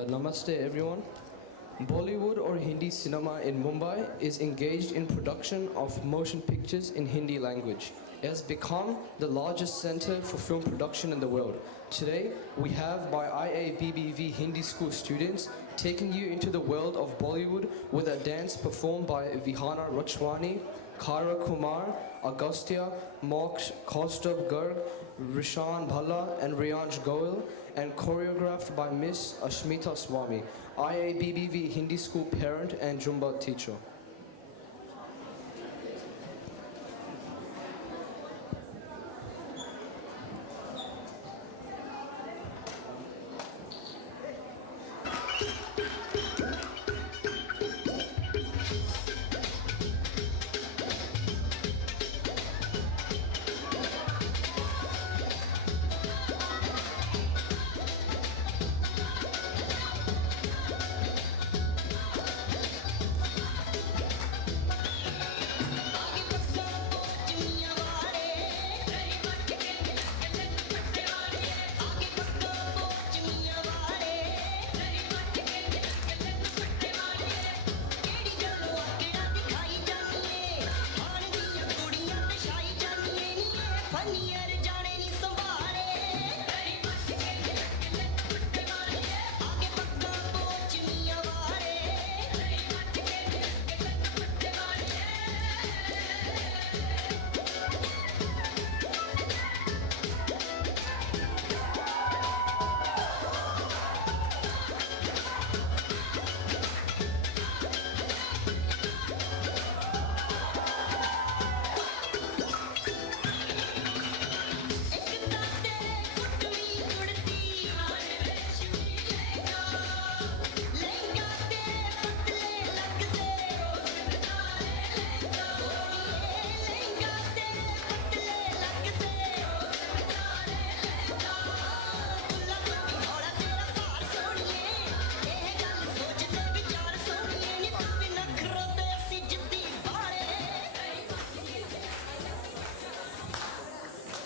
Namaste everyone. Bollywood or Hindi cinema in Mumbai is engaged in production of motion pictures in Hindi language. It has become the largest center for film production in the world. Today, we have by IABBV Hindi school students taking you into the world of Bollywood with a dance performed by Vihana Rachwani, Kara Kumar, Agastya, Moksh, Kaustubh Garg, Rishan Bhalla and Riyansh Goel, and choreographed by Miss Ashmita Swami, IABBV Hindi school parent and Jumba teacher.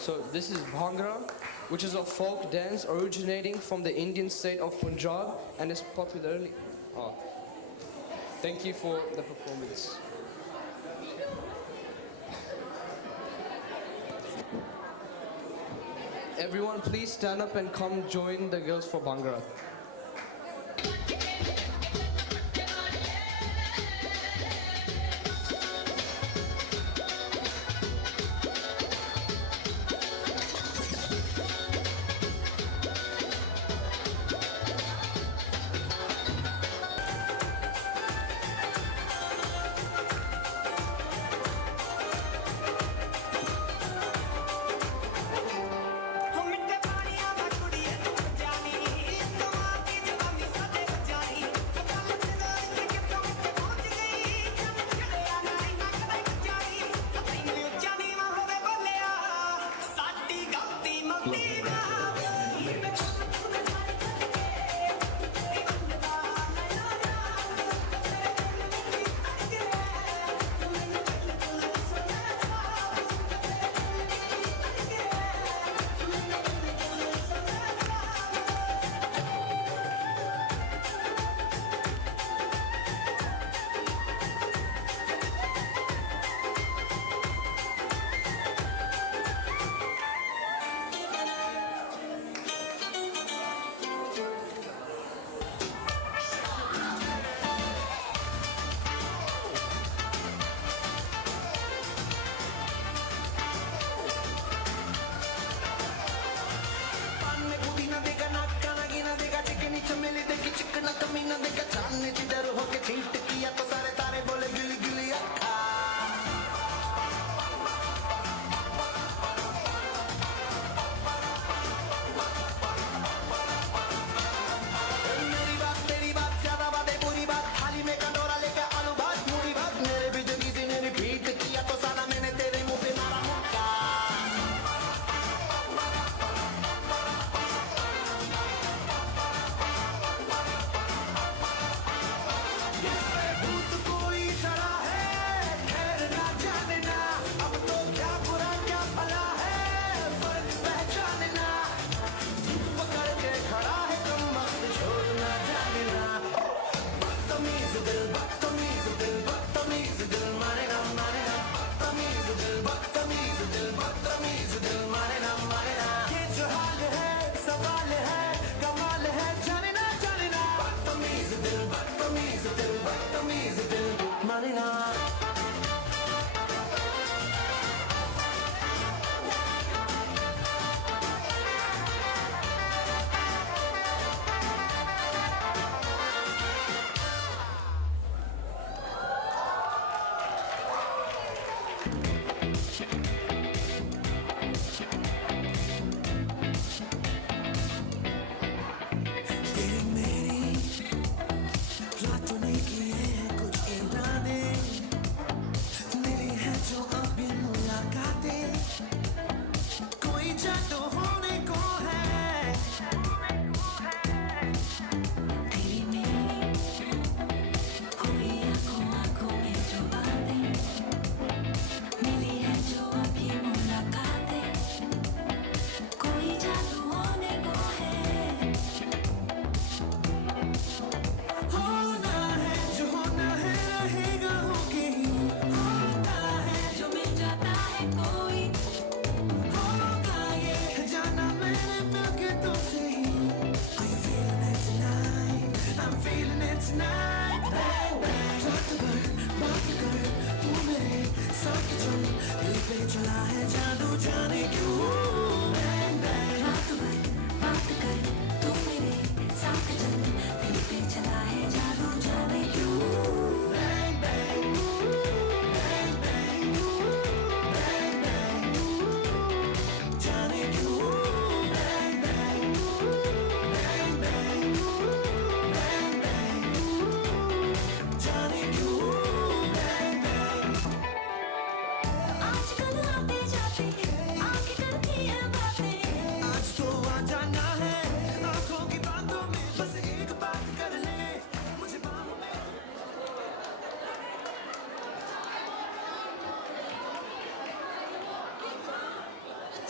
So this is Bhangra, which is a folk dance originating from the Indian state of Punjab and is popularly... Thank you for the performance. Everyone please stand up and come join the girls for Bhangra. हम मिठे पानिया दा कुड़िए तू जानी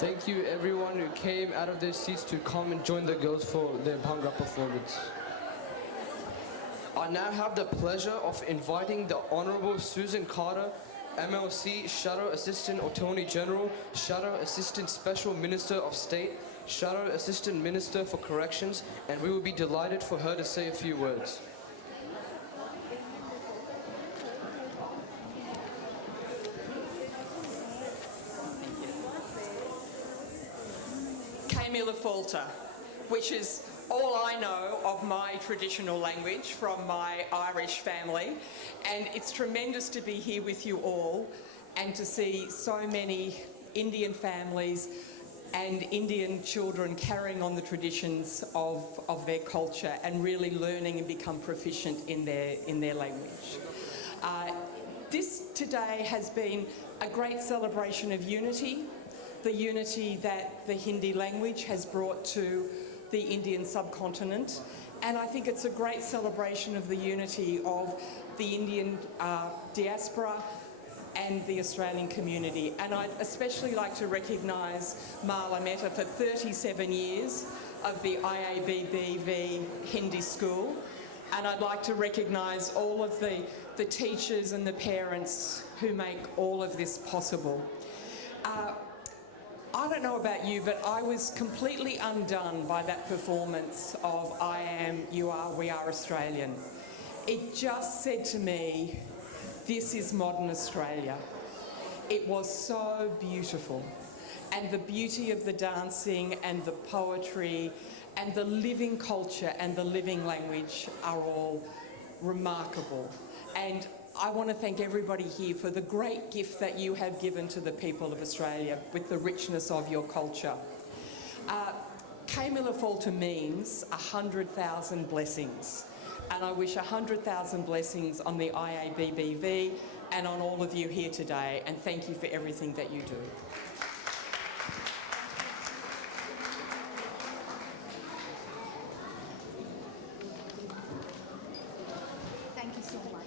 Thank you everyone who came out of their seats to come and join the girls for their Bhangra performance. I now have the pleasure of inviting the Honourable Susan Carter, MLC, Shadow Assistant Attorney General, Shadow Assistant Special Minister of State, Shadow Assistant Minister for Corrections, and we will be delighted for her to say a few words. Camilla Falter, which is all I know of my traditional language from my Irish family, and it's tremendous to be here with you all and to see so many Indian families and Indian children carrying on the traditions of their culture and really learning and become proficient in their language. This today has been a great celebration of unity, the unity that the Hindi language has brought to the Indian subcontinent, and I think it's a great celebration of the unity of the Indian diaspora and the Australian community. And I'd especially like to recognise Marla Mehta for 37 years of the IABBV Hindi School, and I'd like to recognise all of the teachers and the parents who make all of this possible. I don't know about you, but I was completely undone by that performance of I Am, You Are, We Are Australian. It just said to me, this is modern Australia. It was so beautiful. And the beauty of the dancing and the poetry and the living culture and the living language are all remarkable. And I want to thank everybody here for the great gift that you have given to the people of Australia with the richness of your culture. Camilla Falter means 100,000 blessings. And I wish 100,000 blessings on the IABBV and on all of you here today. And thank you for everything that you do. Thank you so much.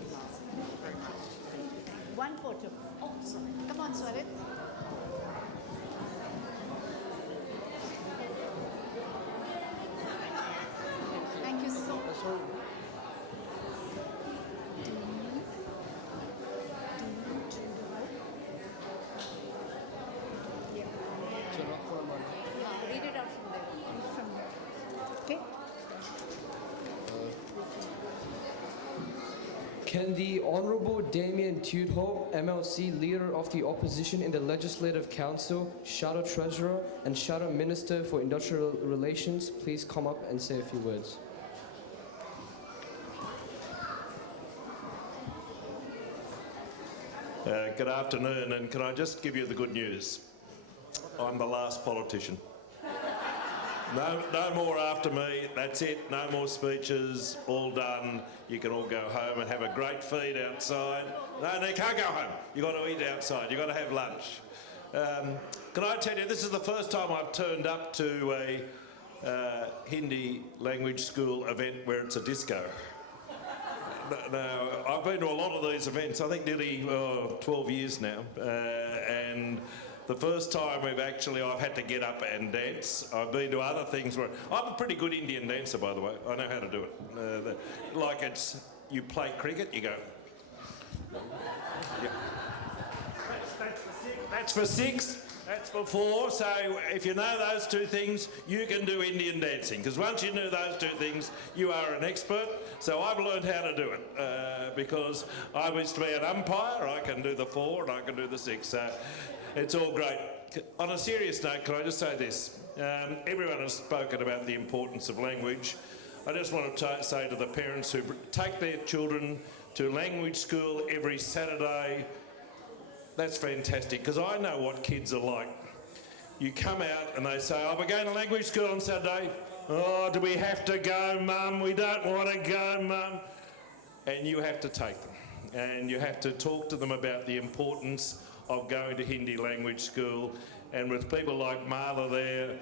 One photo. Oh, sorry. Come on, Swarit. Thank you so much. Read it out from there. From there. Okay? Can the Honourable Damien Tudhope, MLC, Leader of the Opposition in the Legislative Council, Shadow Treasurer and Shadow Minister for Industrial Relations, please come up and say a few words? Good afternoon, and can I just give you the good news? I'm the last politician. No more after me, that's it, no more speeches, all done. You can all go home and have a great feed outside. No, you can't go home. You've got to eat outside, you've got to have lunch. Can I tell you, this is the first time I've turned up to a Hindi language school event where it's a disco. Now, I've been to a lot of these events, I think nearly 12 years now, and the first time I've had to get up and dance. I've been to other things where I'm a pretty good Indian dancer, by the way. I know how to do it. Like you play cricket, you go. Yeah. That's for six. That's for four. So if you know those two things, you can do Indian dancing. Because once you know those two things, you are an expert. So I've learned how to do it because I used to be an umpire. I can do the four and I can do the six. So it's all great. On a serious note, can I just say this? Everyone has spoken about the importance of language. I just want to say to the parents who take their children to language school every Saturday, that's fantastic, because I know what kids are like. You come out and they say, oh, we're going to language school on Saturday. Oh, do we have to go, Mum? We don't want to go, Mum. And you have to take them. And you have to talk to them about the importance of going to Hindi language school. And with people like Marla there,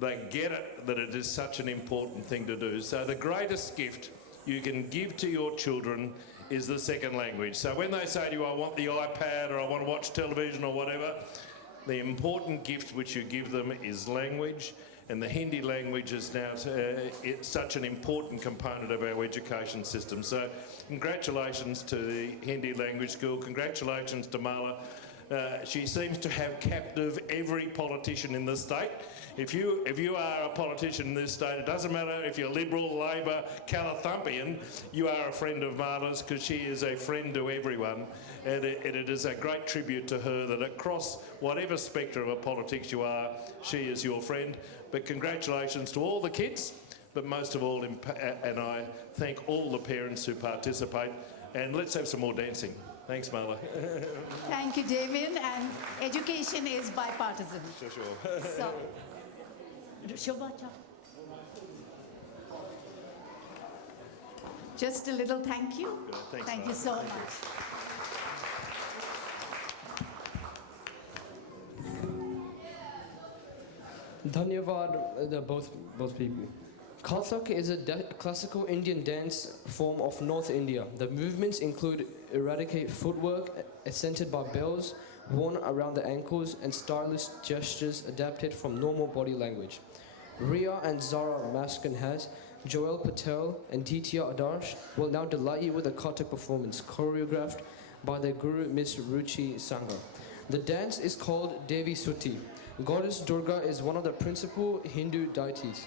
they get it, that it is such an important thing to do. So the greatest gift you can give to your children is the second language. So when they say to you, I want the iPad or I want to watch television or whatever, The important gift which you give them is language, and the Hindi language is now it's such an important component of our education system. So congratulations to the Hindi language school, congratulations to Mala. She seems to have captive every politician in the state. If you are a politician in this state, it doesn't matter if you're Liberal, Labor, Calathumpian, you are a friend of Mala's because she is a friend to everyone. And it is a great tribute to her that across whatever spectrum of politics you are, she is your friend. But congratulations to all the kids, but most of all, and I thank all the parents who participate. And let's have some more dancing. Thanks, Marla. Thank you, Damien. And education is bipartisan. Sure. So, Shobha, just a little thank you. Thanks, Thank you Marla. so Thank you. much. Dhanyavad, both people. Kathak is a classical Indian dance form of North India. The movements include erratic footwork accented by bells worn around the ankles and stylish gestures adapted from normal body language. Ria and Zara Maskenhat, Joel Patel and Ditya Adarsh will now delight you with a Kathak performance choreographed by their guru Miss Ruchi Sangha. The dance is called Devi Suti. Goddess Durga is one of the principal Hindu deities,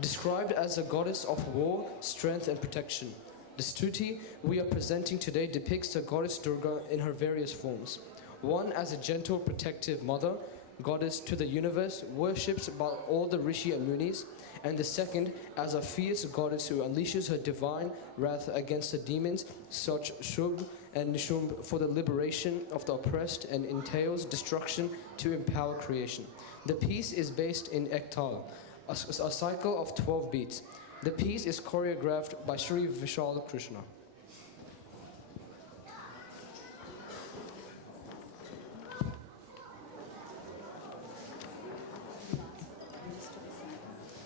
described as a goddess of war, strength and protection. The stuti we are presenting today depicts the goddess Durga in her various forms. One as a gentle protective mother, goddess to the universe, worshipped by all the Rishi and Munis, and the second as a fierce goddess who unleashes her divine wrath against the demons such Shubh and Nishumb for the liberation of the oppressed and entails destruction to empower creation. The piece is based in Ektal, a cycle of 12 beats. The piece is choreographed by Sri Vishal Krishna.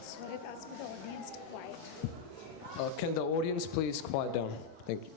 Swarit, ask for the audience to quiet. Can the audience please quiet down? Thank you.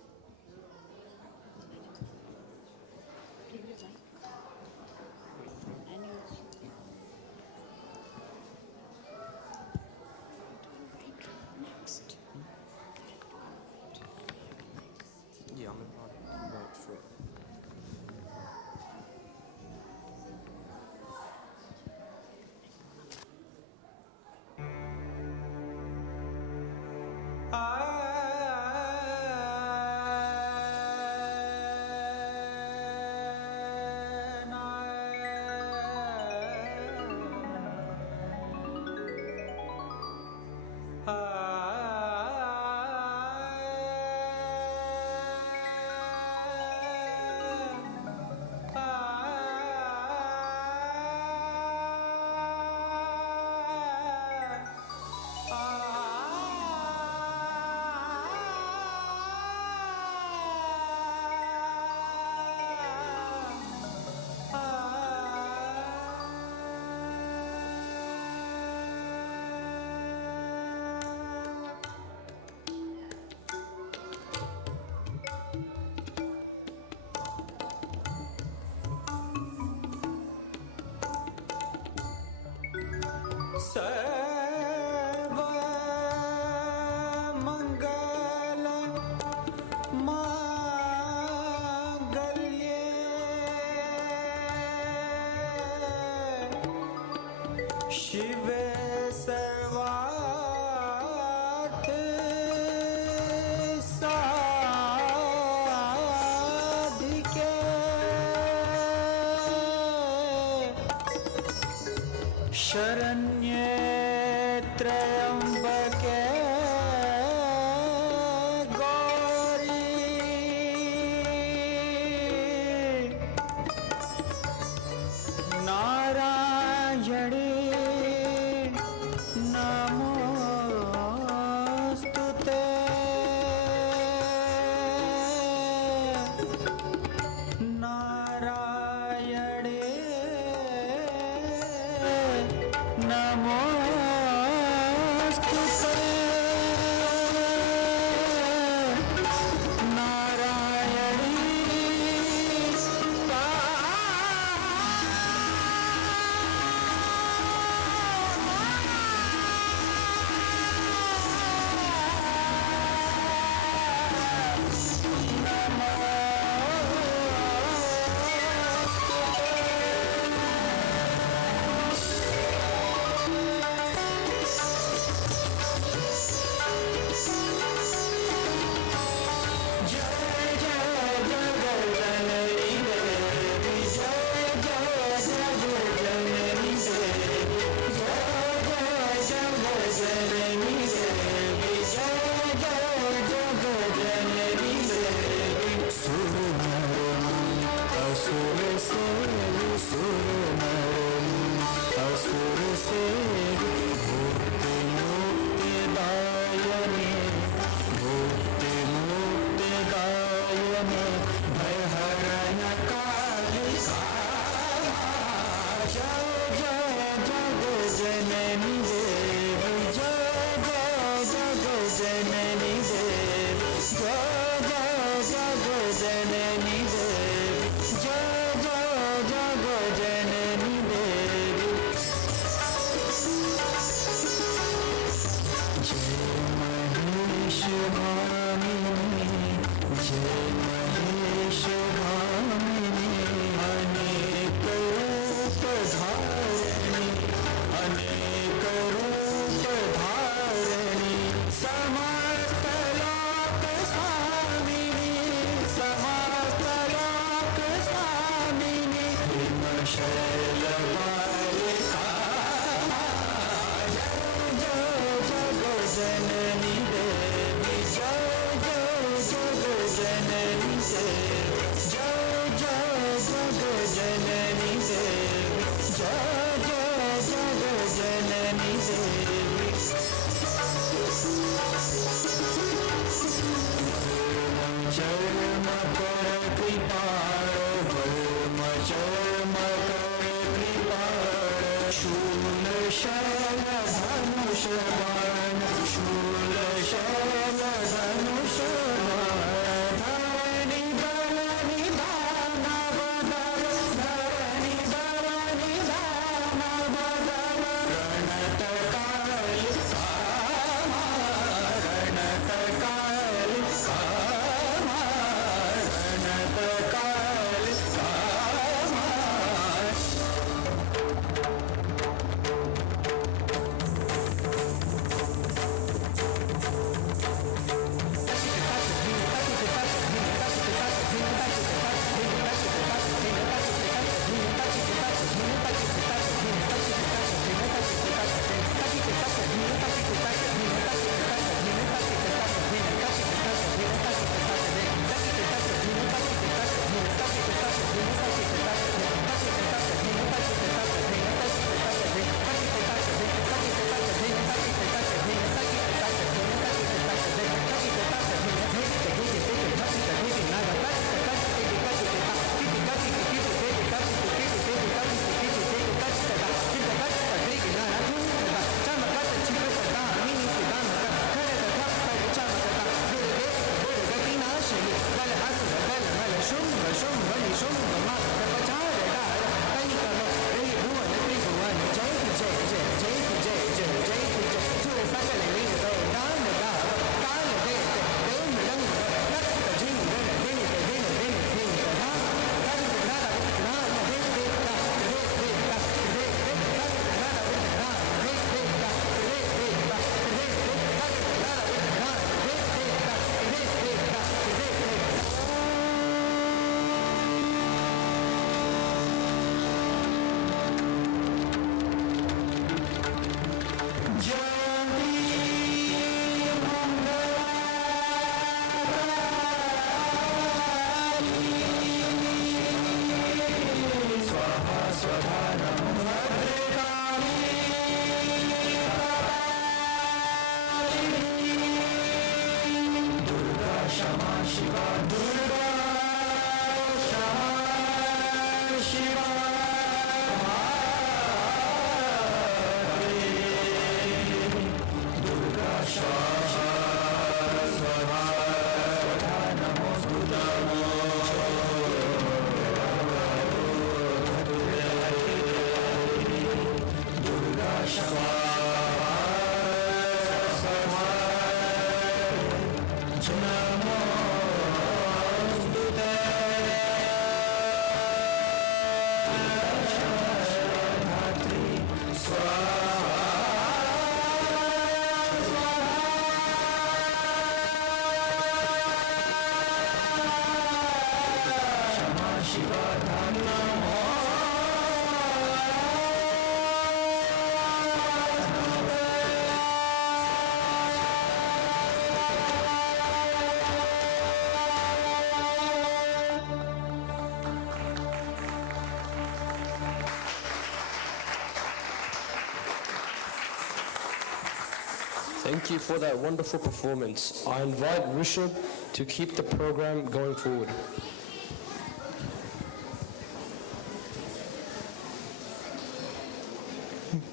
Thank you for that wonderful performance. I invite Rishabh to keep the program going forward.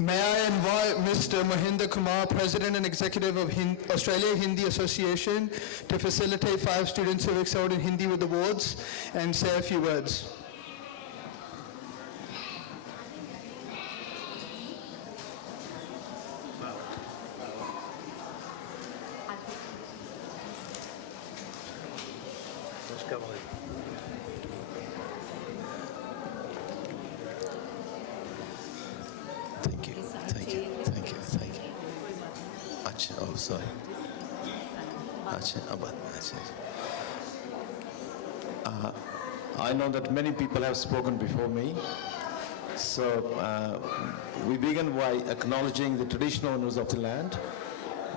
May I invite Mr. Mahinda Kumar, President and Executive of Australia Hindi Association, to facilitate 5 students who have excelled in Hindi with awards and say a few words. Thank you. Acha, oh sorry. Acha, I know that many people have spoken before me. So we begin by acknowledging the traditional owners of the land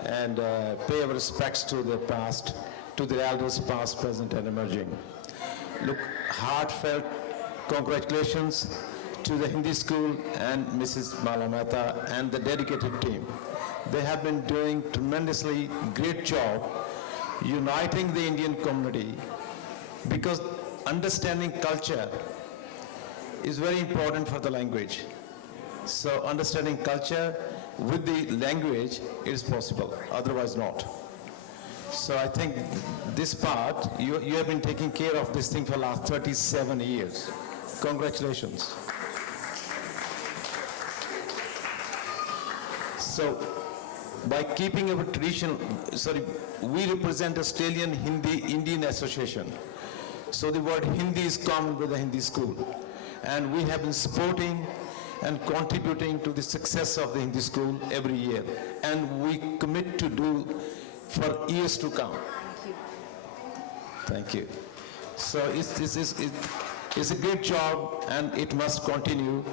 and pay our respects to the past, to the elders past, present and emerging. Look, heartfelt congratulations to the Hindi school and Mrs. Mehta and the dedicated team. They have been doing tremendously great job uniting the Indian community, because understanding culture is very important for the language. So understanding culture with the language is possible, otherwise not. So I think this part, you have been taking care of this thing for the last 37 years. Congratulations. So by keeping our tradition, we represent Australian Hindi Indian Association. So the word Hindi is common with the Hindi school. And we have been supporting and contributing to the success of the Hindi school every year. And we commit to do for years to come. Thank you. So it's a great job, and it must continue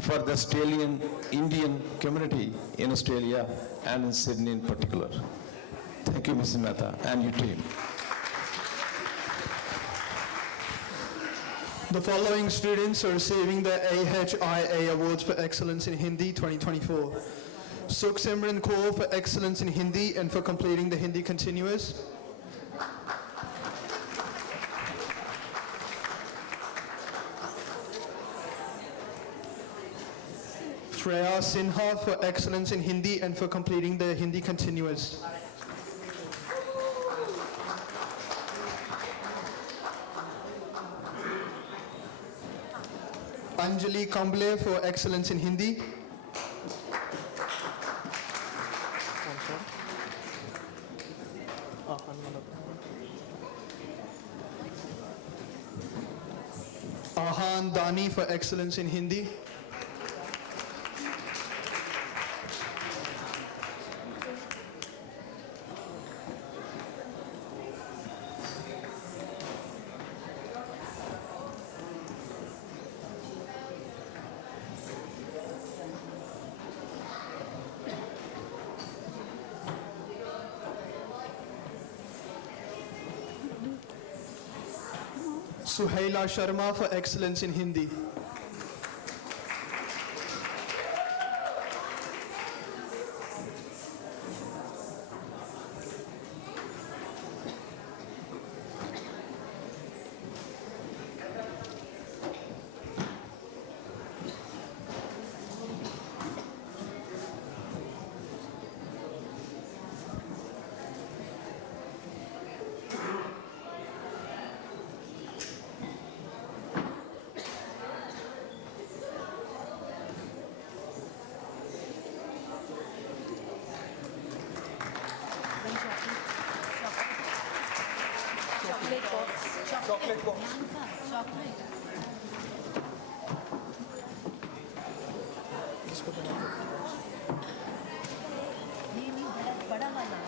for the Australian Indian community in Australia and in Sydney in particular. Thank you, Mrs. Mehta, and your team. The following students are receiving the AHIA Awards for Excellence in Hindi 2024. Sukh Simran Kaur for Excellence in Hindi and for completing the Hindi Continuous. Freya Sinha for Excellence in Hindi and for completing the Hindi Continuous. Anjali Kamble for Excellence in Hindi. Ahan Dani for Excellence in Hindi. Suhaila Sharma for Excellence in Hindi. Chocolate box. Chocolate. नहीं बड़ा वाला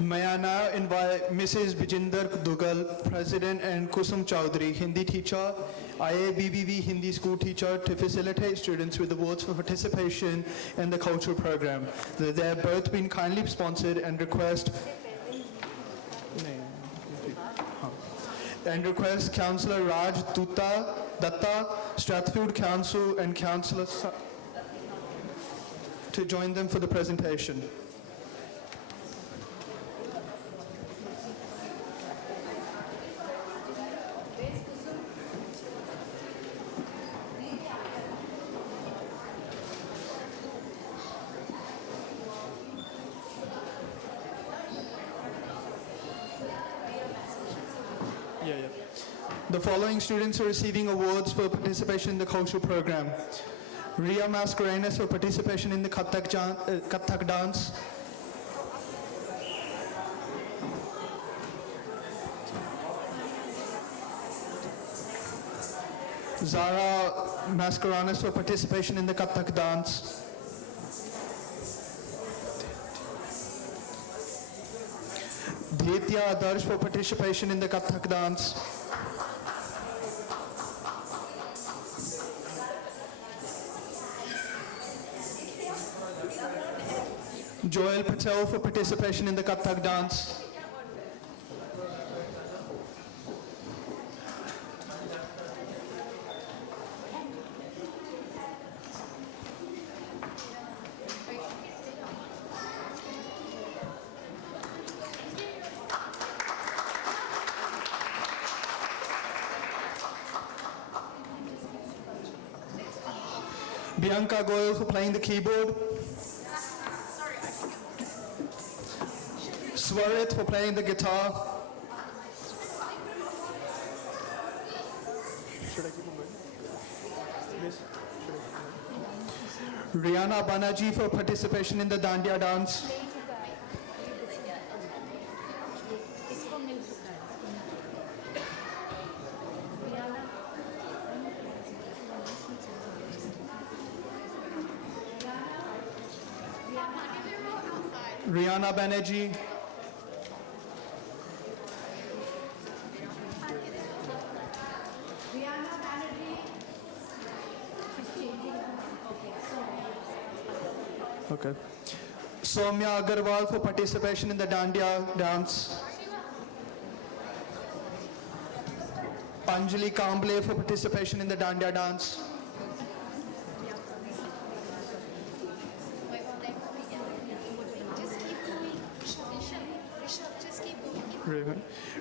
May I now invite Mrs. Bijinder Dugal, President, and Kusum Chowdhury, Hindi teacher, IABBV Hindi school teacher, to facilitate students with awards for participation in the cultural program. They have both been kindly sponsored and request Councillor Raj Dutta, Datta, Strathfield Council and Councillor to join them for the presentation. The following students are receiving awards for participation in the cultural program. Ria Mascarenas for participation in the Kathak dance. Zara Mascarenas for participation in the Kathak dance. Dhetya Adarsh for participation in the Kathak dance. Joel Patel for participation in the Kathak dance. Bianca Goyle for playing the keyboard. Swarit for playing the guitar. Rihanna Banerjee for participation in the Dandiya dance. Rihanna Banerjee. Okay. Soumya Agarwal for participation in the Dandiya dance. Anjali Kamble for participation in the Dandiya dance.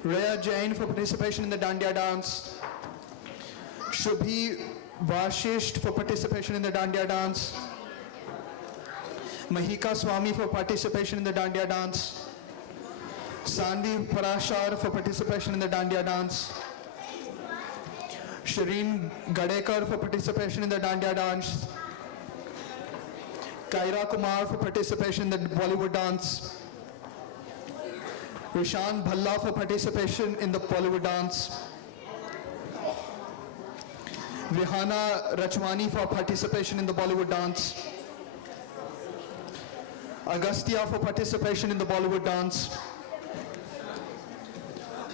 Rhea Jain for participation in the Dandiya dance. Shubhi Vashisht for participation in the Dandiya dance. Mahika Swami for participation in the Dandiya dance. Sanvi Parashar for participation in the Dandiya dance. Shireen Gadekar for participation in the Dandiya dance. Kaira Kumar for participation in the Bollywood dance. Rishan Bhalla for participation in the Bollywood dance. Vihana Rachwani for participation in the Bollywood dance. Agastya for participation in the Bollywood dance.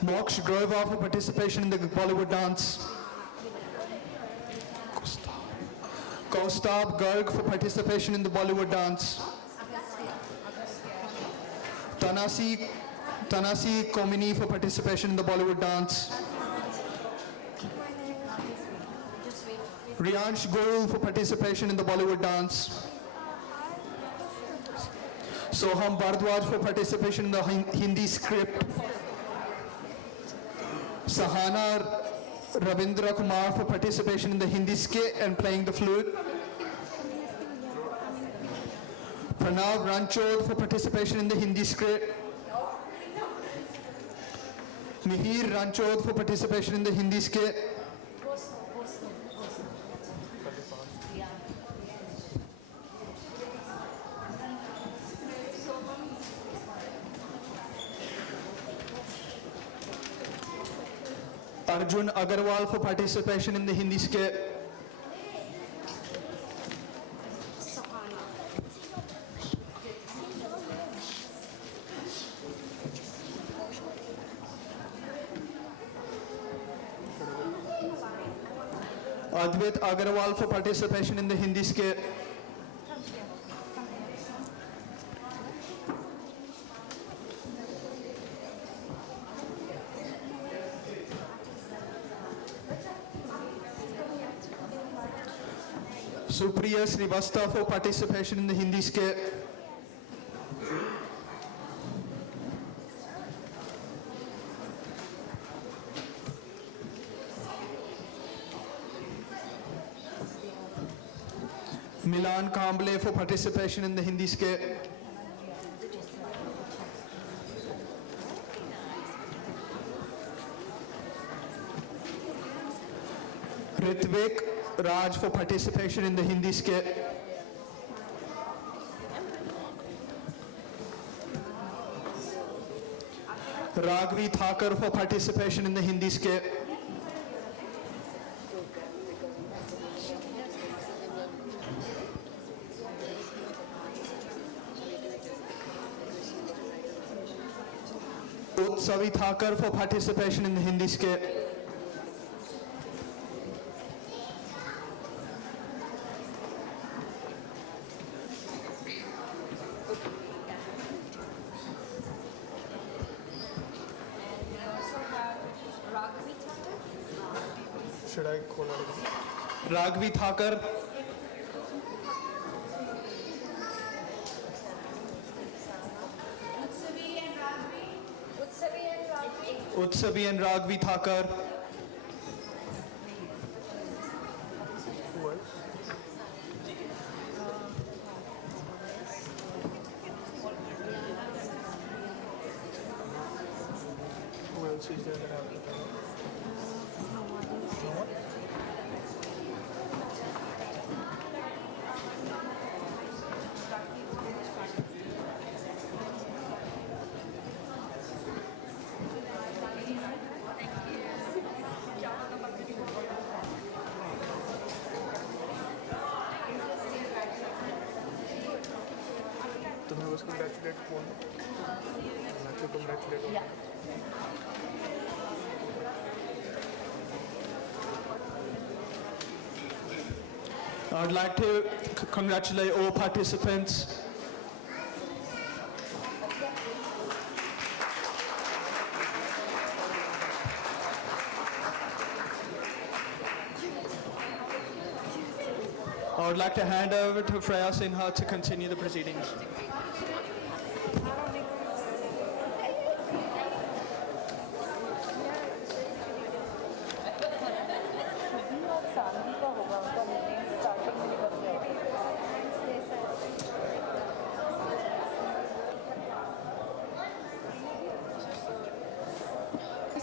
Moksh Grover for participation in the Bollywood dance. Kaustab Garg for participation in the Bollywood dance. Tanasi Komini for participation in the Bollywood dance. Riyansh Guru for participation in the Bollywood dance. Soham Bhardwaj for participation in the Hindi script. Sahana Ravindra Kumar for participation in the Hindi skit and playing the flute. Pranav Ranchod for participation in the Hindi script. Mihir Ranchod for participation in the Hindi skit. Arjun Agarwal for participation in the Hindi skit. Advait Agarwal for participation in the Hindi skit. Supriya Srivastava for participation in the Hindi skit. Milan Kamble for participation in the Hindi skit. Ritvik Raj for participation in the Hindi skit. Ragvi Thakur for participation in the Hindi skit. Utsavi Thakur for participation in the Hindi skit. Should I call it? Ragvi Thakur. Utsavi and Ragvi Thakur. Who else? Who else is there that I have to tell? No one? तुम्हें बस congratulate कौन? मैं तो congratulate हूँ। I would like to congratulate all participants. I would like to hand over to Freya Sinha to continue the proceedings.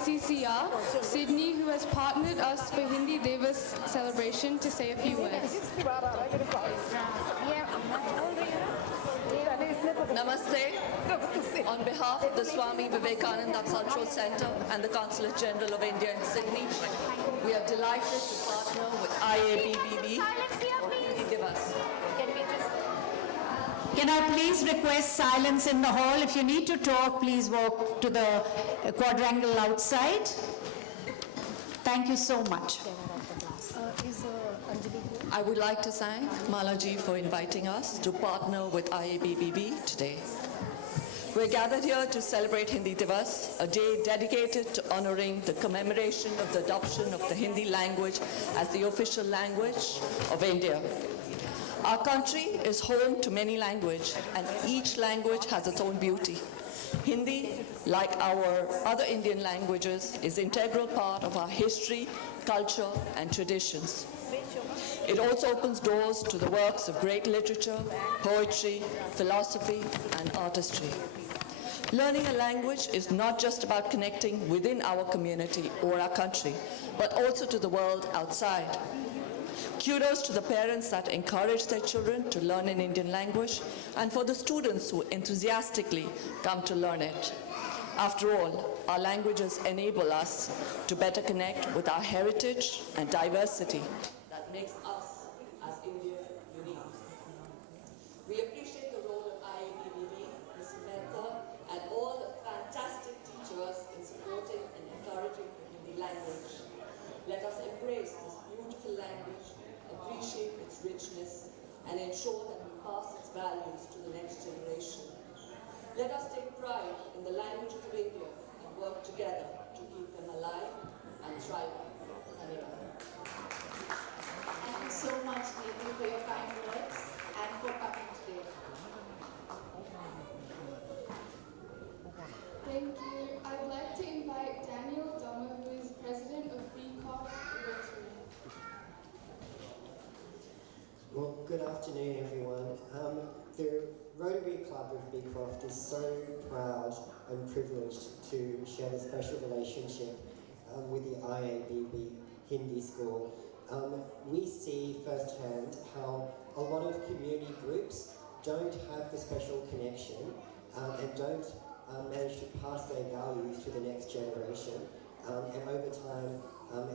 CCR, Sydney, who has partnered us for Hindi Divas celebration, to say a few words. Namaste. On behalf of the Swami Vivekananda Cultural Centre and the Consulate General of India in Sydney, we are delighted to partner with IABBB for Hindi Divas. Can I please request silence in the hall? If you need to talk, please walk to the quadrangle outside. Thank you so much. I would like to thank Malaji for inviting us to partner with IABBB today. We're gathered here to celebrate Hindi Divas, a day dedicated to honoring the commemoration of the adoption of the Hindi language as the official language of India. Our country is home to many languages, and each language has its own beauty. Hindi, like our other Indian languages, is an integral part of our history, culture, and traditions. It also opens doors to the works of great literature, poetry, philosophy, and artistry. Learning a language is not just about connecting within our community or our country, but also to the world outside. Kudos to the parents that encourage their children to learn an Indian language, and for the students who enthusiastically come to learn it. After all, our languages enable us to better connect with our heritage and diversity that makes us as India unique. We appreciate the role of IABBB, Ms. Mehta, and all the fantastic teachers in supporting and encouraging the Hindi language. Let us embrace this beautiful language, appreciate its richness, and ensure that we pass its values to the next generation. Let us take pride in the languages of India and work together to keep them alive and thriving. Thank you so much, Mehta, for your Well, good afternoon, everyone. The Rotary Club of Beecroft is so proud and privileged to share a special relationship with the IABB Hindi School. We see firsthand how a lot of community groups don't have the special connection and don't manage to pass their values to the next generation. And over time,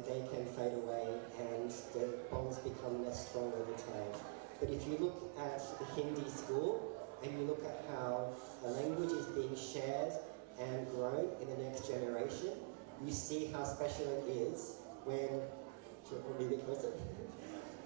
they can fade away and the bonds become less strong over time. But if you look at the Hindi school and you look at how a language is being shared and grown in the next generation, you see how special it is when,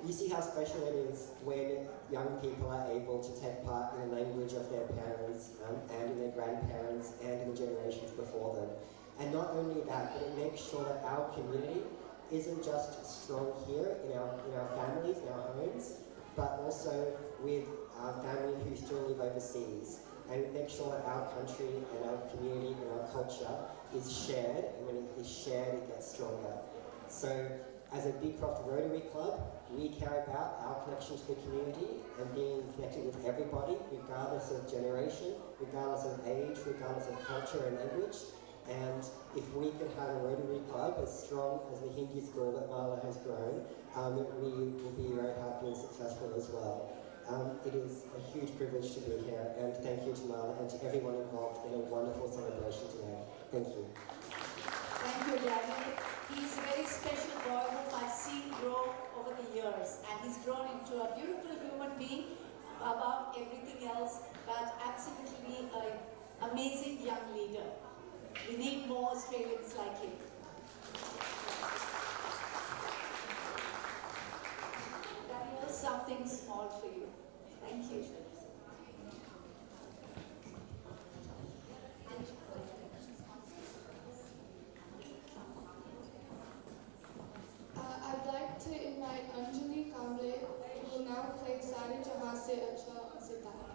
you see how special it is when young people are able to take part in the language of their parents and in their grandparents and in the generations before them. And not only that, but it makes sure that our community isn't just strong here in our families, in our homes, but also with our family who still live overseas. And it makes sure that our country and our community and our culture is shared, and when it is shared, it gets stronger. So, as a Beecroft Rotary Club, we care about our connection to the community and being connected with everybody, regardless of generation, regardless of age, regardless of culture and language. And if we can have a Rotary Club as strong as the Hindi school that Mala has grown, we will be very happy and successful as well. It is a huge privilege to be here, and thank you to Mala and to everyone involved in a wonderful celebration today. Thank you. Thank you, Daniel. He's a very special boy whom I've seen grow over the years, and he's grown into a beautiful human being above everything else, but absolutely an amazing young leader. We need more Australians like him. Daniel, something small for you. Thank you. I'd like to invite Anjali Kamble, who will now play Sare Jahan Se Acha Sitara.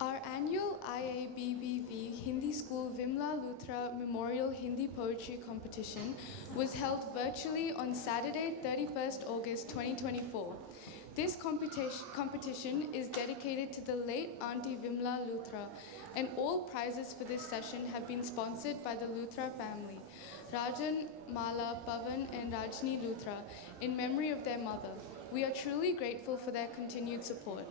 Our annual IABBV Hindi School Vimla Luthra Memorial Hindi Poetry Competition was held virtually on Saturday, 31st August 2024. This competition is dedicated to the late Auntie Vimla Luthra, and all prizes for this session have been sponsored by the Luthra family, Rajan, Mala, Pavan, and Rajni Luthra, in memory of their mother. We are truly grateful for their continued support.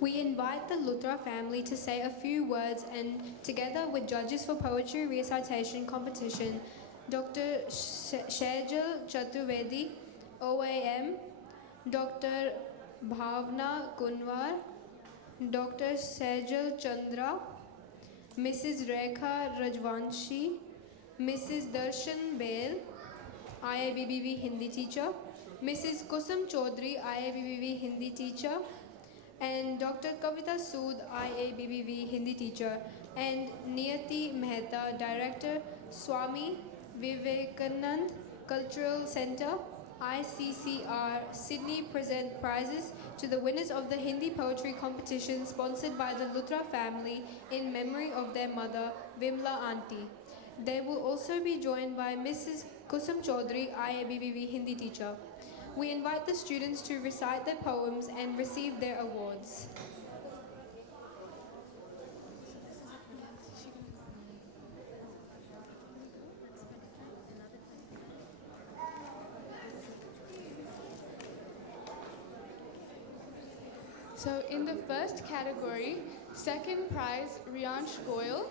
We invite the Luthra family to say a few words, and together with judges for poetry recitation competition, Dr. Shejal Chaturvedi, OAM, Dr. Bhavna Kunwar, Dr. Sejal Chandra, Mrs. Rekha Rajvanshi, Mrs. Darshan Bail, IABBV Hindi teacher, Mrs. Kusum Chaudhary, IABBV Hindi teacher, and Dr. Kavita Sood, IABBV Hindi teacher, and Niyati Mehta, Director, Swami Vivekanand Cultural Center, ICCR, Sydney, present prizes to the winners of the Hindi poetry competition sponsored by the Luthra family in memory of their mother, Vimla Auntie. They will also be joined by Mrs. Kusum Chaudhary, IABBV Hindi teacher. We invite the students to recite their poems and receive their awards. So in the first category, second prize, Riansh Goyal.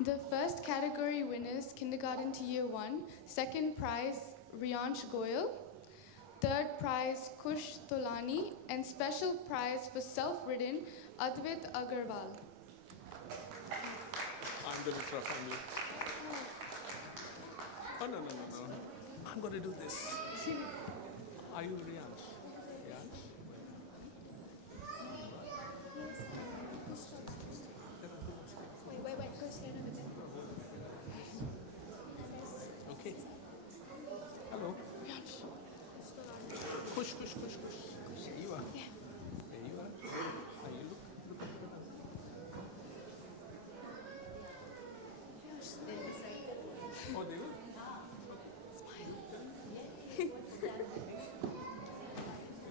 The first category winners, kindergarten to year 1, second prize, Riansh Goyal, third prize, Kush Tolani, and special prize for self-ridden, Advait Agarwal. I I'm the Luthra family. Oh, no. I'm going to do this. Are you Riyansh? Riyansh? Wait, go stand over there. Okay. Hello. Push. There you are. There you are. Are you look? Oh, they will?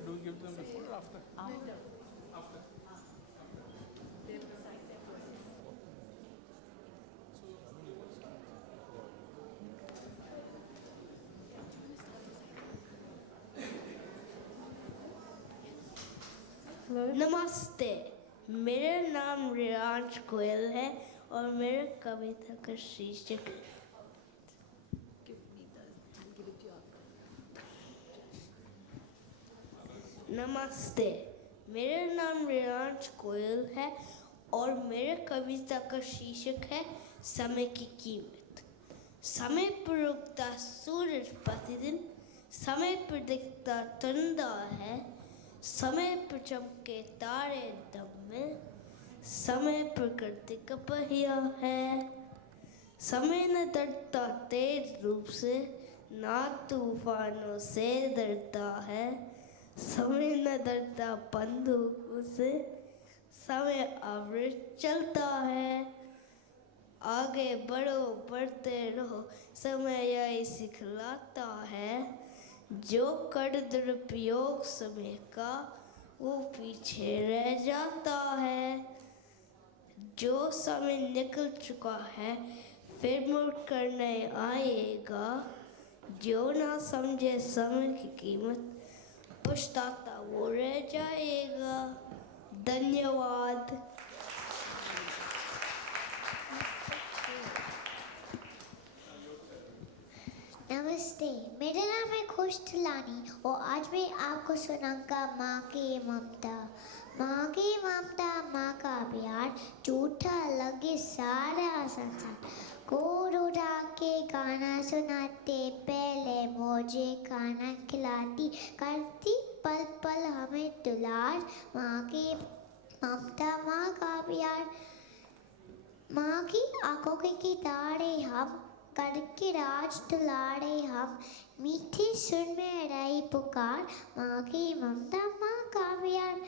Do you give them before or after? After. नमस्ते, मेरा नाम रियांश गोयल है और मेरे कविता का शीर्षक है नमस्ते, मेरा नाम रियांश गोयल है और मेरे कविता का शीर्षक है समय की कीमत। समय पर उगता सूरज प्रतिदिन, समय पर दिखता चंदा है, समय पर चमके तारे दम में, समय पर करते कपहिया है। समय न डरता तेज रूप से, ना तूफानों से डरता है। समय न डरता बंदूकों से, समय अवृत चलता है। आगे बढ़ो बढ़ते रहो, समय यही सिखलाता है। जो कर दुरुपयोग समय का, वो पीछे रह जाता है। जो समय निकल चुका है, फिर मुड़ कर नहीं आएगा। जो ना समझे समय की कीमत, पछताता वो रह जाएगा। धन्यवाद। नमस्ते, मेरा नाम है खुश थलानी और आज मैं आपको सुनाऊंगा माँ की ममता। माँ की ममता, माँ का प्यार, झूठा लगे सारा संसार। गोद उठा के गाना सुनाते, पहले मुझे खाना खिलाती, करती पल पल हमें दुलार। माँ की ममता, माँ का प्यार, माँ की आंखों की तारे हम, करके राज दुलारे हम। मीठी सुर में रही पुकार, माँ की ममता, माँ का प्यार।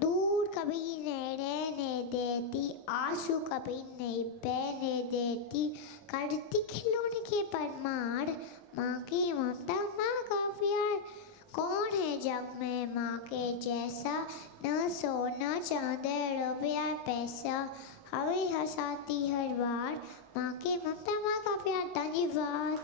दूर कभी नहीं रहने देती, आंसू कभी नहीं बहने देती, करती खिलौने के परमार। माँ की ममता, माँ का प्यार। कौन है जग में माँ के जैसा, न सोना चांदी रुपया पैसा, हमें हंसाती हर बार। माँ की ममता, माँ का प्यार। धन्यवाद।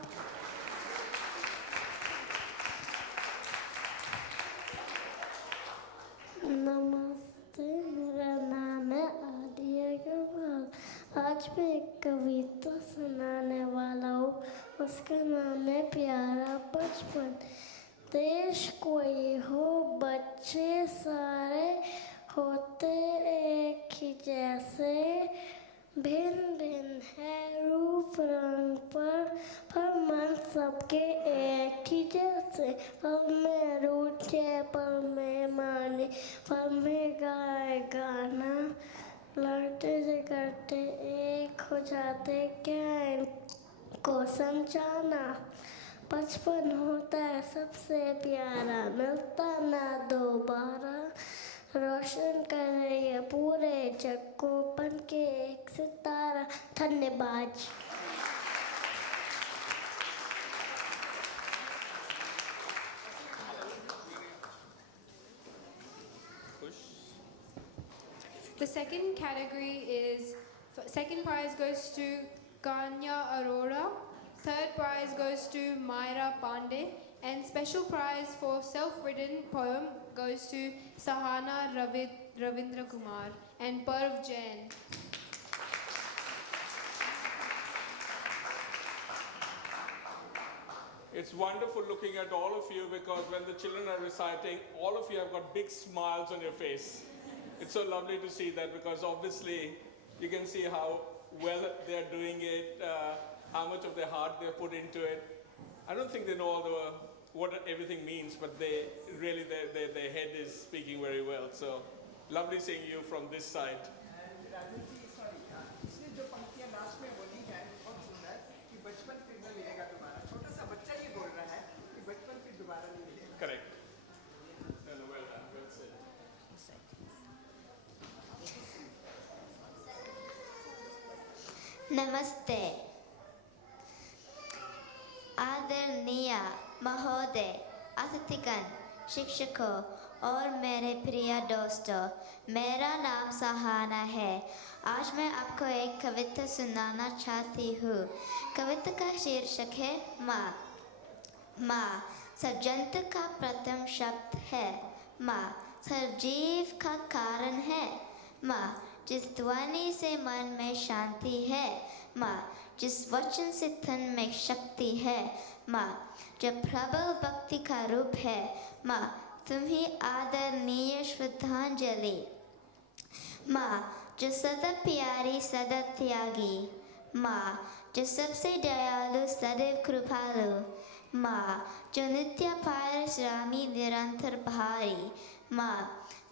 नमस्ते, मेरा नाम है आदिया गवाल। आज मैं एक कविता सुनाने वाला हूँ। उसका नाम है प्यारा बचपन। देश कोई हो, बच्चे सारे होते एक ही जैसे, भिन्न भिन्न है रूप रंग पर मन सबके एक ही जैसे। पल में रूठे, पल में माने, पल में गाए गाना, लड़ते झगड़ते एक हो जाते, क्या इनको समझाना। बचपन होता है सबसे प्यारा, मिलता ना दोबारा, रोशन कर रही है पूरे जग को, बन के एक सितारा। धन्यवाद। The second category is, second prize goes to Kanya Arora, third prize goes to Myra Pandey, and special prize for self-written poem goes to Sahana Ravindra Kumar and Parv Jain. It's wonderful looking at all of you because when the children are reciting, all of you have got big smiles on your face. It's so lovely to see that because obviously You can see how well they're doing it, how much of their heart they put into it. I don't think they know all what everything means, but they really, their head is speaking very well. So lovely seeing you from this side. Correct. No, well done. Well said. नमस्ते आदरणीय महोदय अतिथिगण शिक्षकों और मेरे प्रिय दोस्तों मेरा नाम सहाना है आज मैं आपको एक कविता सुनाना चाहती हूँ कविता का शीर्षक है माँ माँ सजंत का प्रथम शब्द है माँ सजीव का कारण है माँ जिस ध्वनि से मन में शांति है माँ जिस वचन से तन में शक्ति है माँ जो प्रबल भक्ति का रूप है माँ तुम्ही आदरणीय श्रद्धांजलि माँ जो सदा प्यारी सदा त्यागी माँ जो सबसे दयालु सदैव कृपालु माँ जो नित्य परिश्रमी निरंतर भारी माँ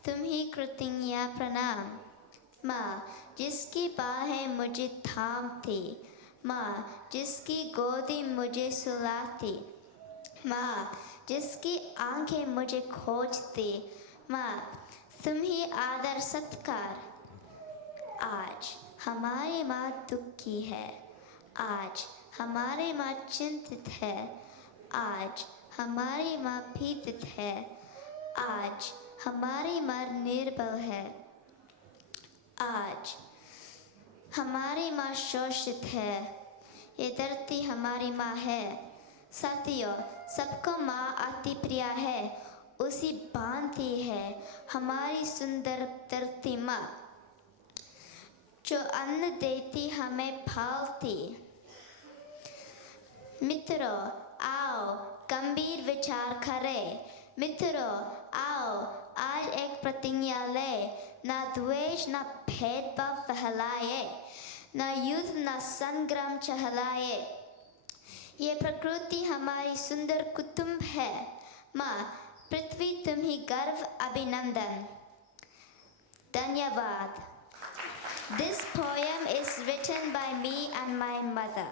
तुम्ही कृतज्ञ प्रणाम माँ जिसकी बाहें मुझे थामती माँ जिसकी गोदी मुझे सुलाती माँ जिसकी आंखें मुझे खोजती माँ तुम ही आदर सत्कार आज हमारी माँ दुखी है आज हमारी माँ चिंतित है आज हमारी माँ भीतित है आज हमारी माँ निर्बल है आज हमारी माँ शोषित है ये धरती हमारी माँ है साथियों सबको माँ अति प्रिय है उसी भांति है हमारी सुंदर धरती माँ जो अन्न देती हमें पालती मित्रों आओ गंभीर विचार करें मित्रों आओ आज एक प्रतिज्ञा ले ना द्वेष ना भेदभाव फैलाए ना युद्ध ना संग्राम चहलाए ये प्रकृति हमारी सुंदर कुटुंब है माँ पृथ्वी तुम्ही गर्व अभिनंदन धन्यवाद This poem is written by me and my mother.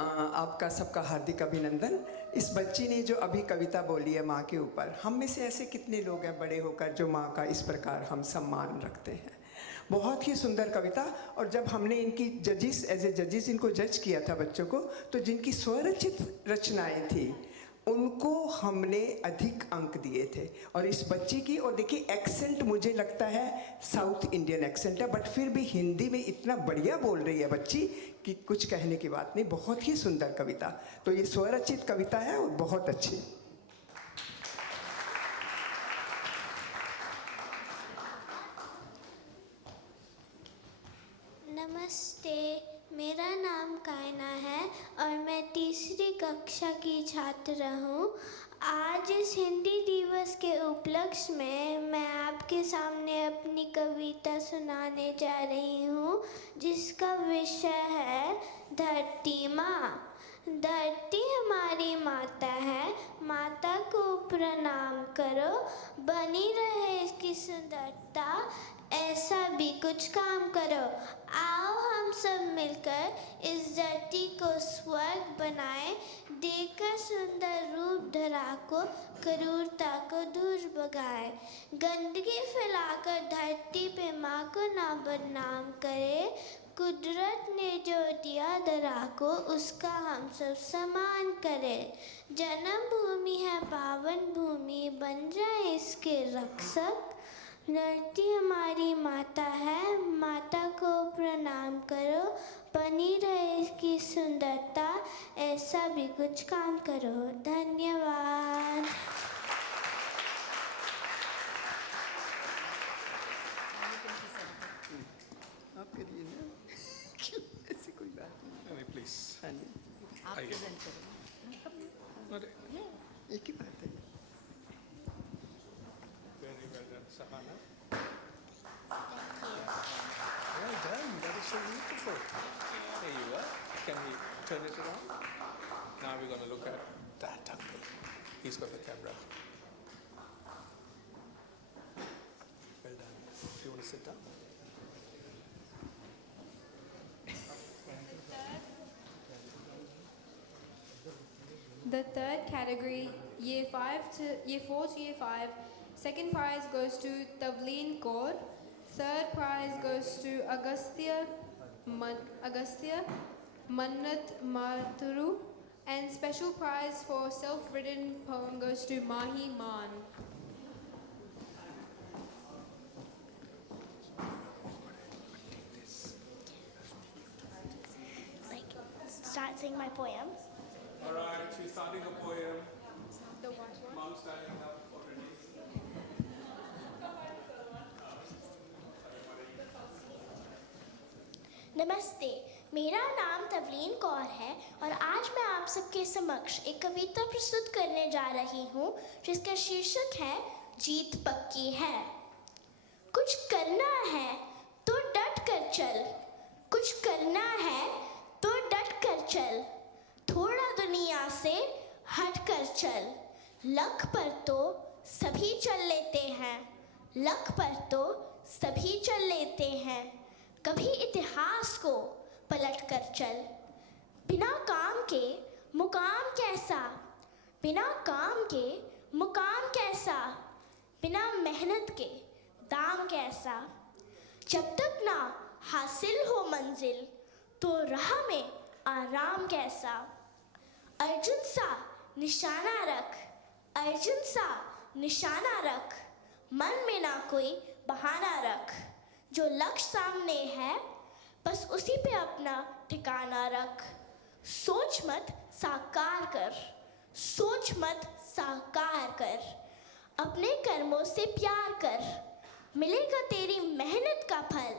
आपका सबका हार्दिक अभिनंदन इस बच्ची ने जो अभी कविता बोली है माँ के ऊपर हम में से ऐसे कितने लोग हैं बड़े होकर जो माँ का इस प्रकार हम सम्मान रखते हैं बहुत ही सुंदर कविता और जब हमने इनकी जजिस एज ए जजिस इनको जज किया था बच्चों को तो जिनकी स्वरचित रचनाएं थी उनको हमने अधिक अंक दिए थे और इस बच्ची की और देखिए एक्सेंट मुझे लगता है साउथ इंडियन एक्सेंट है बट फिर भी हिंदी में इतना बढ़िया बोल रही है बच्ची कि कुछ कहने की बात नहीं बहुत ही सुंदर कविता तो ये स्वरचित कविता है और बहुत अच्छी नमस्ते मेरा नाम कायना है और मैं तीसरी कक्षा की छात्र हूँ आज इस हिंदी दिवस के उपलक्ष्य में मैं आपके सामने अपनी कविता सुनाने जा रही हूँ जिसका विषय है धरती माँ धरती हमारी माता है माता को प्रणाम करो बनी रहे इसकी सुंदरता ऐसा भी कुछ काम करो आओ हम सब मिलकर इस धरती को स्वर्ग बनाए देखकर सुंदर रूप धरा को क्रूरता को दूर भगाए गंदगी फैलाकर धरती पे माँ को ना बदनाम करे कुदरत ने जो दिया धरा को उसका हम सब सम्मान करें जन्म भूमि है पावन भूमि बन जाए इसके रक्षक धरती हमारी माता है माता को प्रणाम करो बनी रहे इसकी सुंदरता ऐसा भी कुछ काम करो धन्यवाद आप करिए ना ऐसी कोई बात नहीं प्लीज आप प्रेजेंट करो अरे एक ही बात है. Very well done, Sahana. Well done. That is so beautiful. There you are. Can we turn it around? Now we're going to look at that uncle. He's got the camera. Well done. Do you want to sit down? The third category, Year 4 to Year 5, second prize goes to Tavleen Kaur, third prize goes to Agastya Mannat Mathuru, and special prize for self-written poem goes to Mahi Man. Start saying my poems. All right, she's starting a poem. Mom's standing up already. नमस्ते, मेरा नाम तवलीन कौर है और आज मैं आप सबके समक्ष एक कविता प्रस्तुत करने जा रही हूँ जिसका शीर्षक है जीत पक्की है। कुछ करना है तो डट कर चल, कुछ करना है तो डट कर चल, थोड़ा दुनिया से हट कर चल, लक पर तो सभी चल लेते हैं, लक पर तो सभी चल लेते हैं, कभी इतिहास को पलट कर चल, बिना काम के मुकाम कैसा, बिना काम के मुकाम कैसा, बिना मेहनत के दाम कैसा, जब तक ना हासिल हो मंजिल तो राह में आराम कैसा, अर्जुन सा निशाना रख, अर्जुन सा निशाना रख, मन में ना कोई बहाना रख, जो लक्ष्य सामने है बस उसी पे अपना ठिकाना रख, सोच मत साकार कर, सोच मत साकार कर, अपने कर्मों से प्यार कर, मिलेगा तेरी मेहनत का फल,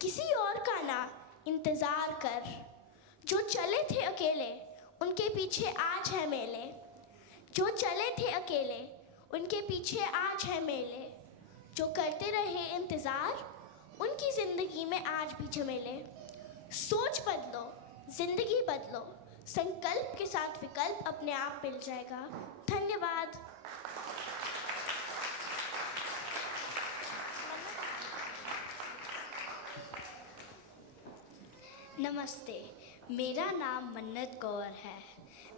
किसी और का ना इंतजार कर, जो चले थे अकेले उनके पीछे आज है मेले, जो चले थे अकेले उनके पीछे आज है मेले, जो करते रहे इंतजार उनकी जिंदगी में आज भी झमेले, सोच बदलो जिंदगी बदलो, संकल्प के साथ विकल्प अपने आप मिल जाएगा। धन्यवाद। नमस्ते, मेरा नाम मन्नत कौर है।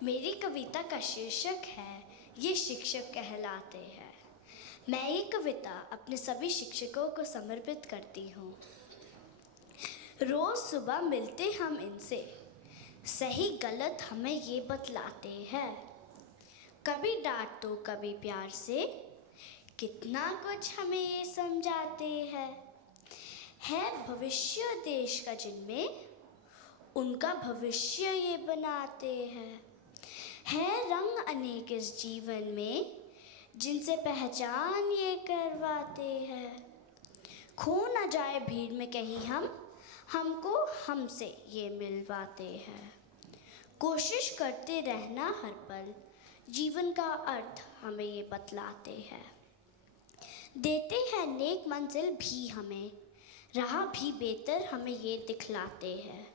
मेरी कविता का शीर्षक है ये शिक्षक कहलाते हैं। मैं ये कविता अपने सभी शिक्षकों को समर्पित करती हूँ। रोज़ सुबह मिलते हम इनसे, सही गलत हमें ये बतलाते हैं, कभी डांट तो कभी प्यार से, कितना कुछ हमें ये समझाते हैं। है भविष्य देश का जिनमें, उनका भविष्य ये बनाते हैं। है रंग अनेक इस जीवन में, जिनसे पहचान ये करवाते हैं। खो न जाए भीड़ में कहीं हम, हमको हमसे ये मिलवाते हैं। कोशिश करते रहना हर पल, जीवन का अर्थ हमें ये बतलाते हैं। देते हैं नेक मंजिल भी हमें, राह भी बेहतर हमें ये दिखलाते हैं।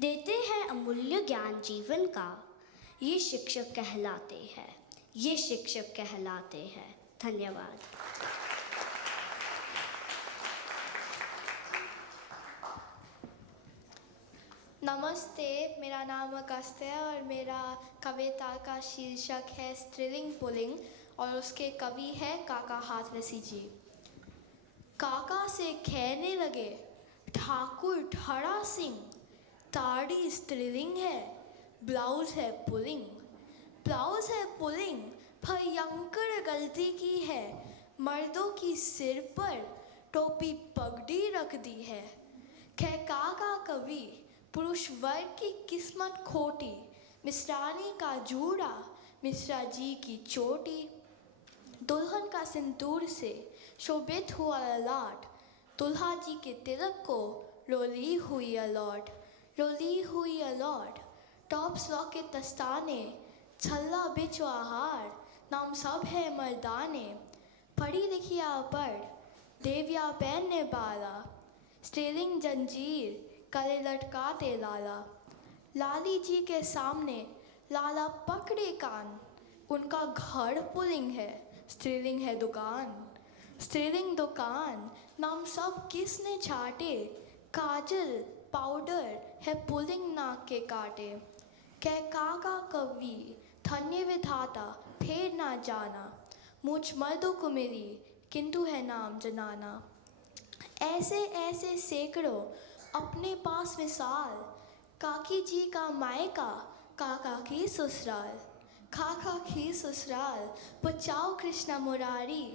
देते हैं अमूल्य ज्ञान जीवन का, ये शिक्षक कहलाते हैं, ये शिक्षक कहलाते हैं। धन्यवाद। नमस्ते, मेरा नाम अगस्त्य है और मेरा कविता का शीर्षक है स्त्रीलिंग पुल्लिंग और उसके कवि है काका हाथरसी जी। काका से कहने लगे ठाकुर ठड़ा सिंह, ताड़ी स्त्रीलिंग है, ब्लाउज है पुलिंग, ब्लाउज है पुलिंग, भयंकर गलती की है, मर्दों की सिर पर टोपी पगड़ी रख दी है। खे काका कवि, पुरुष वर्ग की किस्मत खोटी, मिश्रानी का जूड़ा, मिश्रा जी की चोटी, दुल्हन का सिंदूर से शोभित हुआ ललाट, दुल्हा जी के तिलक को रोली हुई अलॉट, रोली हुई अलॉट, टॉप्स लॉ के दस्ताने, छल्ला बिचो आहार नाम सब है मर्दाने पढ़ी लिखिया पढ़ देविया पहनने बाला स्ट्रेलिंग जंजीर गले लटकाते लाला लाली जी के सामने लाला पकड़े कान उनका घर पुलिंग है स्त्रीलिंग है दुकान स्त्रीलिंग दुकान नाम सब किसने छाटे काजल पाउडर है पुलिंग नाक के काटे कै काका कवि धन्य विधाता फेर ना जाना मुझ मर्दों को मिली किंतु है नाम जनाना ऐसे ऐसे सैकड़ों अपने पास मिसाल काकी जी का मायका काका की ससुराल काका की ससुराल बचाओ कृष्णा मुरारी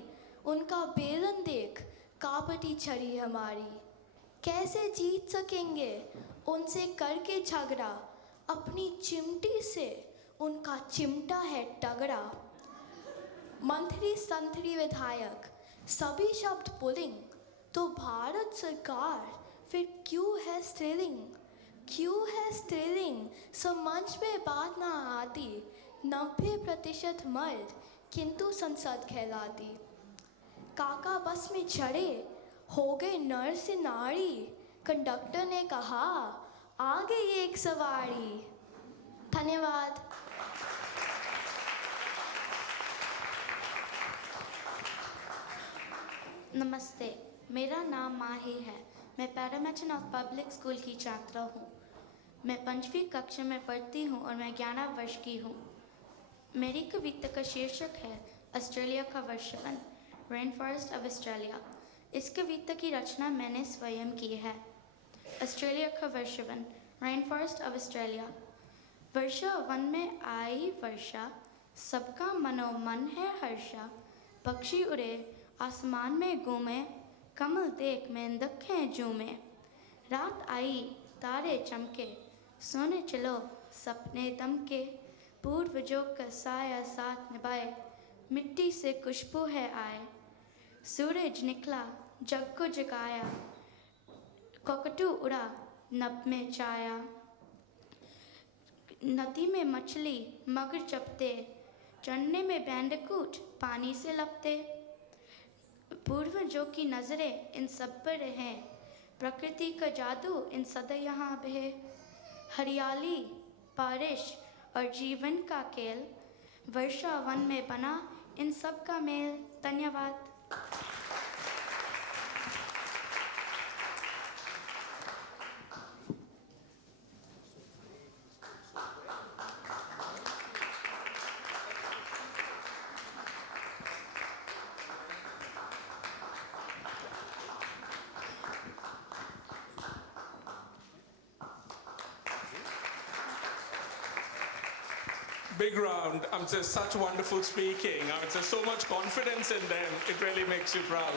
उनका बेलन देख कापटी छड़ी हमारी कैसे जीत सकेंगे उनसे करके झगड़ा अपनी चिमटी से उनका चिमटा है तगड़ा मंत्री संतरी विधायक सभी शब्द पुलिंग तो भारत सरकार फिर क्यों है स्त्रीलिंग सब मंच में बात ना आती 90% मर्द किंतु संसद कहलाती काका बस में चढ़े हो गए नर से नारी कंडक्टर ने कहा आ गई एक सवारी धन्यवाद नमस्ते मेरा नाम माही है मैं पैरामेट्रन ऑफ पब्लिक स्कूल की छात्रा हूँ मैं 5वीं कक्षा में पढ़ती हूँ और मैं 11 वर्ष की हूँ मेरी कविता का शीर्षक है ऑस्ट्रेलिया का वर्षावन रेन फॉरेस्ट ऑफ ऑस्ट्रेलिया इस कविता की रचना मैंने स्वयं की है ऑस्ट्रेलिया का वर्षावन rain forest of Australia Varsha one में आई वर्षा सबका मनोमन है हर्षा पक्षी उड़े आसमान में घूमे कमल देख मेंढकें झूमे रात आई तारे चमके सोने चलो सपने दमके पूर्वजों का साया साथ निभाए मिट्टी से खुशबू है आए सूरज निकला जग को जगाया कोकटू उड़ा नभ में छाया नदी में मछली मगर चपते चढ़ने में बैंडकूट पानी से लपते पूर्वजों की नज़रें इन सब पर हैं प्रकृति का जादू इन सदा यहाँ बहे हरियाली बारिश और जीवन का खेल वर्षा वन में बना इन सब का मेल धन्यवाद Big round. Just such wonderful speaking. Just so much confidence in them. It really makes you proud.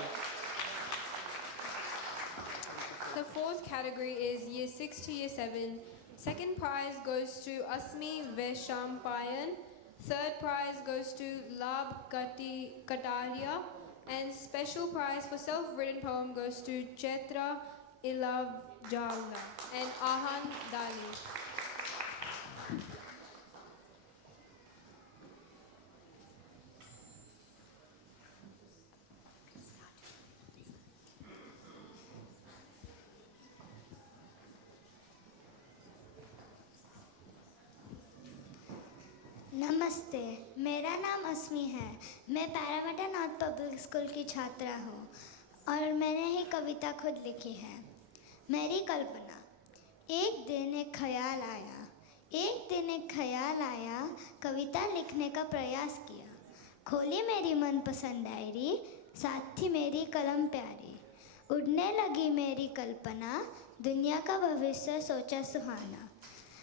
The fourth category is Year 6 to Year 7. Second prize goes to Asmi Veshampayan. Third prize goes to Lab Kataria. And special prize for self-written poem goes to Chetra Ilavjala and Ahan Dali. नमस्ते मेरा नाम अस्मी है मैं पैरामेट्रन north public school की छात्रा हूँ और मैंने ही कविता खुद लिखी है मेरी कल्पना एक दिन एक ख्याल आया कविता लिखने का प्रयास किया खोली मेरी मनपसंद डायरी साथ ही मेरी कलम प्यारी उड़ने लगी मेरी कल्पना दुनिया का भविष्य सोचा सुहाना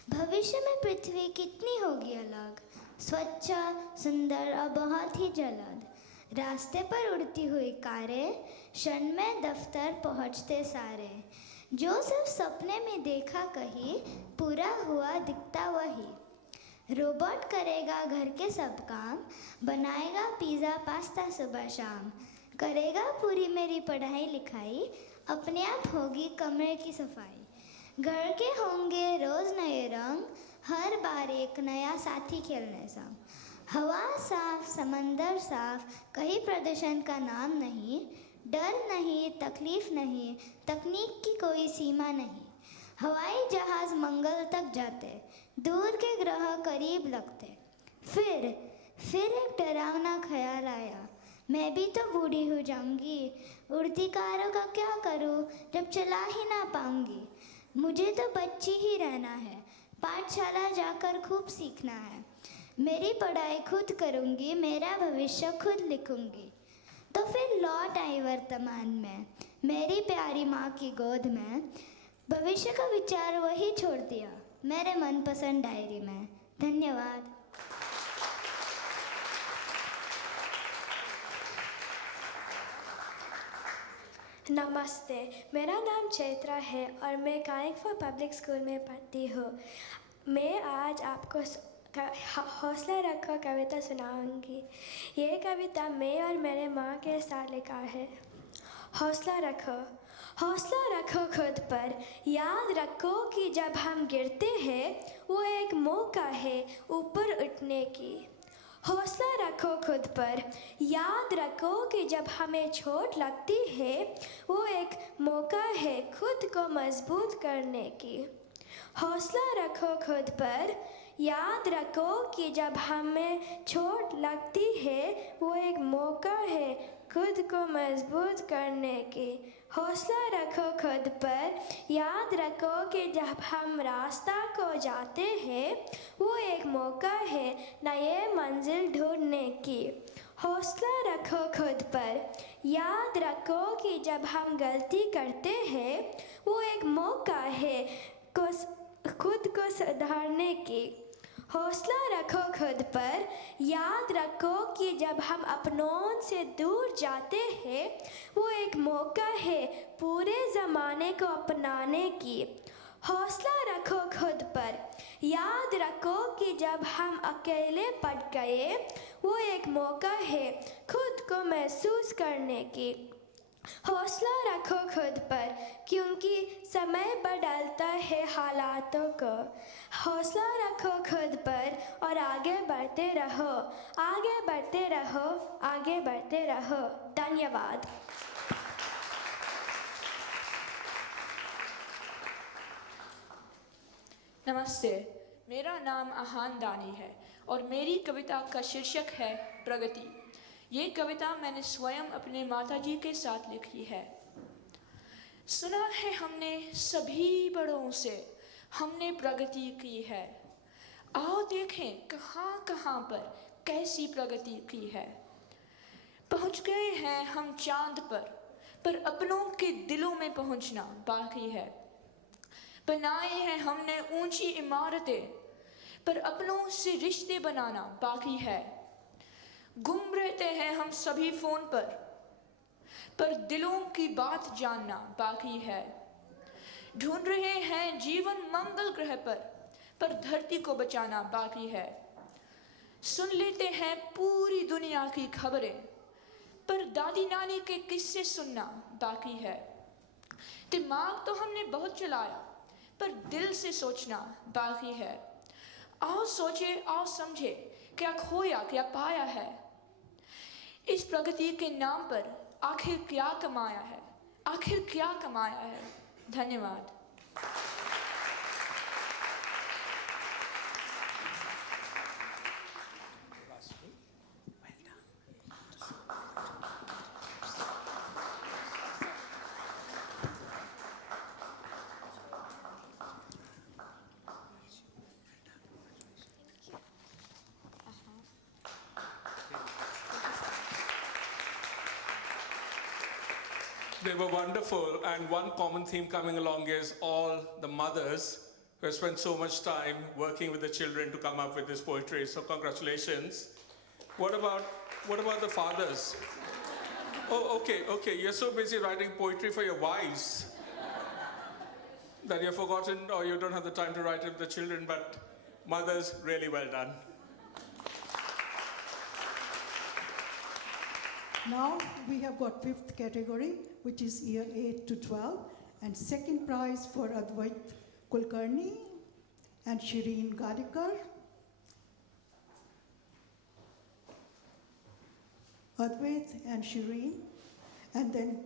भविष्य में पृथ्वी कितनी होगी अलग स्वच्छ सुंदर और बहुत ही जलद रास्ते पर उड़ती हुई कारें क्षण में दफ्तर पहुंचते सारे जो सिर्फ सपने में देखा कहीं पूरा हुआ दिखता वही रोबोट करेगा घर के सब काम बनाएगा पिज़्ज़ा पास्ता सुबह शाम करेगा पूरी मेरी पढ़ाई लिखाई अपने आप होगी कमरे की सफाई घर के होंगे रोज़ नए रंग हर बार एक नया साथी खेलने सा। हवा साफ, समंदर साफ, कहीं प्रदूषण का नाम नहीं, डर नहीं, तकलीफ नहीं, तकनीक की कोई सीमा नहीं। हवाई जहाज मंगल तक जाते, दूर के ग्रह करीब लगते। फिर एक डरावना ख्याल आया, मैं भी तो बूढ़ी हो जाऊंगी, उड़ती कारों का क्या करूं जब चला ही ना पाऊंगी। मुझे तो बच्ची ही रहना है, पाठशाला जाकर खूब सीखना है, मेरी पढ़ाई खुद करूंगी, मेरा भविष्य खुद लिखूंगी। तो फिर लौट आई वर्तमान में, मेरी प्यारी माँ की गोद में। भविष्य का विचार वही छोड़ दिया मेरे मनपसंद डायरी में। धन्यवाद। नमस्ते, मेरा नाम चैत्रा है और मैं कायकफा पब्लिक स्कूल में पढ़ती हूँ। मैं आज आपको हौसला रखो कविता सुनाऊंगी। ये कविता मैं और मेरे माँ के साथ लिखा है। हौसला रखो खुद पर, याद रखो कि जब हम गिरते हैं वो एक मौका है ऊपर उठने की। हौसला रखो खुद पर, याद रखो कि जब हमें चोट लगती है वो एक मौका है खुद को मजबूत करने की। हौसला रखो खुद पर, याद रखो कि जब हमें चोट लगती है वो एक मौका है खुद को मजबूत करने की। हौसला रखो खुद पर, याद रखो कि जब हम रास्ता को जाते हैं वो एक मौका है नए मंजिल ढूंढने की। हौसला रखो खुद पर, याद रखो कि जब हम गलती करते हैं वो एक मौका है खुद को सुधारने की। हौसला रखो खुद पर, याद रखो कि जब हम अपनों से दूर जाते हैं वो एक मौका है पूरे ज़माने को अपनाने की। हौसला रखो खुद पर, याद रखो कि जब हम अकेले पड़ गए वो एक मौका है खुद को महसूस करने की। हौसला रखो खुद पर, क्योंकि समय बदलता है हालातों को। हौसला रखो खुद पर और आगे बढ़ते रहो, आगे बढ़ते रहो, आगे बढ़ते रहो। धन्यवाद। नमस्ते, मेरा नाम आहान दानी है और मेरी कविता का शीर्षक है प्रगति। ये कविता मैंने स्वयं अपने माताजी के साथ लिखी है। सुना है हमने सभी बड़ों से, हमने प्रगति की है। आओ देखें कहाँ कहाँ पर कैसी प्रगति की है। पहुँच गए हैं हम चांद पर अपनों के दिलों में पहुँचना बाकी है। बनाए हैं हमने ऊंची इमारतें, पर अपनों से रिश्ते बनाना बाकी है। गुम रहते हैं हम सभी फोन पर दिलों की बात जानना बाकी है। ढूंढ रहे हैं जीवन मंगल ग्रह पर धरती को बचाना बाकी है। सुन लेते हैं पूरी दुनिया की खबरें, पर दादी नानी के किस्से सुनना बाकी है। दिमाग तो हमने बहुत चलाया, पर दिल से सोचना बाकी है। आओ सोचे, आओ समझे, क्या खोया क्या पाया है। इस प्रगति के नाम पर आखिर क्या कमाया है, आखिर क्या कमाया है। धन्यवाद। They were wonderful, and one common theme coming along is all the mothers who have spent so much time working with the children to come up with this poetry. So congratulations. What about the fathers? Oh, okay. You're so busy writing poetry for your wives that you've forgotten or you don't have the time to write it with the children, but mothers, really well done. Now we have got 5th category, which is year 8 to 12, and second prize for Advait Kulkarni, and Shireen Gadikar. Advait and Shireen. And then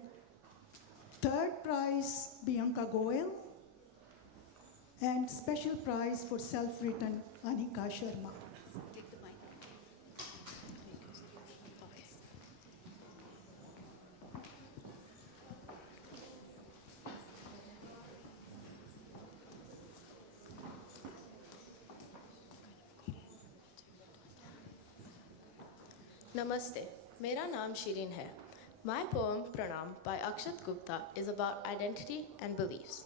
third prize, Bianca Goel. And special prize for self-written, Anika Sharma. Namaste. मेरा नाम शिरीन है. My poem Pranam by Akshat Gupta is about identity and beliefs.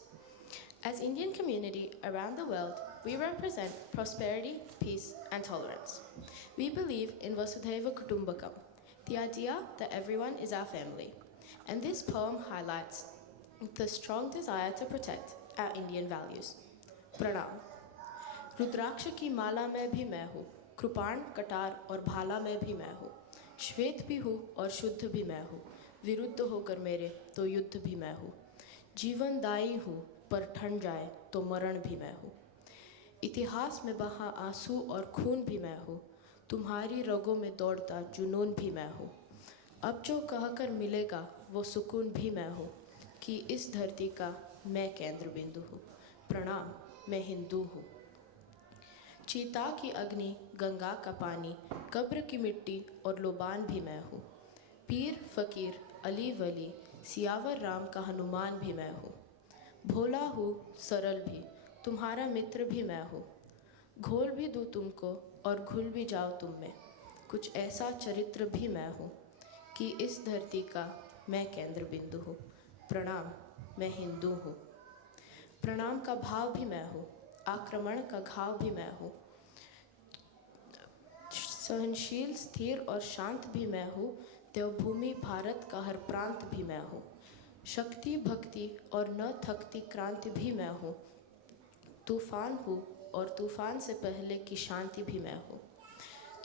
As Indian community around the world, we represent prosperity, peace, and tolerance. We believe in Vasudhaiva Kutumbakam, the idea that everyone is our family. And this poem highlights the strong desire to protect our Indian values. Pranam. रुद्राक्ष की माला में भी मैं हूँ, कृपाण कटार और भाला में भी मैं हूँ, श्वेत भी हूँ और शुद्ध भी मैं हूँ, विरुद्ध होकर मेरे तो युद्ध भी मैं हूँ, जीवनदायी हूँ पर ठंड जाए तो मरण भी मैं हूँ, इतिहास में बहा आंसू और खून भी मैं हूँ, तुम्हारी रगों में दौड़ता जुनून भी मैं हूँ, अब जो कहकर मिलेगा वो सुकून भी मैं हूँ, कि इस धरती का मैं केंद्र बिंदु हूँ. प्रणाम, मैं हिंदू हूँ. चीता की अग्नि, गंगा का पानी, कब्र की मिट्टी और लोबान भी मैं हूँ, पीर फकीर अली वली, सियावर राम का हनुमान भी मैं हूँ, भोला हूँ सरल भी, तुम्हारा मित्र भी मैं हूँ, घोल भी दूँ तुमको और घुल भी जाओ तुम में, कुछ ऐसा चरित्र भी मैं हूँ, कि इस धरती का मैं केंद्र बिंदु हूँ. प्रणाम, मैं हिंदू हूँ. प्रणाम का भाव भी मैं हूँ, आक्रमण का घाव भी मैं हूँ, सहनशील स्थिर और शांत भी मैं हूँ, देवभूमि भारत का हर प्रांत भी मैं हूँ, शक्ति भक्ति और न थकती क्रांति भी मैं हूँ, तूफान हूँ और तूफान से पहले की शांति भी मैं हूँ,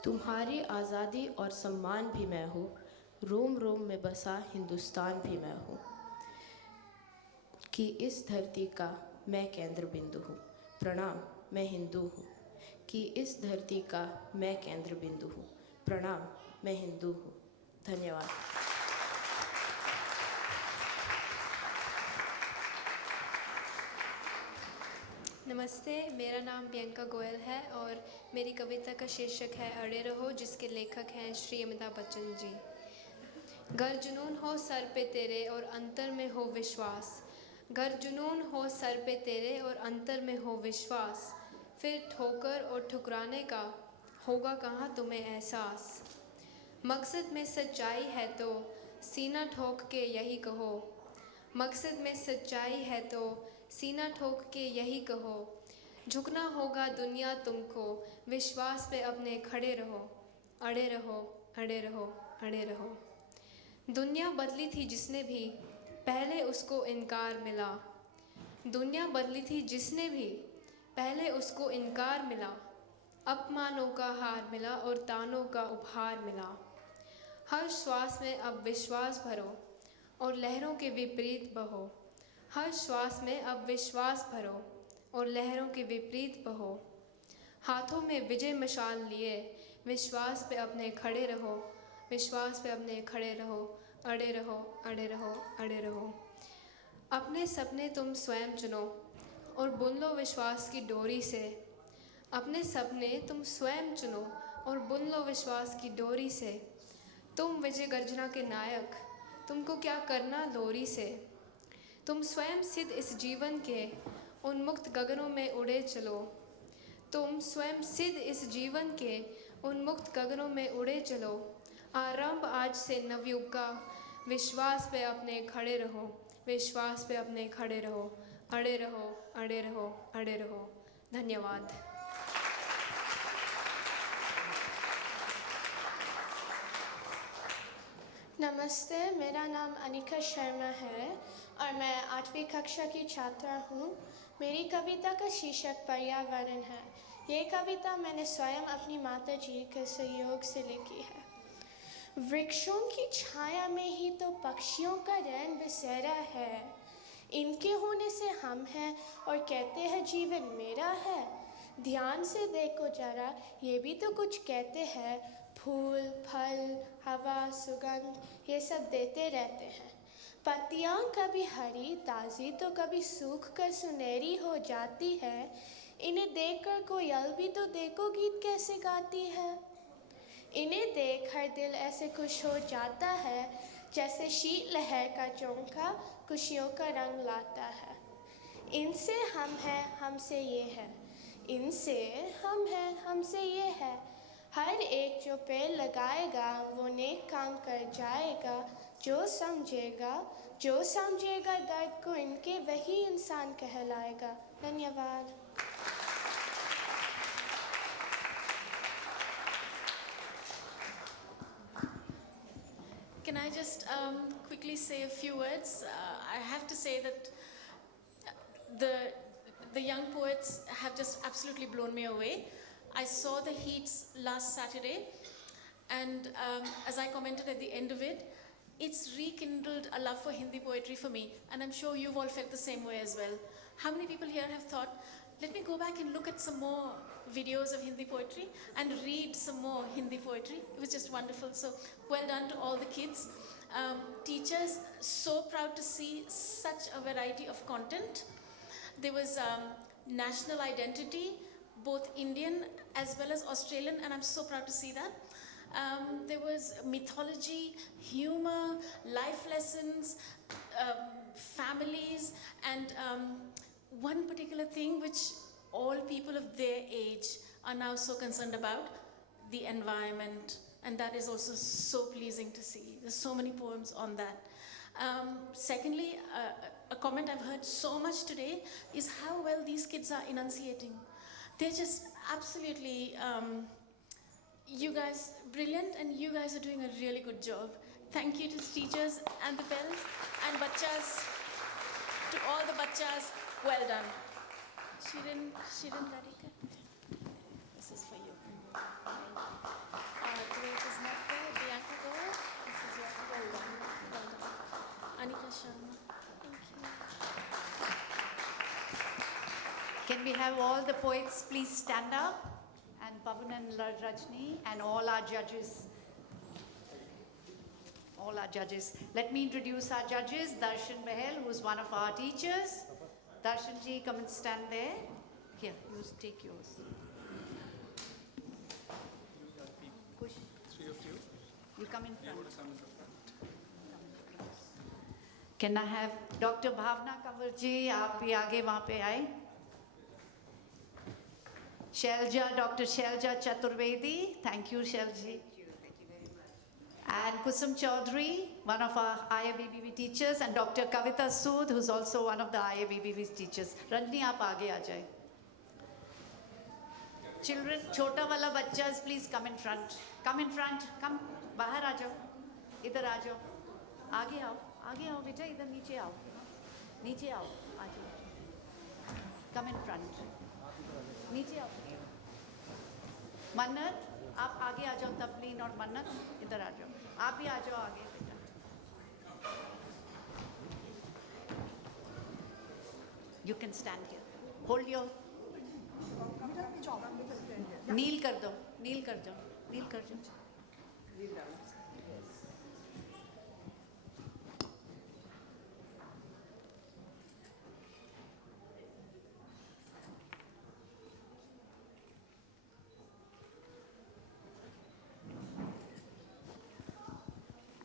तुम्हारी आज़ादी और सम्मान भी मैं हूँ, रोम रोम में बसा हिंदुस्तान भी मैं हूँ, कि इस धरती का मैं केंद्र बिंदु हूँ. प्रणाम, मैं हिंदू हूँ, कि इस धरती का मैं केंद्र बिंदु हूँ. प्रणाम, मैं हिंदू हूँ. धन्यवाद. नमस्ते, मेरा नाम बियांका गोयल है और मेरी कविता का शीर्षक है अड़े रहो, जिसके लेखक हैं श्री अमिताभ बच्चन जी. गर जुनून हो सर पे तेरे और अंतर में हो विश्वास, गर जुनून हो सर पे तेरे और अंतर में हो विश्वास, फिर ठोकर और ठुकराने का होगा कहाँ तुम्हें एहसास. मकसद में सच्चाई है तो सीना ठोक के यही कहो, मकसद में सच्चाई है तो सीना ठोक के यही कहो, झुकना होगा दुनिया तुमको, विश्वास पे अपने खड़े रहो, अड़े रहो, अड़े रहो, अड़े रहो. दुनिया बदली थी जिसने भी पहले उसको इनकार मिला, दुनिया बदली थी जिसने भी पहले उसको इनकार मिला, अपमानों का हार मिला और तानों का उपहार मिला. हर श्वास में अब विश्वास भरो और लहरों के विपरीत बहो, हर श्वास में अब विश्वास भरो और लहरों के विपरीत बहो. हाथों में विजय मशाल लिए विश्वास पे अपने खड़े रहो, विश्वास पे अपने खड़े रहो, अड़े रहो, अड़े रहो, अड़े रहो. अपने सपने तुम स्वयं चुनो और बुन लो विश्वास की डोरी से, अपने सपने तुम स्वयं चुनो और बुन लो विश्वास की डोरी से. तुम विजय गर्जना के नायक, तुमको क्या करना लोरी से, तुम स्वयं सिद्ध इस जीवन के उन्मुक्त गगनों में उड़े चलो, तुम स्वयं सिद्ध इस जीवन के उन्मुक्त गगनों में उड़े चलो. आरंभ आज से नवयुग का, विश्वास पे अपने खड़े रहो, विश्वास पे अपने खड़े रहो, अड़े रहो, अड़े रहो, अड़े रहो. धन्यवाद. नमस्ते, मेरा नाम अनिका शर्मा है और मैं 8वीं कक्षा की छात्रा हूँ. मेरी कविता का शीर्षक पर्यावरण है. ये कविता मैंने स्वयं अपनी माता जी के सहयोग से लिखी है. वृक्षों की छाया में ही तो पक्षियों का रैन बसेरा है, इनके होने से हम हैं और कहते हैं जीवन मेरा है. ध्यान से देखो जरा, ये भी तो कुछ कहते हैं। फूल, फल, हवा, सुगंध, ये सब देते रहते हैं। पत्तियाँ कभी हरी ताज़ी तो कभी सूख कर सुनहरी हो जाती है। इन्हें देखकर कोयल भी तो देखो गीत कैसे गाती है। इन्हें देख हर दिल ऐसे खुश हो जाता है, जैसे शीतलहर का चौंका खुशियों का रंग लाता है। इनसे हम हैं, हमसे ये है। इनसे हम हैं, हमसे ये है। हर एक जो पेड़ लगाएगा वो नेक काम कर जाएगा। जो समझेगा दर्द को इनके, वही इंसान कहलाएगा। धन्यवाद। Can I just quickly say a few words? I have to say that the young poets have just absolutely blown me away. I saw the heats last Saturday, and as I commented at the end of it, it's rekindled a love for Hindi poetry for me, and I'm sure you've all felt the same way as well. How many people here have thought, let me go back and look at some more videos of Hindi poetry and read some more Hindi poetry? It was just wonderful. So well done to all the kids. Teachers, so proud to see such a variety of content. There was national identity, both Indian as well as Australian, and I'm so proud to see that. There was mythology, humor, life lessons, families, and one particular thing which all people of their age are now so concerned about, the environment, and that is also so pleasing to see. There's so many poems on that. Secondly, a comment I've heard so much today is how well these kids are enunciating. They're just absolutely, you guys, brilliant, and you guys are doing a really good job. Thank you to the teachers and the parents and bachas, to all the bachas, well done. Shirin Radhika, this is for you. Great is not there. Bianca Goel, this is your well done. Well done. Anika Sharma, thank you. Can we have all the poets please stand up? And Pavan and Rajni and all our judges. All our judges. Let me introduce our judges. Darshan Bahel, who is one of our teachers. Darshan ji, come and stand there. Here, you take yours. Push. Three of you. You come in front. You want to come in front? Can I have Dr. Bhavna Kanwar ji, आप भी आगे वहाँ पे आए. Shelja, Dr. Shelja Chaturvedi, thank you Shelji. And Kusum Chaudhary, one of our IABBV teachers, and Dr. Kavita Sood, who's also one of the IABBV teachers. Ranjini, aap aage aa jaye. Children, chota wala bachas, please come in front. Come in front, come, bahar aa jao. Idhar aa jao. Aage aao beta, idhar niche aao. Niche aao, aa jao. Come in front. Niche aao. मन्नत, आप आगे आ जाओ. तबलीन और मन्नत इधर आ जाओ. आप भी आ जाओ आगे बेटा. You can stand here. Hold your. नील कर दो. नील कर जाओ. नील कर जाओ.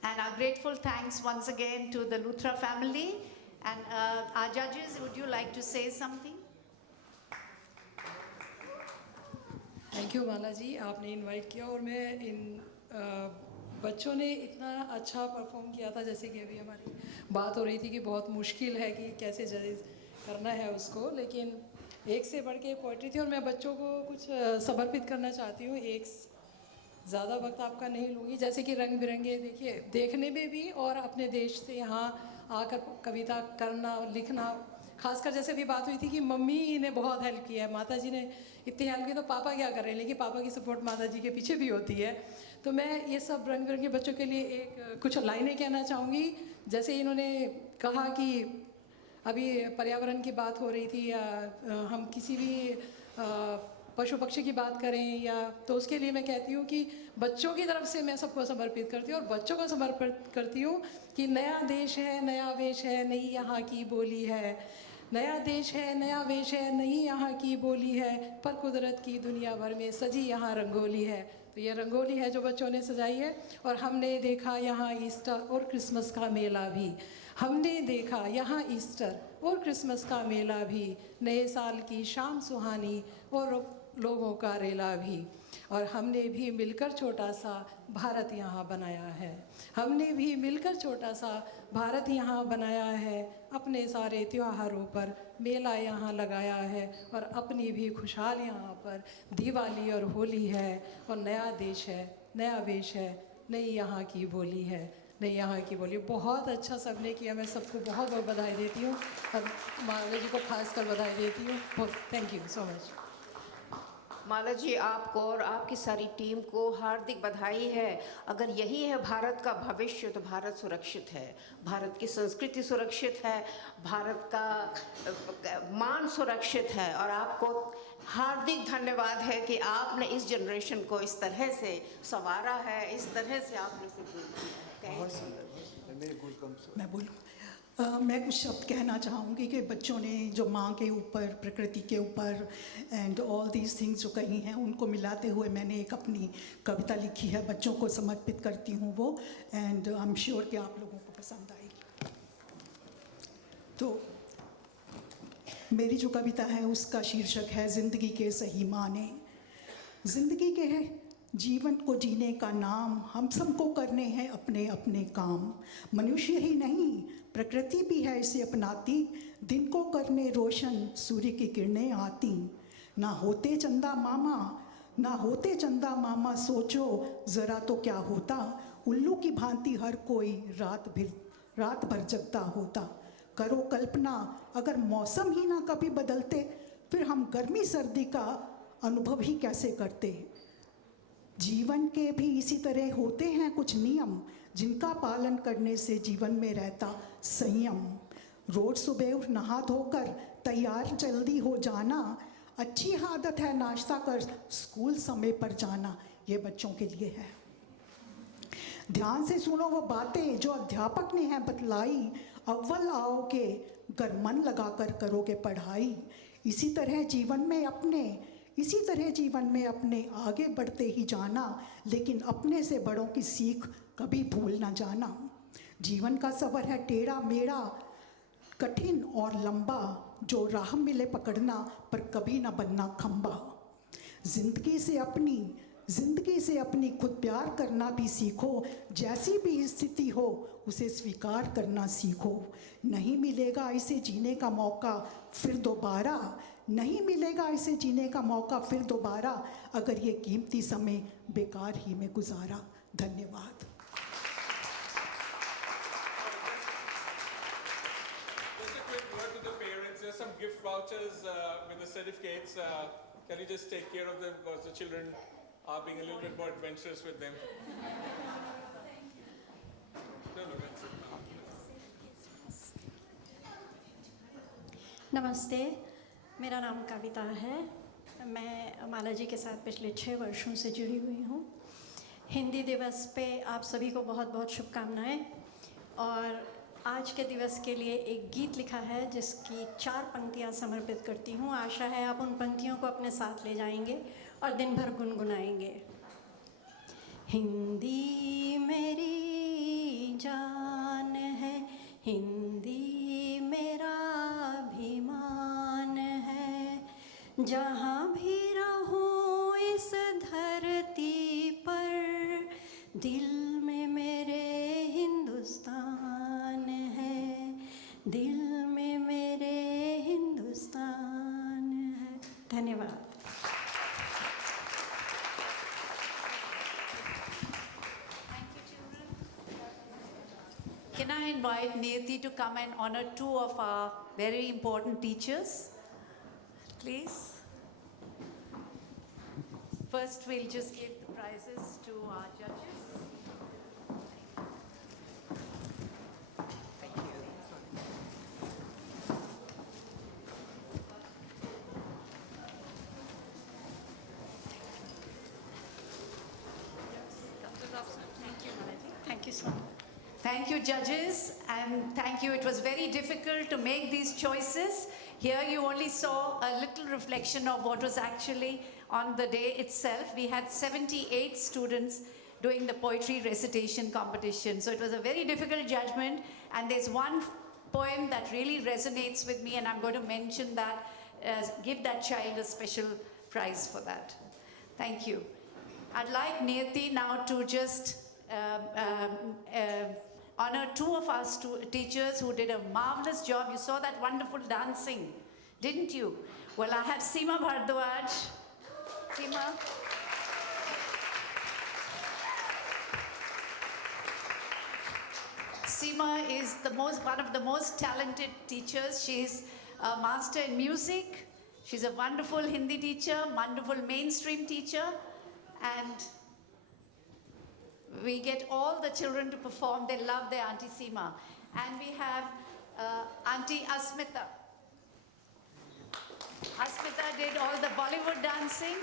And our grateful thanks once again to the Luthra family. And our judges, would you like to say something? Thank you Mala ji, आपने इनवाइट किया और मैं इन बच्चों ने इतना अच्छा परफॉर्म किया था. जैसे कि अभी हमारी बात हो रही थी कि बहुत मुश्किल है कि कैसे जज करना है उसको, लेकिन एक से बढ़ के पोइट्री थी और मैं बच्चों को कुछ समर्पित करना चाहती हूँ. एक ज़्यादा वक्त आपका नहीं लूँगी. जैसे कि रंग बिरंगे देखिए देखने में भी और अपने देश से यहाँ आकर कविता करना लिखना, खासकर जैसे भी बात हुई थी कि मम्मी ने बहुत हेल्प किया है, माता जी ने इतनी हेल्प की तो पापा क्या कर रहे हैं, लेकिन पापा की सपोर्ट माता जी के पीछे भी होती है. तो मैं ये सब रंग बिरंगे बच्चों के लिए एक कुछ लाइनें कहना चाहूँगी. जैसे इन्होंने कहा कि अभी पर्यावरण की बात हो रही थी, हम किसी भी पशु पक्षी की बात करें या तो उसके लिए मैं कहती हूँ कि बच्चों की तरफ से मैं सबको समर्पित करती हूँ और बच्चों को समर्पित करती हूँ कि नया देश है, नया वेश है, नई यहाँ की बोली है। नया देश है, नया वेश है, नई यहाँ की बोली है, पर कुदरत की दुनिया भर में सजी यहाँ रंगोली है। तो ये रंगोली है जो बच्चों ने सजाई है। और हमने देखा यहाँ ईस्टर और क्रिसमस का मेला भी, हमने देखा यहाँ ईस्टर और क्रिसमस का मेला भी, नए साल की शाम सुहानी और लोगों का रेला भी। और हमने भी मिलकर छोटा सा भारत यहाँ बनाया है, हमने भी मिलकर छोटा सा भारत यहाँ बनाया है। अपने सारे त्योहारों पर मेला यहाँ लगाया है और अपनी भी खुशहाल यहाँ पर दिवाली और होली है। और नया देश है, नया वेश है, नई यहाँ की बोली है, नई यहाँ की बोली। बहुत अच्छा सबने किया, मैं सबको बहुत बहुत बधाई देती हूँ और माला जी को खासकर बधाई देती हूँ। Thank you so much. Mala ji, आपको और आपकी सारी टीम को हार्दिक बधाई है। अगर यही है भारत का भविष्य तो भारत सुरक्षित है, भारत की संस्कृति सुरक्षित है, भारत का मान सुरक्षित है। और आपको हार्दिक धन्यवाद है कि आपने इस जनरेशन को इस तरह से संवारा है, इस तरह से आपने इसे ग्रो किया है। बहुत सुंदर। मैं बोलूँ, मैं कुछ शब्द कहना चाहूँगी कि बच्चों ने जो माँ के ऊपर, प्रकृति के ऊपर एंड ऑल दीज थिंग्स जो कही हैं, उनको मिलाते हुए मैंने एक अपनी कविता लिखी है, बच्चों को समर्पित करती हूँ वो, एंड आई एम श्योर कि आप लोगों को पसंद आएगी। तो मेरी जो कविता है उसका शीर्षक है ज़िंदगी के सही माने। ज़िंदगी के जीवन को जीने का नाम हम सबको करने हैं अपने अपने काम। मनुष्य ही नहीं प्रकृति भी है इसे अपनाती, दिन को करने रोशन सूर्य की किरणें आती। ना होते चंदा मामा, ना होते चंदा मामा, सोचो ज़रा तो क्या होता, उल्लू की भांति हर कोई रात भर जगता होता। करो कल्पना अगर मौसम ही ना कभी बदलते, फिर हम गर्मी सर्दी का अनुभव ही कैसे करते। जीवन के भी इसी तरह होते हैं कुछ नियम, जिनका पालन करने से जीवन में रहता संयम। रोज सुबह नहा धोकर तैयार जल्दी हो जाना, अच्छी आदत है नाश्ता कर स्कूल समय पर जाना। ये बच्चों के लिए है। ध्यान से सुनो वो बातें जो अध्यापक ने हैं बतलाई, अव्वल आओगे गर मन लगाकर करोगे पढ़ाई। इसी तरह जीवन में अपने आगे बढ़ते ही जाना, लेकिन अपने से बड़ों की सीख कभी भूल ना जाना। जीवन का सफ़र है टेढ़ा मेढ़ा, कठिन और लंबा, जो राह मिले पकड़ना पर कभी ना बनना खंबा। जिंदगी से अपनी खुद प्यार करना भी सीखो, जैसी भी स्थिति हो उसे स्वीकार करना सीखो। नहीं मिलेगा इसे जीने का मौका फिर दोबारा, नहीं मिलेगा इसे जीने का मौका फिर दोबारा, अगर ये कीमती समय बेकार ही में गुजारा। धन्यवाद। Just a quick word to the parents. There's some gift vouchers with the certificates. Can you just take care of them because the children are being a little bit more adventurous with them. No, that's it. नमस्ते, मेरा नाम कविता है। मैं माला जी के साथ पिछले 6 वर्षों से जुड़ी हुई हूँ। हिंदी दिवस पे आप सभी को बहुत बहुत शुभकामनाएं। और आज के दिवस के लिए एक गीत लिखा है जिसकी 4 पंक्तियाँ समर्पित करती हूँ। आशा है आप उन पंक्तियों को अपने साथ ले जाएंगे और दिन भर गुनगुनाएंगे। हिंदी मेरी जान है, हिंदी मेरा अभिमान है, जहाँ भी रहूँ इस धरती पर, दिल में मेरे हिंदुस्तान है, दिल में मेरे हिंदुस्तान है। धन्यवाद। Can I invite Neti to come and honor 2 of our very important teachers, please? First, we'll just give the prizes to our judges. Thank you. this one. Thank you, judges, and thank you. It was very difficult to make these choices. Here you only saw a little reflection of what was actually on the day itself. We had 78 students doing the poetry recitation competition. So it was a very difficult judgment, and there's one poem that really resonates with me, and I'm going to mention that, give that child a special prize for that. Thank you. I'd like Niyati now to just honor two of our teachers who did a marvelous job. You saw that wonderful dancing, didn't you? Well, I have Seema Bhardwaj. Seema. Seema is one of the most talented teachers. She's a master in music. She's a wonderful Hindi teacher, wonderful mainstream teacher, and we get all the children to perform. They love their Auntie Seema. And we have Auntie Asmita. Asmita did all the Bollywood dancing.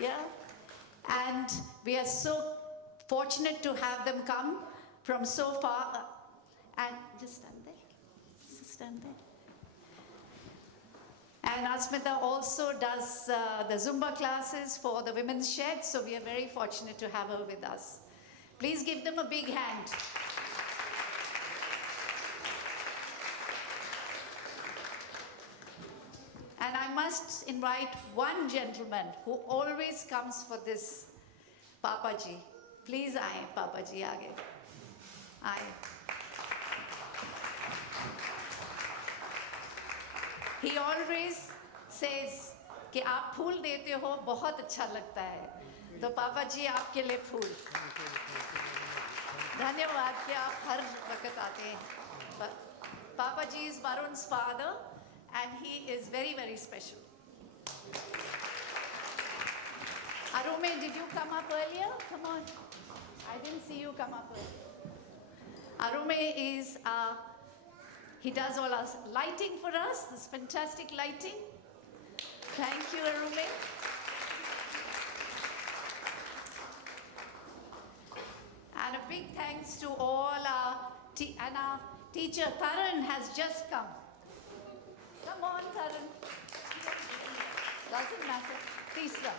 Yeah. And we are so fortunate to have them come from so far. And just stand there. Just stand there. And Asmita also does the Zumba classes for the women's shed, so we are very fortunate to have her with us. Please give them a big hand. And I must invite one gentleman who always comes for this, Papa Ji. Please aaye, Papa Ji, aage. Aaye. He always says कि आप फूल देते हो बहुत अच्छा लगता है तो पापा जी आपके लिए फूल धन्यवाद कि आप हर वक्त आते हैं Papa Ji is Varun's father and he is very, very special. Arume, did you come up earlier? Come on. I didn't see you come up earlier. Arume is he does all our lighting for us, this fantastic lighting. Thank you, Arume. And a big thanks to all our and our teacher Taran has just come. Come on, Taran. Doesn't matter. Tisra.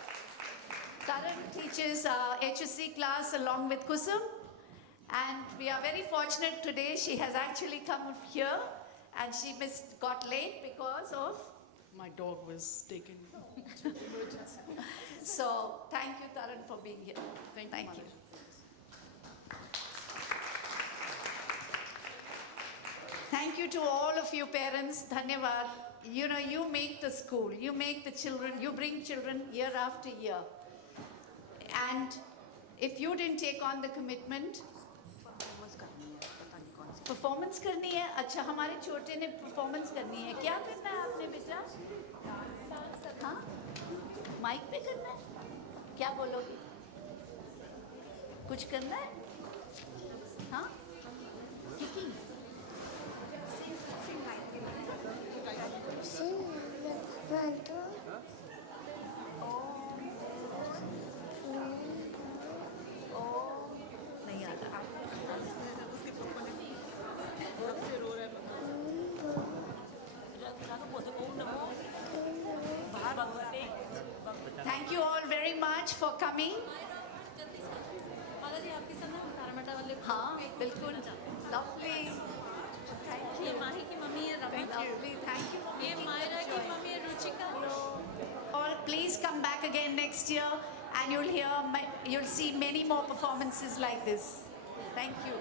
Taran teaches our HSC class along with Kusum. And we are very fortunate today. She has actually come here and she got late because of? My dog was taken to emergency. So thank you, Taran, for being here. Thank you. Thank you to all of you parents. Dhanyavad. You know, you make the school, you make the children, you bring children year after year. And if you didn't take on the commitment, performance करनी है अच्छा हमारे छोटे ने performance करनी है क्या करना है आपने बेटा हाँ माइक पे करना है क्या बोलोगे कुछ करना है हाँ किकी नहीं आता Thank you all very much for coming. हाँ बिल्कुल lovely. Thank you. माही की मम्मी है Lovely. Thank you. ये मायरा की मम्मी है Ruchika. All please come back again next year and you'll see many more performances like this. Thank you.